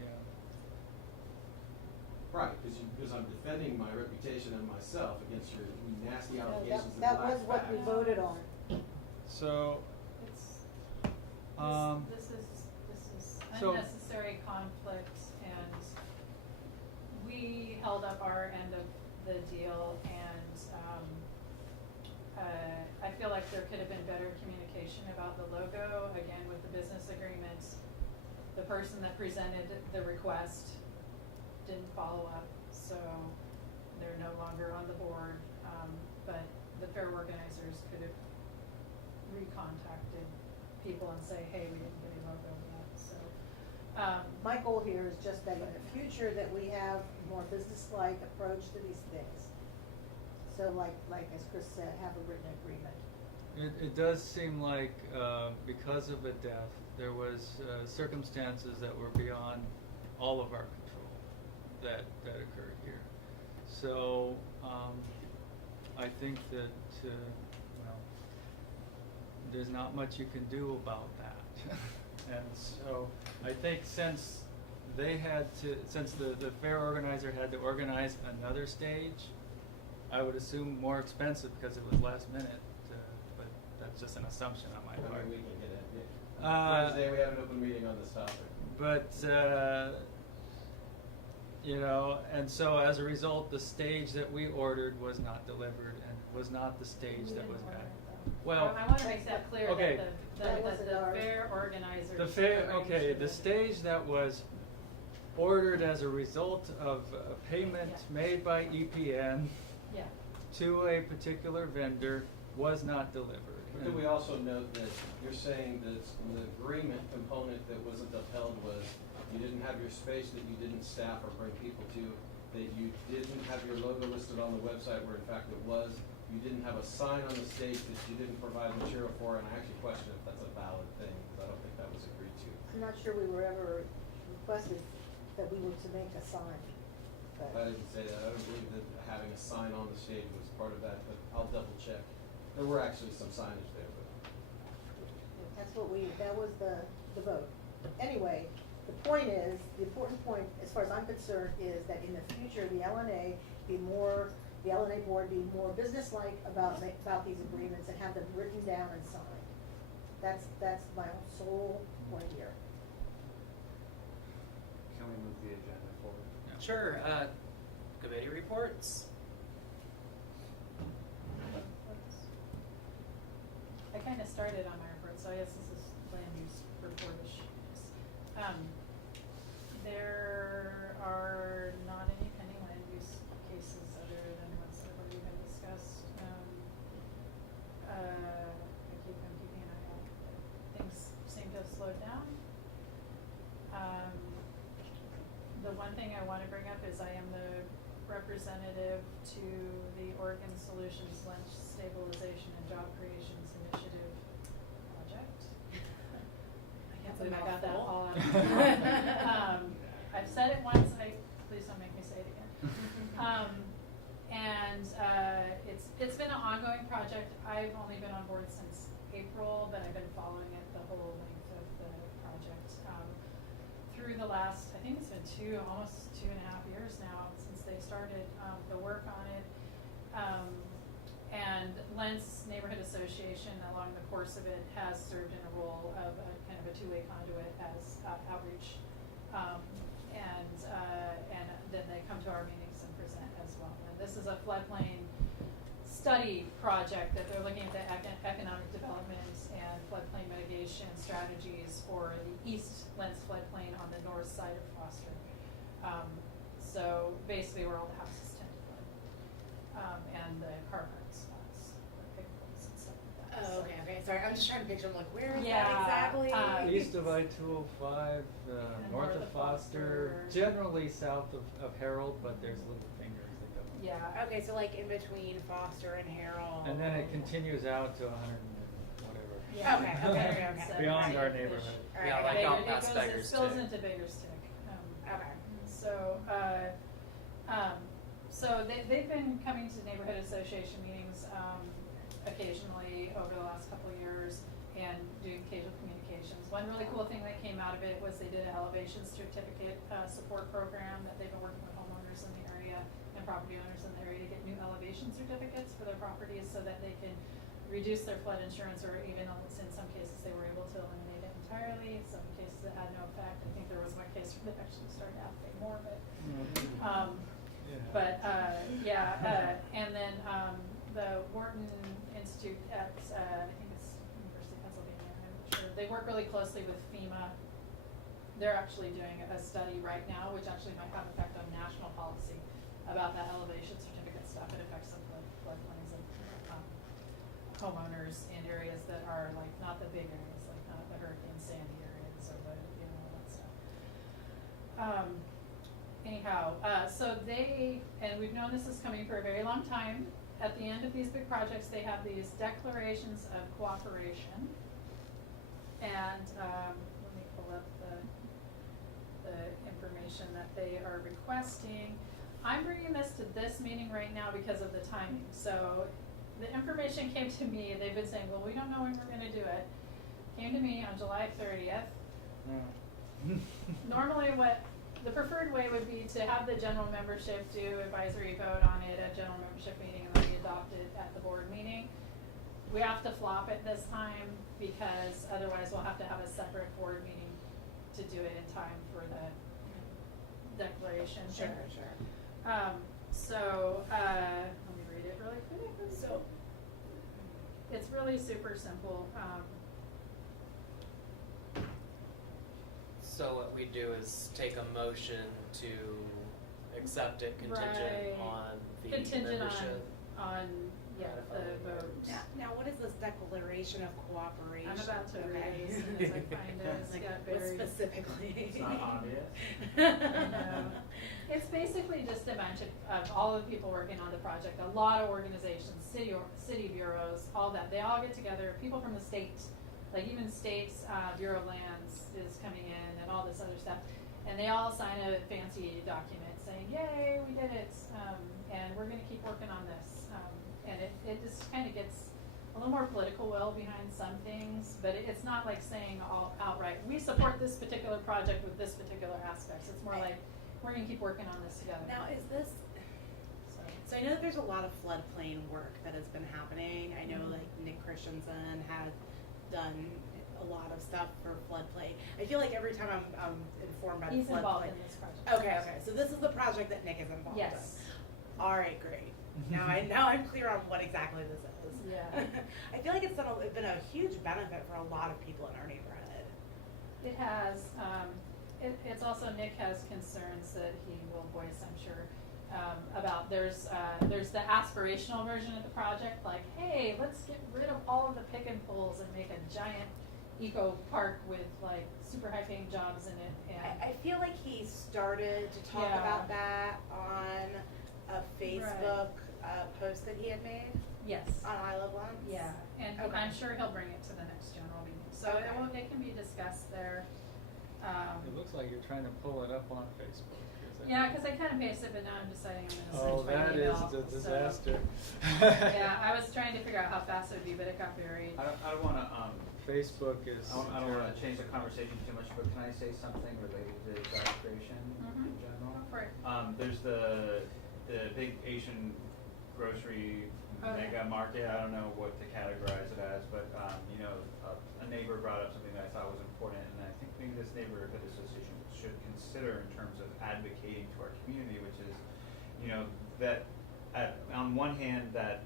yeah. Right, because I'm defending my reputation and myself against your nasty No, allegations of that black was what we facts. voted on. So, It's, Um, this is so- unnecessary conflict, and we held up our end of the deal, and, I feel like there could have been better communication about the logo, again, with the business agreements. The person that presented the request didn't follow up, so they're no longer on the board, but the fair organizers could have recontacted people and say, hey, we didn't get a logo yet, so. My goal here is just that in the future that we have more business-like approach to these things. So like as Chris said, have a written agreement. It does seem like, because of a death, there was circumstances that were beyond all of our control that occurred here. So, I think that, well, there's not much you can do about that. And so, I think since the fair organizer had to organize another stage, I would assume more expensive because it was last minute, but that's just an assumption on my I part. mean, we can get it, yeah. Wednesday, we have an open meeting on this topic. But, and so as a result, the stage that we ordered was not delivered and was not the stage that was order at. it, though. Well, I wanna make that clear, okay. that wasn't the ours. fair organizers. The fair, arranged okay, it. the stage that was ordered as a result of a payment Yeah. made by EPN Yeah, to a particular vendor was not delivered. But could we also note that you're saying that the agreement component that wasn't upheld was you didn't have your space that you didn't staff or bring people to, that you didn't have your logo listed on the website where in fact it was, you didn't have a sign on the stage that you didn't provide material for, and I actually question if that's a valid thing, because I don't think that was agreed to. I'm not sure we were ever requested that we were to make a sign, but. I didn't say that, I don't believe that having a sign on the stage was part of that, but I'll double check. There were actually some signage there, but. That's what that was the vote. Anyway, the point is, the important point, as far as I'm concerned, is that in the future, the LNA board be more businesslike about these agreements and have them written down and signed. That's my sole point here. Can we move the agenda forward? Yeah. Sure, committee reports. I kind of started on my report, so I guess this is land use report-ish. There are not any pending land use cases other than what's already been discussed. I'm keeping an eye out. Things seem to have slowed down. The one thing I want to bring up is I am the representative to the Oregon Solutions Lunch Stabilization and Job Creations Initiative project. I can't That's a believe I got that mouthful. all out. I've said it once, please don't make me say it again. It's been an ongoing project. I've only been on board since April, but I've been following it the whole length of the project. Through the last, I think it's been almost 2.5 years now since they started the work on it. And Lentz Neighborhood Association, along the course of it, has served in a role of a kind of a two-way conduit as outreach. And then they come to our meetings and present as well. And this is a floodplain study project that they're looking at the economic development and floodplain mitigation strategies for the East Lentz floodplain on the north side of Foster. So basically where all the houses tend to flood, and the car park spots, the pickleball and stuff like that. Oh, okay. Sorry, I'm just trying to picture. I'm like, where is Yeah, that exactly? East of I-205, north of Foster, generally south of Harold, but there's little fingers that go. Yeah. Okay, so like in between Foster and Harold. And then it continues out to 100 and whatever. Yeah. Okay. So Beyond our it's neighborhood. All Yeah, right, like I out got it. past Beggars It spills Stick. into Beggars Stick. Okay. So they've been coming to neighborhood association meetings occasionally over the last couple of years and doing occasional communications. One really cool thing that came out of it was they did an elevation certificate support program that they've been working with homeowners in the area and property owners in the area to get new elevation certificates for their properties so that they can reduce their flood insurance, or even in some cases they were able to eliminate it entirely. Some cases it had no effect. I think there was one case where they actually started to have to pay more, but and then the Wharton Institute at I think it's University of Pennsylvania, I'm not sure. They work really closely with FEMA. They're actually doing a study right now, which actually might have effect on national policy about that elevation certificate stuff. It affects some floodplains and homeowners in areas that are like not the big areas, like not the Hurricane Sandy areas or the, you know, all that stuff. Anyhow, so they, and we've known this is coming for a very long time. At the end of these big projects, they have these declarations of cooperation. And, let me pull up the information that they are requesting. I'm bringing this to this meeting right now because of the timing. So the information came to me, they've been saying, well, we don't know when we're gonna do it. Came to me on July 30th. Normally what, the preferred way would be to have the general membership do advisory vote on it at general membership meeting and then be adopted at the board meeting. We have to flop it this time because otherwise we'll have to have a separate board meeting to do it in time for the declaration. Sure. So, let me read it really quick. So, It's really super simple. So what we do is take a motion to accept it contingent Right. on the Contingent membership. on, yeah, the vote. now what is this declaration of cooperation? I'm about to read Okay. it as soon as I find it. It's Like, got what very- specifically? It's not obvious. No. It's basically just a bunch of all the people working on the project, a lot of organizations, city bureaus, all that. They all get together, people from the state, like even states, Bureau of Lands is coming in and all this other stuff. And they all sign a fancy document saying, yay, we did it, and we're gonna keep working on this. And it just kind of gets a little more political will behind some things, but it's not like saying all outright, we support this particular project with this particular aspects. It's more like, we're gonna keep working on this together. Now, is this, so I know that there's a lot of floodplain work that has been happening. I know like Nick Christensen had done a lot of stuff for floodplain. I feel like every time I'm informed about He's involved floodplain. in this project. Okay, so this is the project that Nick is involved in. Yes. All right, great. Now I'm clear on what exactly this is. Yeah. I feel like it's been a huge benefit for a lot of people in our neighborhood. It has, it's also, Nick has concerns that he will voice, I'm sure, about, there's the aspirational version of the project, like, hey, let's get rid of all of the pick and pulls and make a giant eco park with like super high paying jobs in it. And I feel like he started to talk Yeah. about that on a Facebook post that he had made yes. on I Love Lens. Yeah, and Okay. I'm sure he'll bring it to the next general meeting, so Okay. it can be discussed there. It looks like you're trying to pull it up on Facebook. Is that- Yeah, cause I kinda pasted it, but now I'm deciding I'm gonna Oh, switch my that email. is a so- disaster. Yeah, I was trying to figure out how fast it would be, but it got buried. I don't wanna, Facebook is. I don't wanna change the conversation too much, but can I say something related to job creation in Mhm. general? Go for it. There's the big Asian grocery Oh, yeah. mega market, I don't know what to categorize it as, but, you know, a neighbor brought up something that I thought was important, and I think maybe this neighborhood association should consider in terms of advocating to our community, which is, you know, that on one hand, that,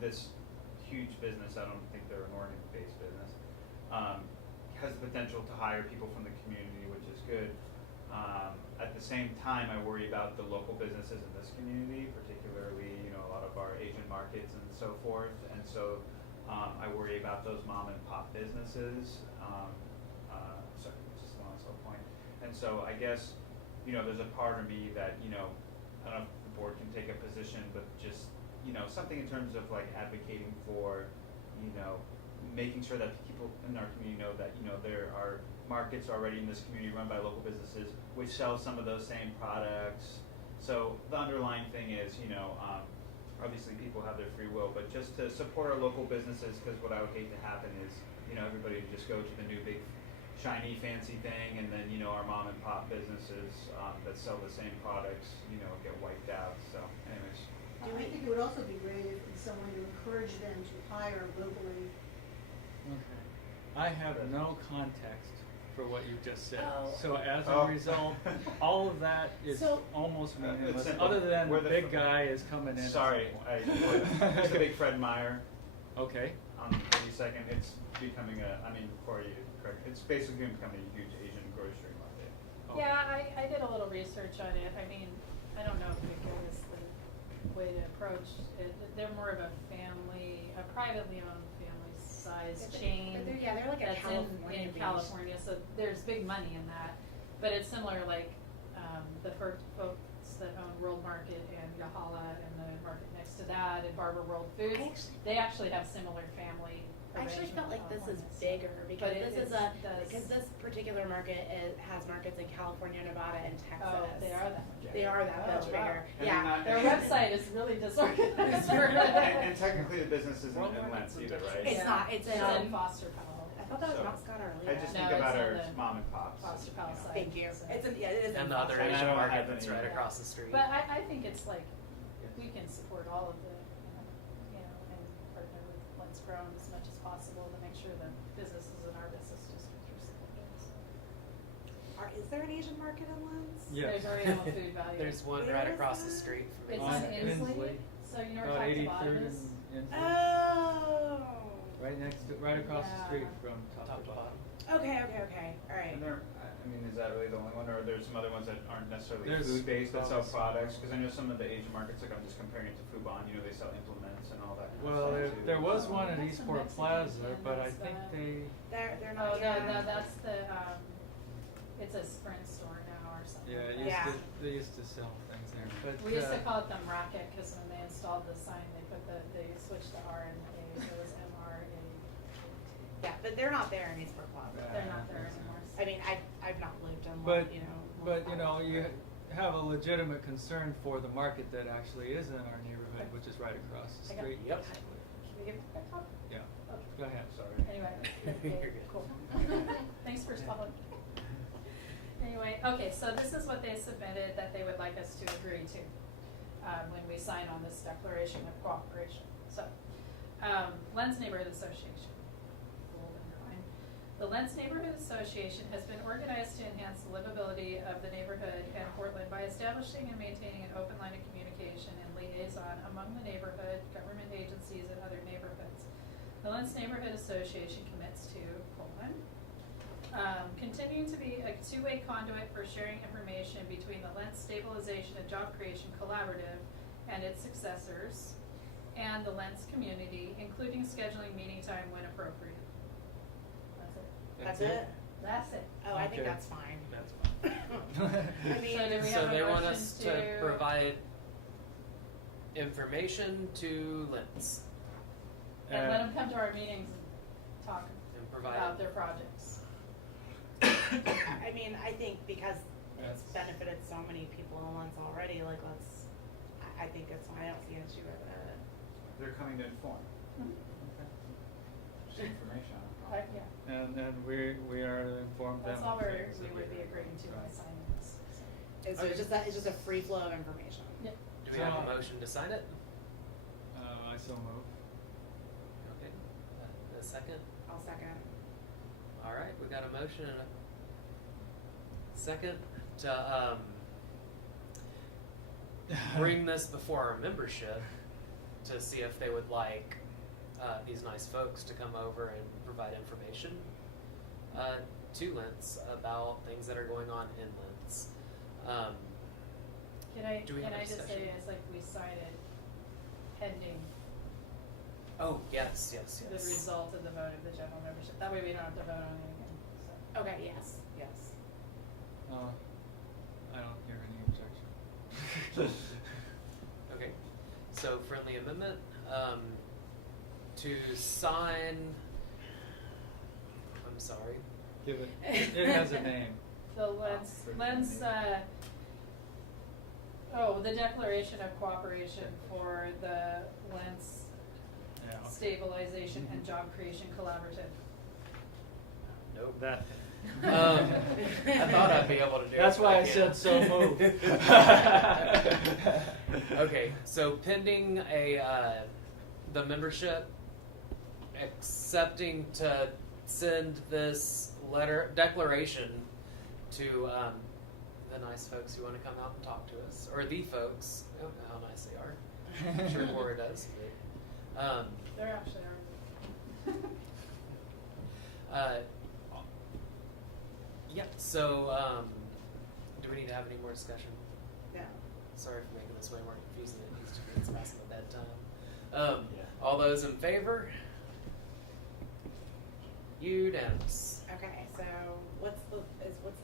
this huge business, I don't think they're an Oregon-based business, has the potential to hire people from the community, which is good. At the same time, I worry about the local businesses in this community, particularly, you know, a lot of our Asian markets and so forth. And so, I worry about those mom and pop businesses. Sorry, just lost the point. And so I guess, you know, there's a part of me that, you know, I don't know if the board can take a position, but just, you know, something in terms of like advocating for, you know, making sure that people in our community know that, you know, there are markets already in this community run by local businesses which sell some of those same products. So the underlying thing is, you know, obviously people have their free will, but just to support our local businesses, because what I would hate to happen is, you know, everybody would just go to the new big shiny fancy thing, and then, you know, our mom and pop businesses that sell the same products, you know, get wiped out. So anyways. I think it would also be great if someone to encourage them to hire locally. Okay. I have no context for what you just said. Oh. So as a Oh. result, all of that is So- almost It's meaningless, simple. other than the We're the big fr- guy is coming in. Sorry, it's the big Fred Meyer Okay. on the 32nd. It's becoming before you correct, it's basically becoming a huge Asian grocery market. Oh. Yeah, I did a little research on it. I mean, I don't know if Victor is the way to approach it. They're more of a family, a privately owned family-sized But chain. they're like a that's California in based. California, so there's big money in that. But it's similar, like, the folks that own World Market and Yahala and the market next to that and Barber World Foods, they actually have similar family I actually felt like this is arrangements. bigger because But it this is does- because this particular market has markets in California, Nevada, and Texas. Oh, they are that much. They are that much Oh, bigger. wow. And Yeah. they're Their not- website is really disorganized. And technically the business isn't World in Market's Lentz in either, Texas. right? It's not. It's It's in in Foster Powell. I thought that was So, Mount Scott Arlene. I just No, think it's about on our the mom and pops. Foster Powell you know. side. Thank you. So- It's in, yeah, it is in And the other Foster. And I Asian don't market have that's any- right Yeah. across the street. But I think it's like, we can support all of the, and partner with Let's Grow as much as possible to make sure that businesses in our business district are supported. So. Is there an Asian market in Lens? Yeah. There's already animal food value. There's one Where right is across the that? street from It's On on Inslee. Inslee, so you know where About Top to 83rd Bottom and is? Inslee. Oh. Right next to, right across the Yeah. street from Top Top to to Bottom. Okay. All right. And there, I mean, is that really the only one, or are there some other ones that aren't necessarily There's food-based that sell probably products? Because I know some of the Asian markets, like I'm just comparing it to Fubon, you know, they sell implements and all that kind Well, of there, stuff too. there was one at That's the Eastport Mexican Plaza, stand, but I that's think the- They're Oh, not. no, yeah. that's the, it's a Sprint store now or something. yeah, like it used that. to, they used to sell things there, but, We used to call it them racket, cause when they installed the sign, they switched the R and A, so it was MRA. Yeah, but they're not there in Eastport Plaza. They're not there anymore. I mean, I've not lived in But, one, you know. but, you know, you have a legitimate concern for the market that actually is in our neighborhood, which is right across the I got- street. Yep. Can we give it back up? Yeah, Okay. go ahead. Sorry. Anyway, You're okay, good. cool. Thanks for following. Anyway, okay, so this is what they submitted that they would like us to agree to, when we sign on this declaration of cooperation. So, Lens Neighborhood Association. We'll underline. The Lens Neighborhood Association has been organized to enhance the livability of the neighborhood and Portland by establishing and maintaining an open line of communication and liaison among the neighborhood, government agencies, and other neighborhoods. The Lens Neighborhood Association commits to Portland, continuing to be a two-way conduit for sharing information between the Lens Stabilization and Job Creation Collaborative and its successors, and the Lens community, including scheduling meeting time when appropriate. That's it. That's it? That's it. Oh, I think Okay. that's fine. That's fine. I mean, So do we So have a they want motion us to to- provide information to Lentz And let them come to our meetings and talk and provide. about their projects. I mean, I think because it's That's- benefited so many people in Lens already, like I think it's fine. I don't see an issue with it. They're coming to inform, Mhm. just information. Yeah. And we are to inform them. That's of all things we that would we- be agreeing to by Right. signing this. So. It's just a free flow of information. Yeah. Do we have a So- motion to sign it? I so move. Okay, a second? I'll second. All right, we got a motion and a second to, bring this before our membership to see if they would like, these nice folks to come over and provide information, to Lentz about things that are going on in Lentz. Do we have a just say, discussion? it's like we sign it pending Oh, yes. the result of the vote of the general membership. That way we don't have to vote on anything, so. Okay, yes. I don't hear any objection. Okay, so friendly amendment, to sign, I'm sorry. Give it, it has a name. The Lens, the declaration of cooperation for the Lens Yeah, okay. Stabilization and Job Creation Collaborative. Nope. That. I thought I'd be able to do it. That's but why I can't. said so move. Okay, so pending the membership accepting to send this declaration to the nice folks who want to come out and talk to us, or the folks. I don't know how nice they are. I'm sure Laura does. There actually are. Yeah. So, do we need to have any more discussion? No. Sorry for making this way more confusing than it needs to be. It's past my bedtime. Yeah. All those in favor? Unanimous. Okay, so what's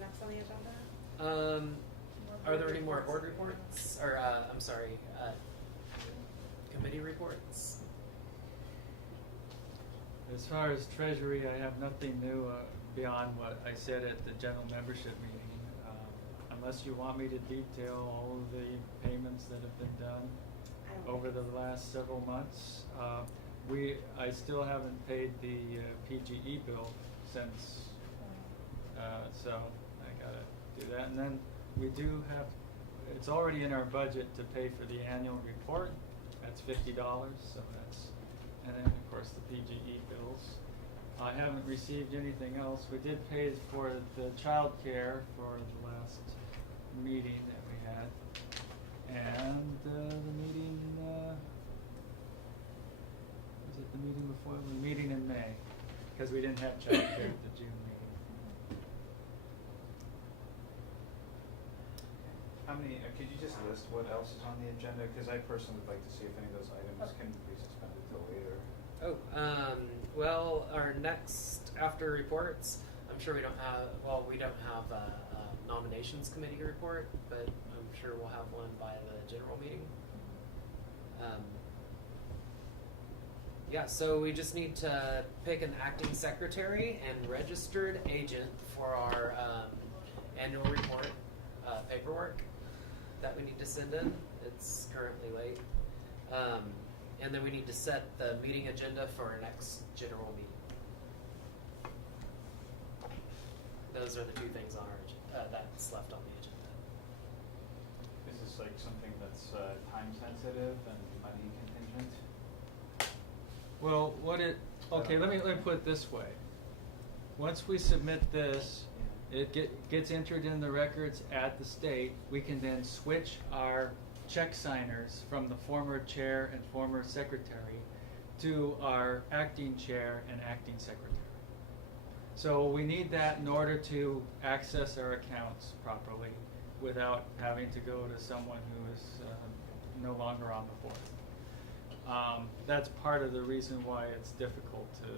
next on the agenda? Are there any more board reports? Or, I'm sorry, committee reports? As far as treasury, I have nothing new beyond what I said at the general membership meeting. Unless you want me to detail all of the payments that have been done I don't over think the last several months. I still haven't paid the PGE bill since, so I gotta do that. And then we do have, it's already in our budget to pay for the annual report. That's $50, so that's, and then of course the PGE bills. I haven't received anything else. We did pay for the child care for the last meeting that we had. And the meeting, was it the meeting before? The meeting in May, because we didn't have child care at the June meeting. How many, could you just list what else is on the agenda? Because I personally would like to see if any of those items can be suspended till later. Oh, well, our next after reports, I'm sure we don't have, well, we don't have a nominations committee report, but I'm sure we'll have one by the general meeting. Yeah, so we just need to pick an acting secretary and registered agent for our annual report paperwork that we need to send in. It's currently late. And then we need to set the meeting agenda for our next general meeting. Those are the two things on our that's left on the agenda. Is this like something that's time sensitive and money contingent? Well, okay, let me put it this way. Once we submit this, it gets entered in the records at the state. We can then switch our check signers from the former chair and former secretary to our acting chair and acting secretary. So we need that in order to access our accounts properly without having to go to someone who is no longer on the board. That's part of the reason why it's difficult to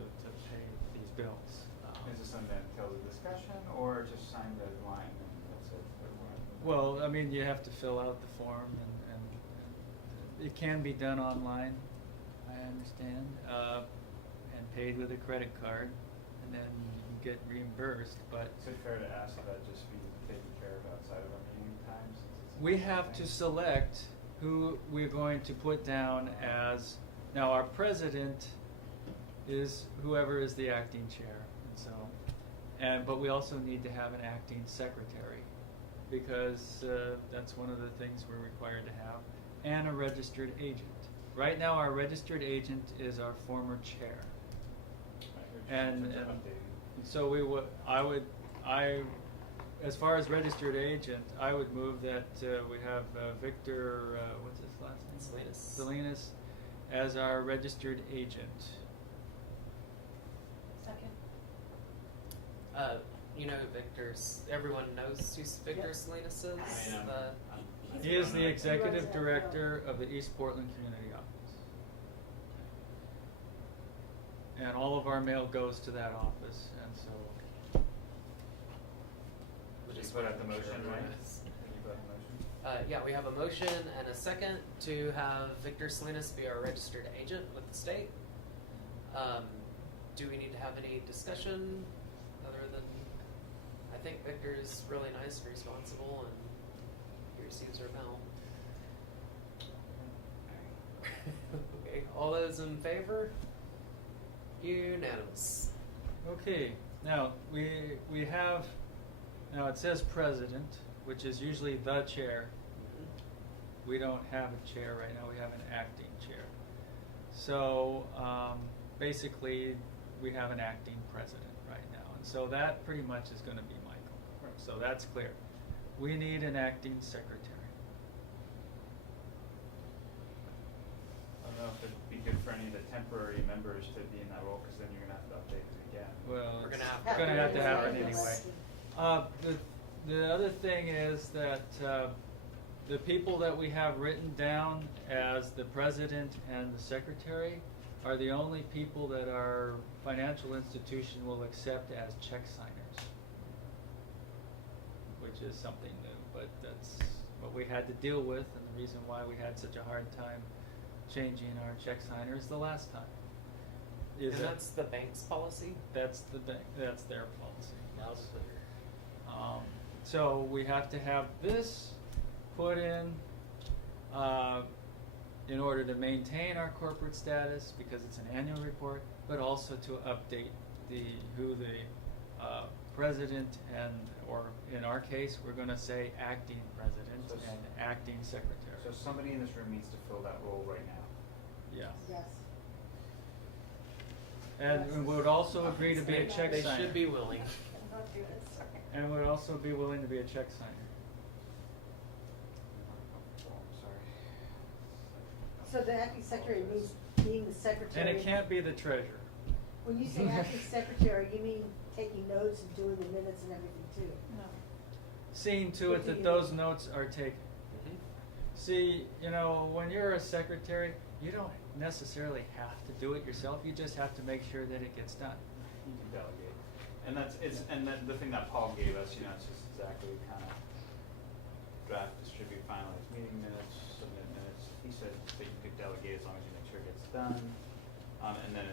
pay these bills. Is this something that entails a discussion or just sign the line and that's it? Well, I mean, you have to fill out the form and it can be done online, I understand, and paid with a credit card, and then you can get reimbursed, but Is it fair to ask that just be taken care of outside of our meeting times? we have to select who we're going to put down as, now our president is whoever is the acting chair, and so, but we also need to have an acting secretary, because that's one of the things we're required to have, and a registered agent. Right now, our registered agent is our former chair. And so as far as registered agent, I would move that we have Victor, what's his last name? Salinas as our registered agent. Second. You know who everyone knows who Victor Salinas is? He is the executive director of the East Portland Community Office. And all of our mail goes to that office, and so. Would you put out the motion, right? Can you put out the motion? Yeah, we have a motion and a second to have Victor Salinas be our registered agent with the state. Do we need to have any discussion other than, I think Victor is really nice and responsible and he receives our mail. Okay, all those in favor? Unanimous. Okay, now we have, now it says president, which is usually the chair. We don't have a chair right now, we have an acting chair. So basically we have an acting president right now. And so that pretty much is going to be Michael. So that's clear. We need an acting secretary. I don't know if it'd be good for any of the temporary members to be in that role, because then you're going to have to update it again. Well, We're it's gonna have gonna have to to happen anyway. The other thing is that the people that we have written down as the president and the secretary are the only people that our financial institution will accept as check signers, which is something new, but that's what we had to deal with, and the reason why we had such a hard time changing our check signers the last time. Is And that- that's the bank's policy? That's the bank, that's their policy. Loud and clear. So we have to have this put in order to maintain our corporate status, because it's an annual report, but also to update who the president and, or in our case, we're gonna say acting president So and acting secretary. So somebody in this room needs to fill that role right now. Yeah. Yes. And we would also agree to be a check signer. They should be willing. Not do it, sorry. And would also be willing to be a check signer. Oh, I'm sorry. So the acting secretary means being the secretary. And it can't be the treasurer. When you say acting secretary, you mean taking notes and doing the minutes and everything too? No. Seeing to it that those notes are taken. Mhm. See, you know, when you're a secretary, you don't necessarily have to do it yourself. You just have to make sure that it gets done. You can delegate. And then the thing that Paul gave us, you know, it's just exactly kind of draft, distribute, finalize meeting minutes, submit minutes. He said that you could delegate as long as you make sure it gets done. And then,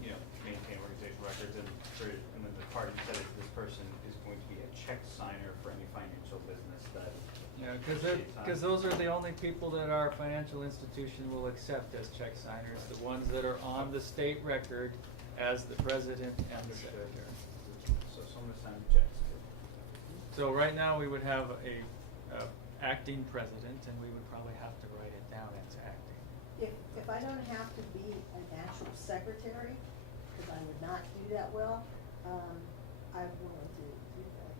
you know, maintain organizational records, and then the part he said is this person is going to be a check signer for any financial business that. Yeah, because those are the only people that our financial institution will accept as check signers, the ones that are on the state record as the president and the Understood. secretary. So someone to sign checks too. So right now, we would have a acting president, and we would probably have to write it down as acting. If I don't have to be an actual secretary, because I would not do that well, I'm willing to do that.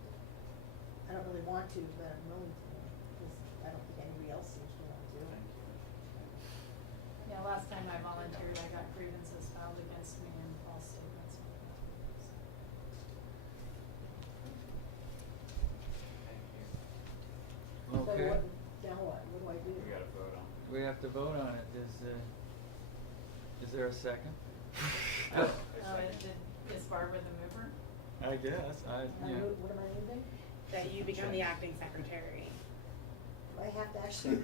I don't really want to, but I'm willing to, because I don't think anybody else seems to want to. Thank you. Yeah, last time I volunteered, I got grievances filed against me and false statements. Thank you. So Okay. what, now what? What do I do? We gotta vote on it. We have to vote on it. Is there a second? Oh, is Barbara the mover? I guess, yeah. What am I moving? That you become the acting secretary. Do I have to actually?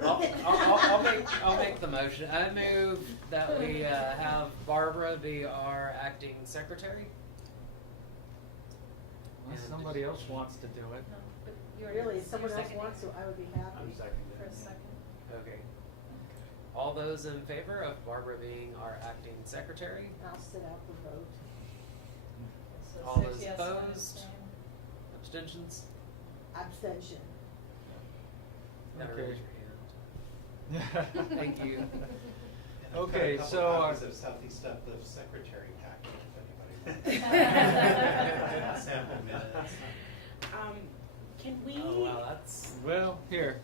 I'll make the motion. I move that we have Barbara be our acting secretary. Unless somebody else wants to do it. No, but you already. Really, if someone you're else seconding. wants to, I would be happy. I'm seconding. For a second. Okay. All those in favor of Barbara being our acting secretary? I'll sit out the vote. So All 6 those yes, 1 opposed? abstain. Abstentions? Abstention. Never Okay. raise your hand. Thank you. And I've got a Okay, couple so our- copies of Southeast Uplift secretary packet, if anybody wants. Sample minutes. Can we? Oh, wow, that's. Well, here,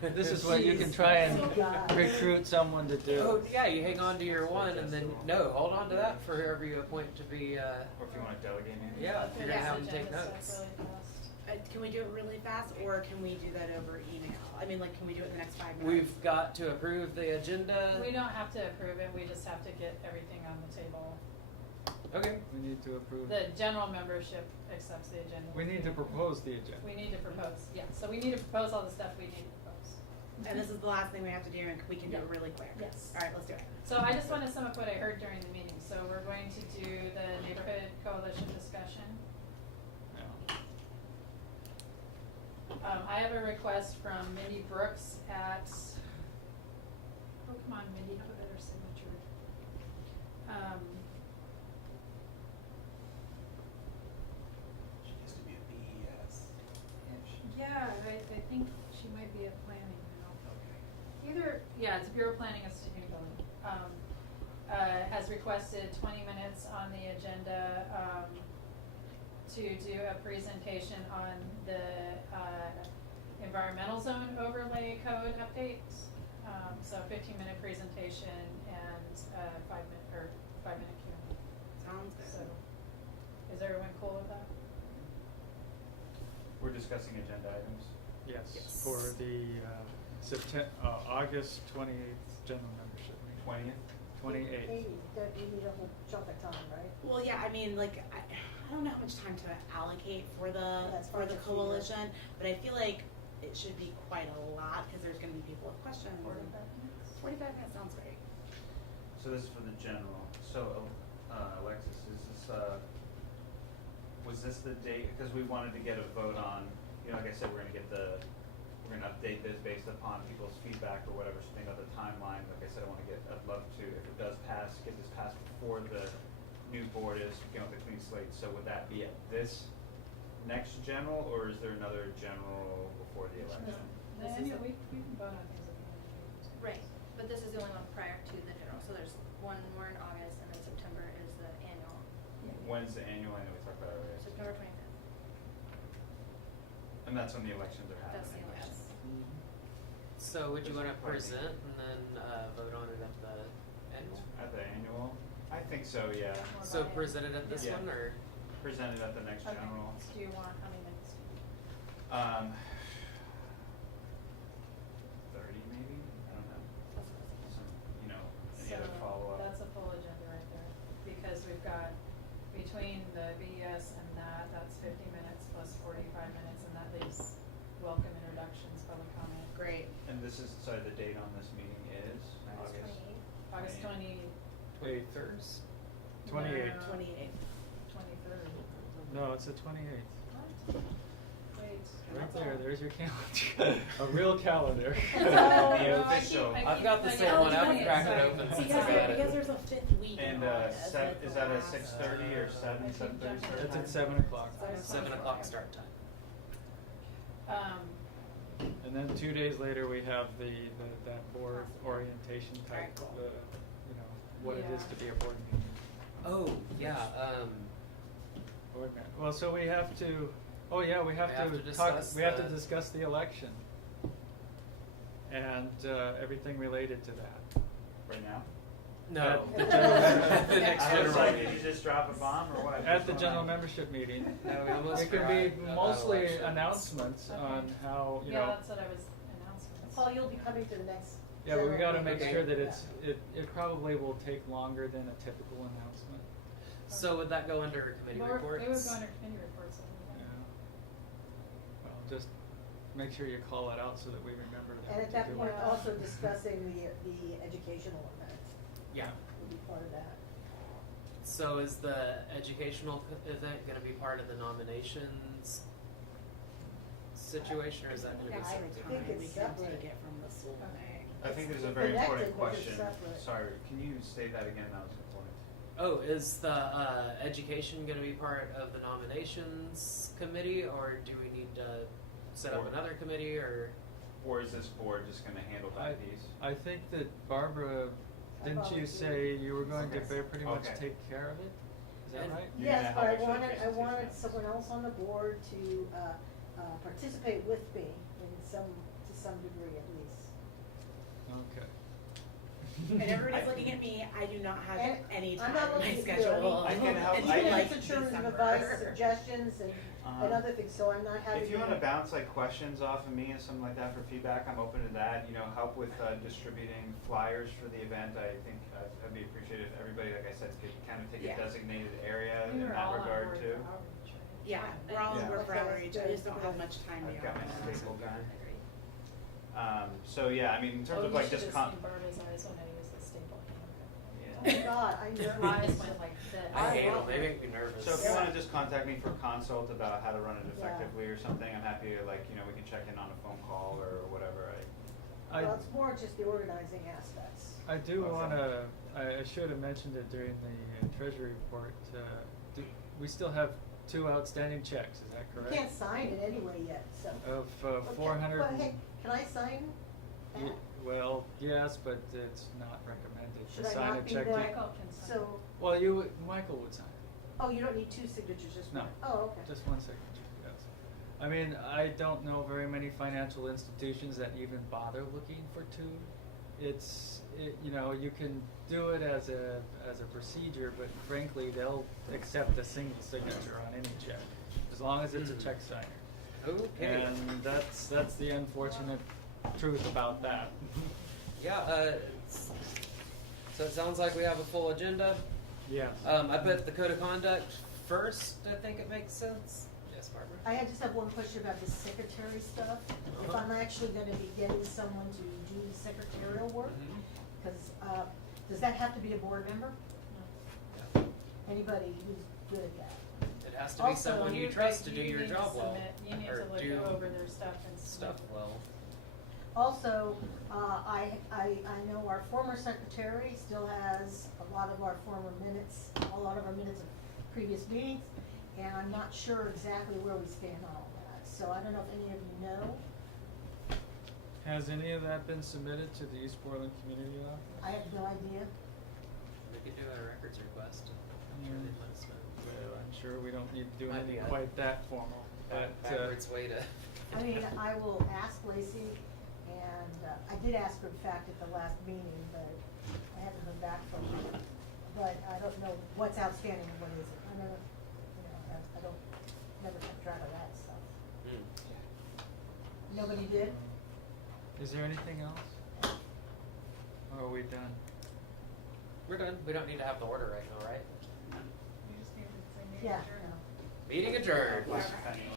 this is what you can try and Oh, God. recruit someone to do. Oh, yeah, you hang on to your one and then, no, hold on to that for whoever you appoint to be, Or if you wanna delegate maybe. Yeah, if you're gonna Yes, have them take agenda stuff notes. really fast. Can we do it really fast, or can we do that over email? I mean, like, can we do it in the next 5 minutes? We've got to approve the agenda. We don't have to approve it, we just have to get everything on the table. Okay. We need to approve. The general membership accepts the agenda. We need to propose the agenda. We need to propose, yeah, so we need to propose all the stuff we need to propose. And this is the last thing we have to do, and we can do it really quick. Yes. All right, let's do it. So I just wanna sum up what I heard during the meeting, so we're going to do the neighborhood coalition discussion. Yeah. I have a request from Mindy Brooks at, oh, come on, Mindy, have a better signature. She used to be a BES. Yeah, I think she might be at planning now. Okay. Either, yeah, it's Bureau of Planning of Student Building. Has requested 20 minutes on the agenda, to do a presentation on the, environmental zone overlay code updates. So 15-minute presentation and, 5-minute Q&A. Sounds good. So, is everyone cool with that? We're discussing agenda items. Yes, Yes. for the August 28th, general membership meeting. 28th. That you need a whole chunk of time, right? Well, yeah, I mean, like, I don't know how much time to allocate for the, That's for the budget season. coalition, but I feel like it should be quite a lot, cause there's gonna be people with questions. 45 minutes sounds great. So this is for the general. So, Alexis, is this, was this the date, because we wanted to get a vote on, you know, like I said, we're gonna update this based upon people's feedback or whatever, so think of the timeline. Like I said, I'd love to, if it does pass, get this passed before the new board is, with a clean slate. So would that be at this next general, or is there another general before the election? The annual, we can vote on things at the end of the meeting. Right, but this is the only one prior to the general, so there's one more in August, and then September is the annual, When's the annual? I know we talked about it already. September 25th. And that's when the elections are happening. That's the election. So would you This wanna is quite present and then, vote on it at the annual? At the annual? I think so, yeah. More So buy-in. present it at this Yeah. one, or? Presented at the next Okay, general. so do you want, how many minutes do you need? 30 maybe? I don't know. Some, any other So, follow-up? that's a full agenda right there, because we've got, between the VES and that's 50 minutes plus 45 minutes, and that leaves welcome introductions, public comment. Great. And this is, sorry, the date on this meeting is? August 20, 8th. 28th. 28th. 23rd. No, it's the 28th. What? Wait. Right there, there's your calendar. A real calendar. Oh, The no, I official. keep- I I've keep got the thinking- same oh, one. I haven't 20th, cracked it sorry. open See, since because I got it. because there's a 5th week. And, involved, as set, like is the that a last- 6:30 or 7, I think 7:30 start It's time? at 7 o'clock. 7 o'clock start time. And then 2 days later, we have that board orientation type, Very cool. what it is Yeah. to be a board meeting. Oh, yeah, Board ma- Well, so we have to, we have We have to to talk, discuss we have to the- discuss the election. And, everything related to that. Right now? no, At the the general, general- the next I was general like, meeting. did you just drop a bomb or what? At What's the going general on? membership meeting. No, we almost It could forgot be about mostly elections. announcements Okay. on how, Yeah, that's what I was announcements. Paul, you'll be coming to the next. Yeah, but we gotta general make meeting. sure that Yeah. it probably will take longer than a typical announcement. So would that go under committee Well, reports? They would go under committee reports. Yeah. Well, just make sure you call it out so that we remember that. And at to that do point, it. also discussing the educational event Yeah. will be part of that. So is the educational event gonna be part of the nominations situation, or is that gonna be I something? think Time, it's we can separate. take it from the school thing. I think there's a It's very important connected, but it's question. separate. Sorry, can you state that again? That was important. Oh, is the education gonna be part of the nominations committee, or do we need to set up Or- another committee, or? Or is this board just gonna handle that piece? I think that Barbara, didn't you volunteered. say you were going to Okay. pretty much Okay. take care of it? Is that And- right? You're gonna Yes, help but I actually wanted, face I these wanted things. someone else on the board to, participate with me to some degree at least. Okay. And everybody's looking at me, I do not have And any I'm time not in my looking at you, schedule. I can help- until, I can- like, Even in terms of December. advice, suggestions and Uh-huh. other things, so I'm not having. If you to- wanna bounce like questions off of me and something like that for feedback, I'm open to that. Help with distributing flyers for the event. I think I'd be appreciative if everybody, like I said, could kind of take Yeah. a designated area We in were that all on regard board too. for outreach, right? Yeah, we're all Yeah. on board for Okay, outreach, I good, just don't have good. much time to I've go. got my on it. staple gun. Agreed. So yeah, I mean, in terms of like just Oh, you should have seen Barbara's eyes when I used the staple Oh my Yeah. God, I Her never. eyes went like this. I hate love them, they it. make me nervous. So if you Yeah. wanna just contact me for consult about how to run it Yeah. effectively or something, I'm happy to we can check in on a phone call or whatever. Well, it's more just the organizing aspects. I do Okay. wanna, I should have mentioned it during the treasury report, we still have 2 outstanding checks, is that You correct? can't sign it anyway yet, so. Of, Okay, 400. But hey, can I sign that? Well, yes, but it's not recommended Should to I sign a not be check. there? Michael can sign. So, Well, Michael would sign it. oh, you don't need 2 signatures, just No. one? Oh, okay. Just one signature, yes. I mean, I don't know very many financial institutions that even bother looking for 2. You can do it as a procedure, but frankly, they'll accept a single signature on any check, as long as it's a check signer. Okay. And that's the unfortunate truth about that. Yeah, so it sounds like we have a full agenda. Yes. I put the code of conduct first, I think it makes sense. Yes, Barbara? I just have one question about the secretary stuff. If Uh-huh. I'm actually gonna be getting someone to do the secretarial work, Mhm. cause, does that have to be a board member? Yeah. Anybody who's good at that? It has to be Also, someone you You- trust to do you your need to job well. submit- You need or to do look over their stuff and stuff submit. well. Also, I know our former secretary still has a lot of our former minutes, a lot of our minutes of previous meetings, and I'm not sure exactly where we stand on all that. So I don't know if any of you know. Has any of that been submitted to the East Portland Community Office? I have no idea. We could do a records request. I'm sure they'd let us know. Well, I'm sure we don't need to do Might be anything a quite that formal, but, Backwards way to. I mean, I will ask Lacey, and I did ask her, in fact, at the last meeting, but I haven't heard back from her. But I don't know what's outstanding and what isn't. I never, I don't, never kept track of that stuff. Hmm. Nobody did? is there anything else? Or are we done? We're done. We don't need to have the order right now, right? You just need to say maybe Yeah, adjourn. no. Meeting adjourned. Last penny.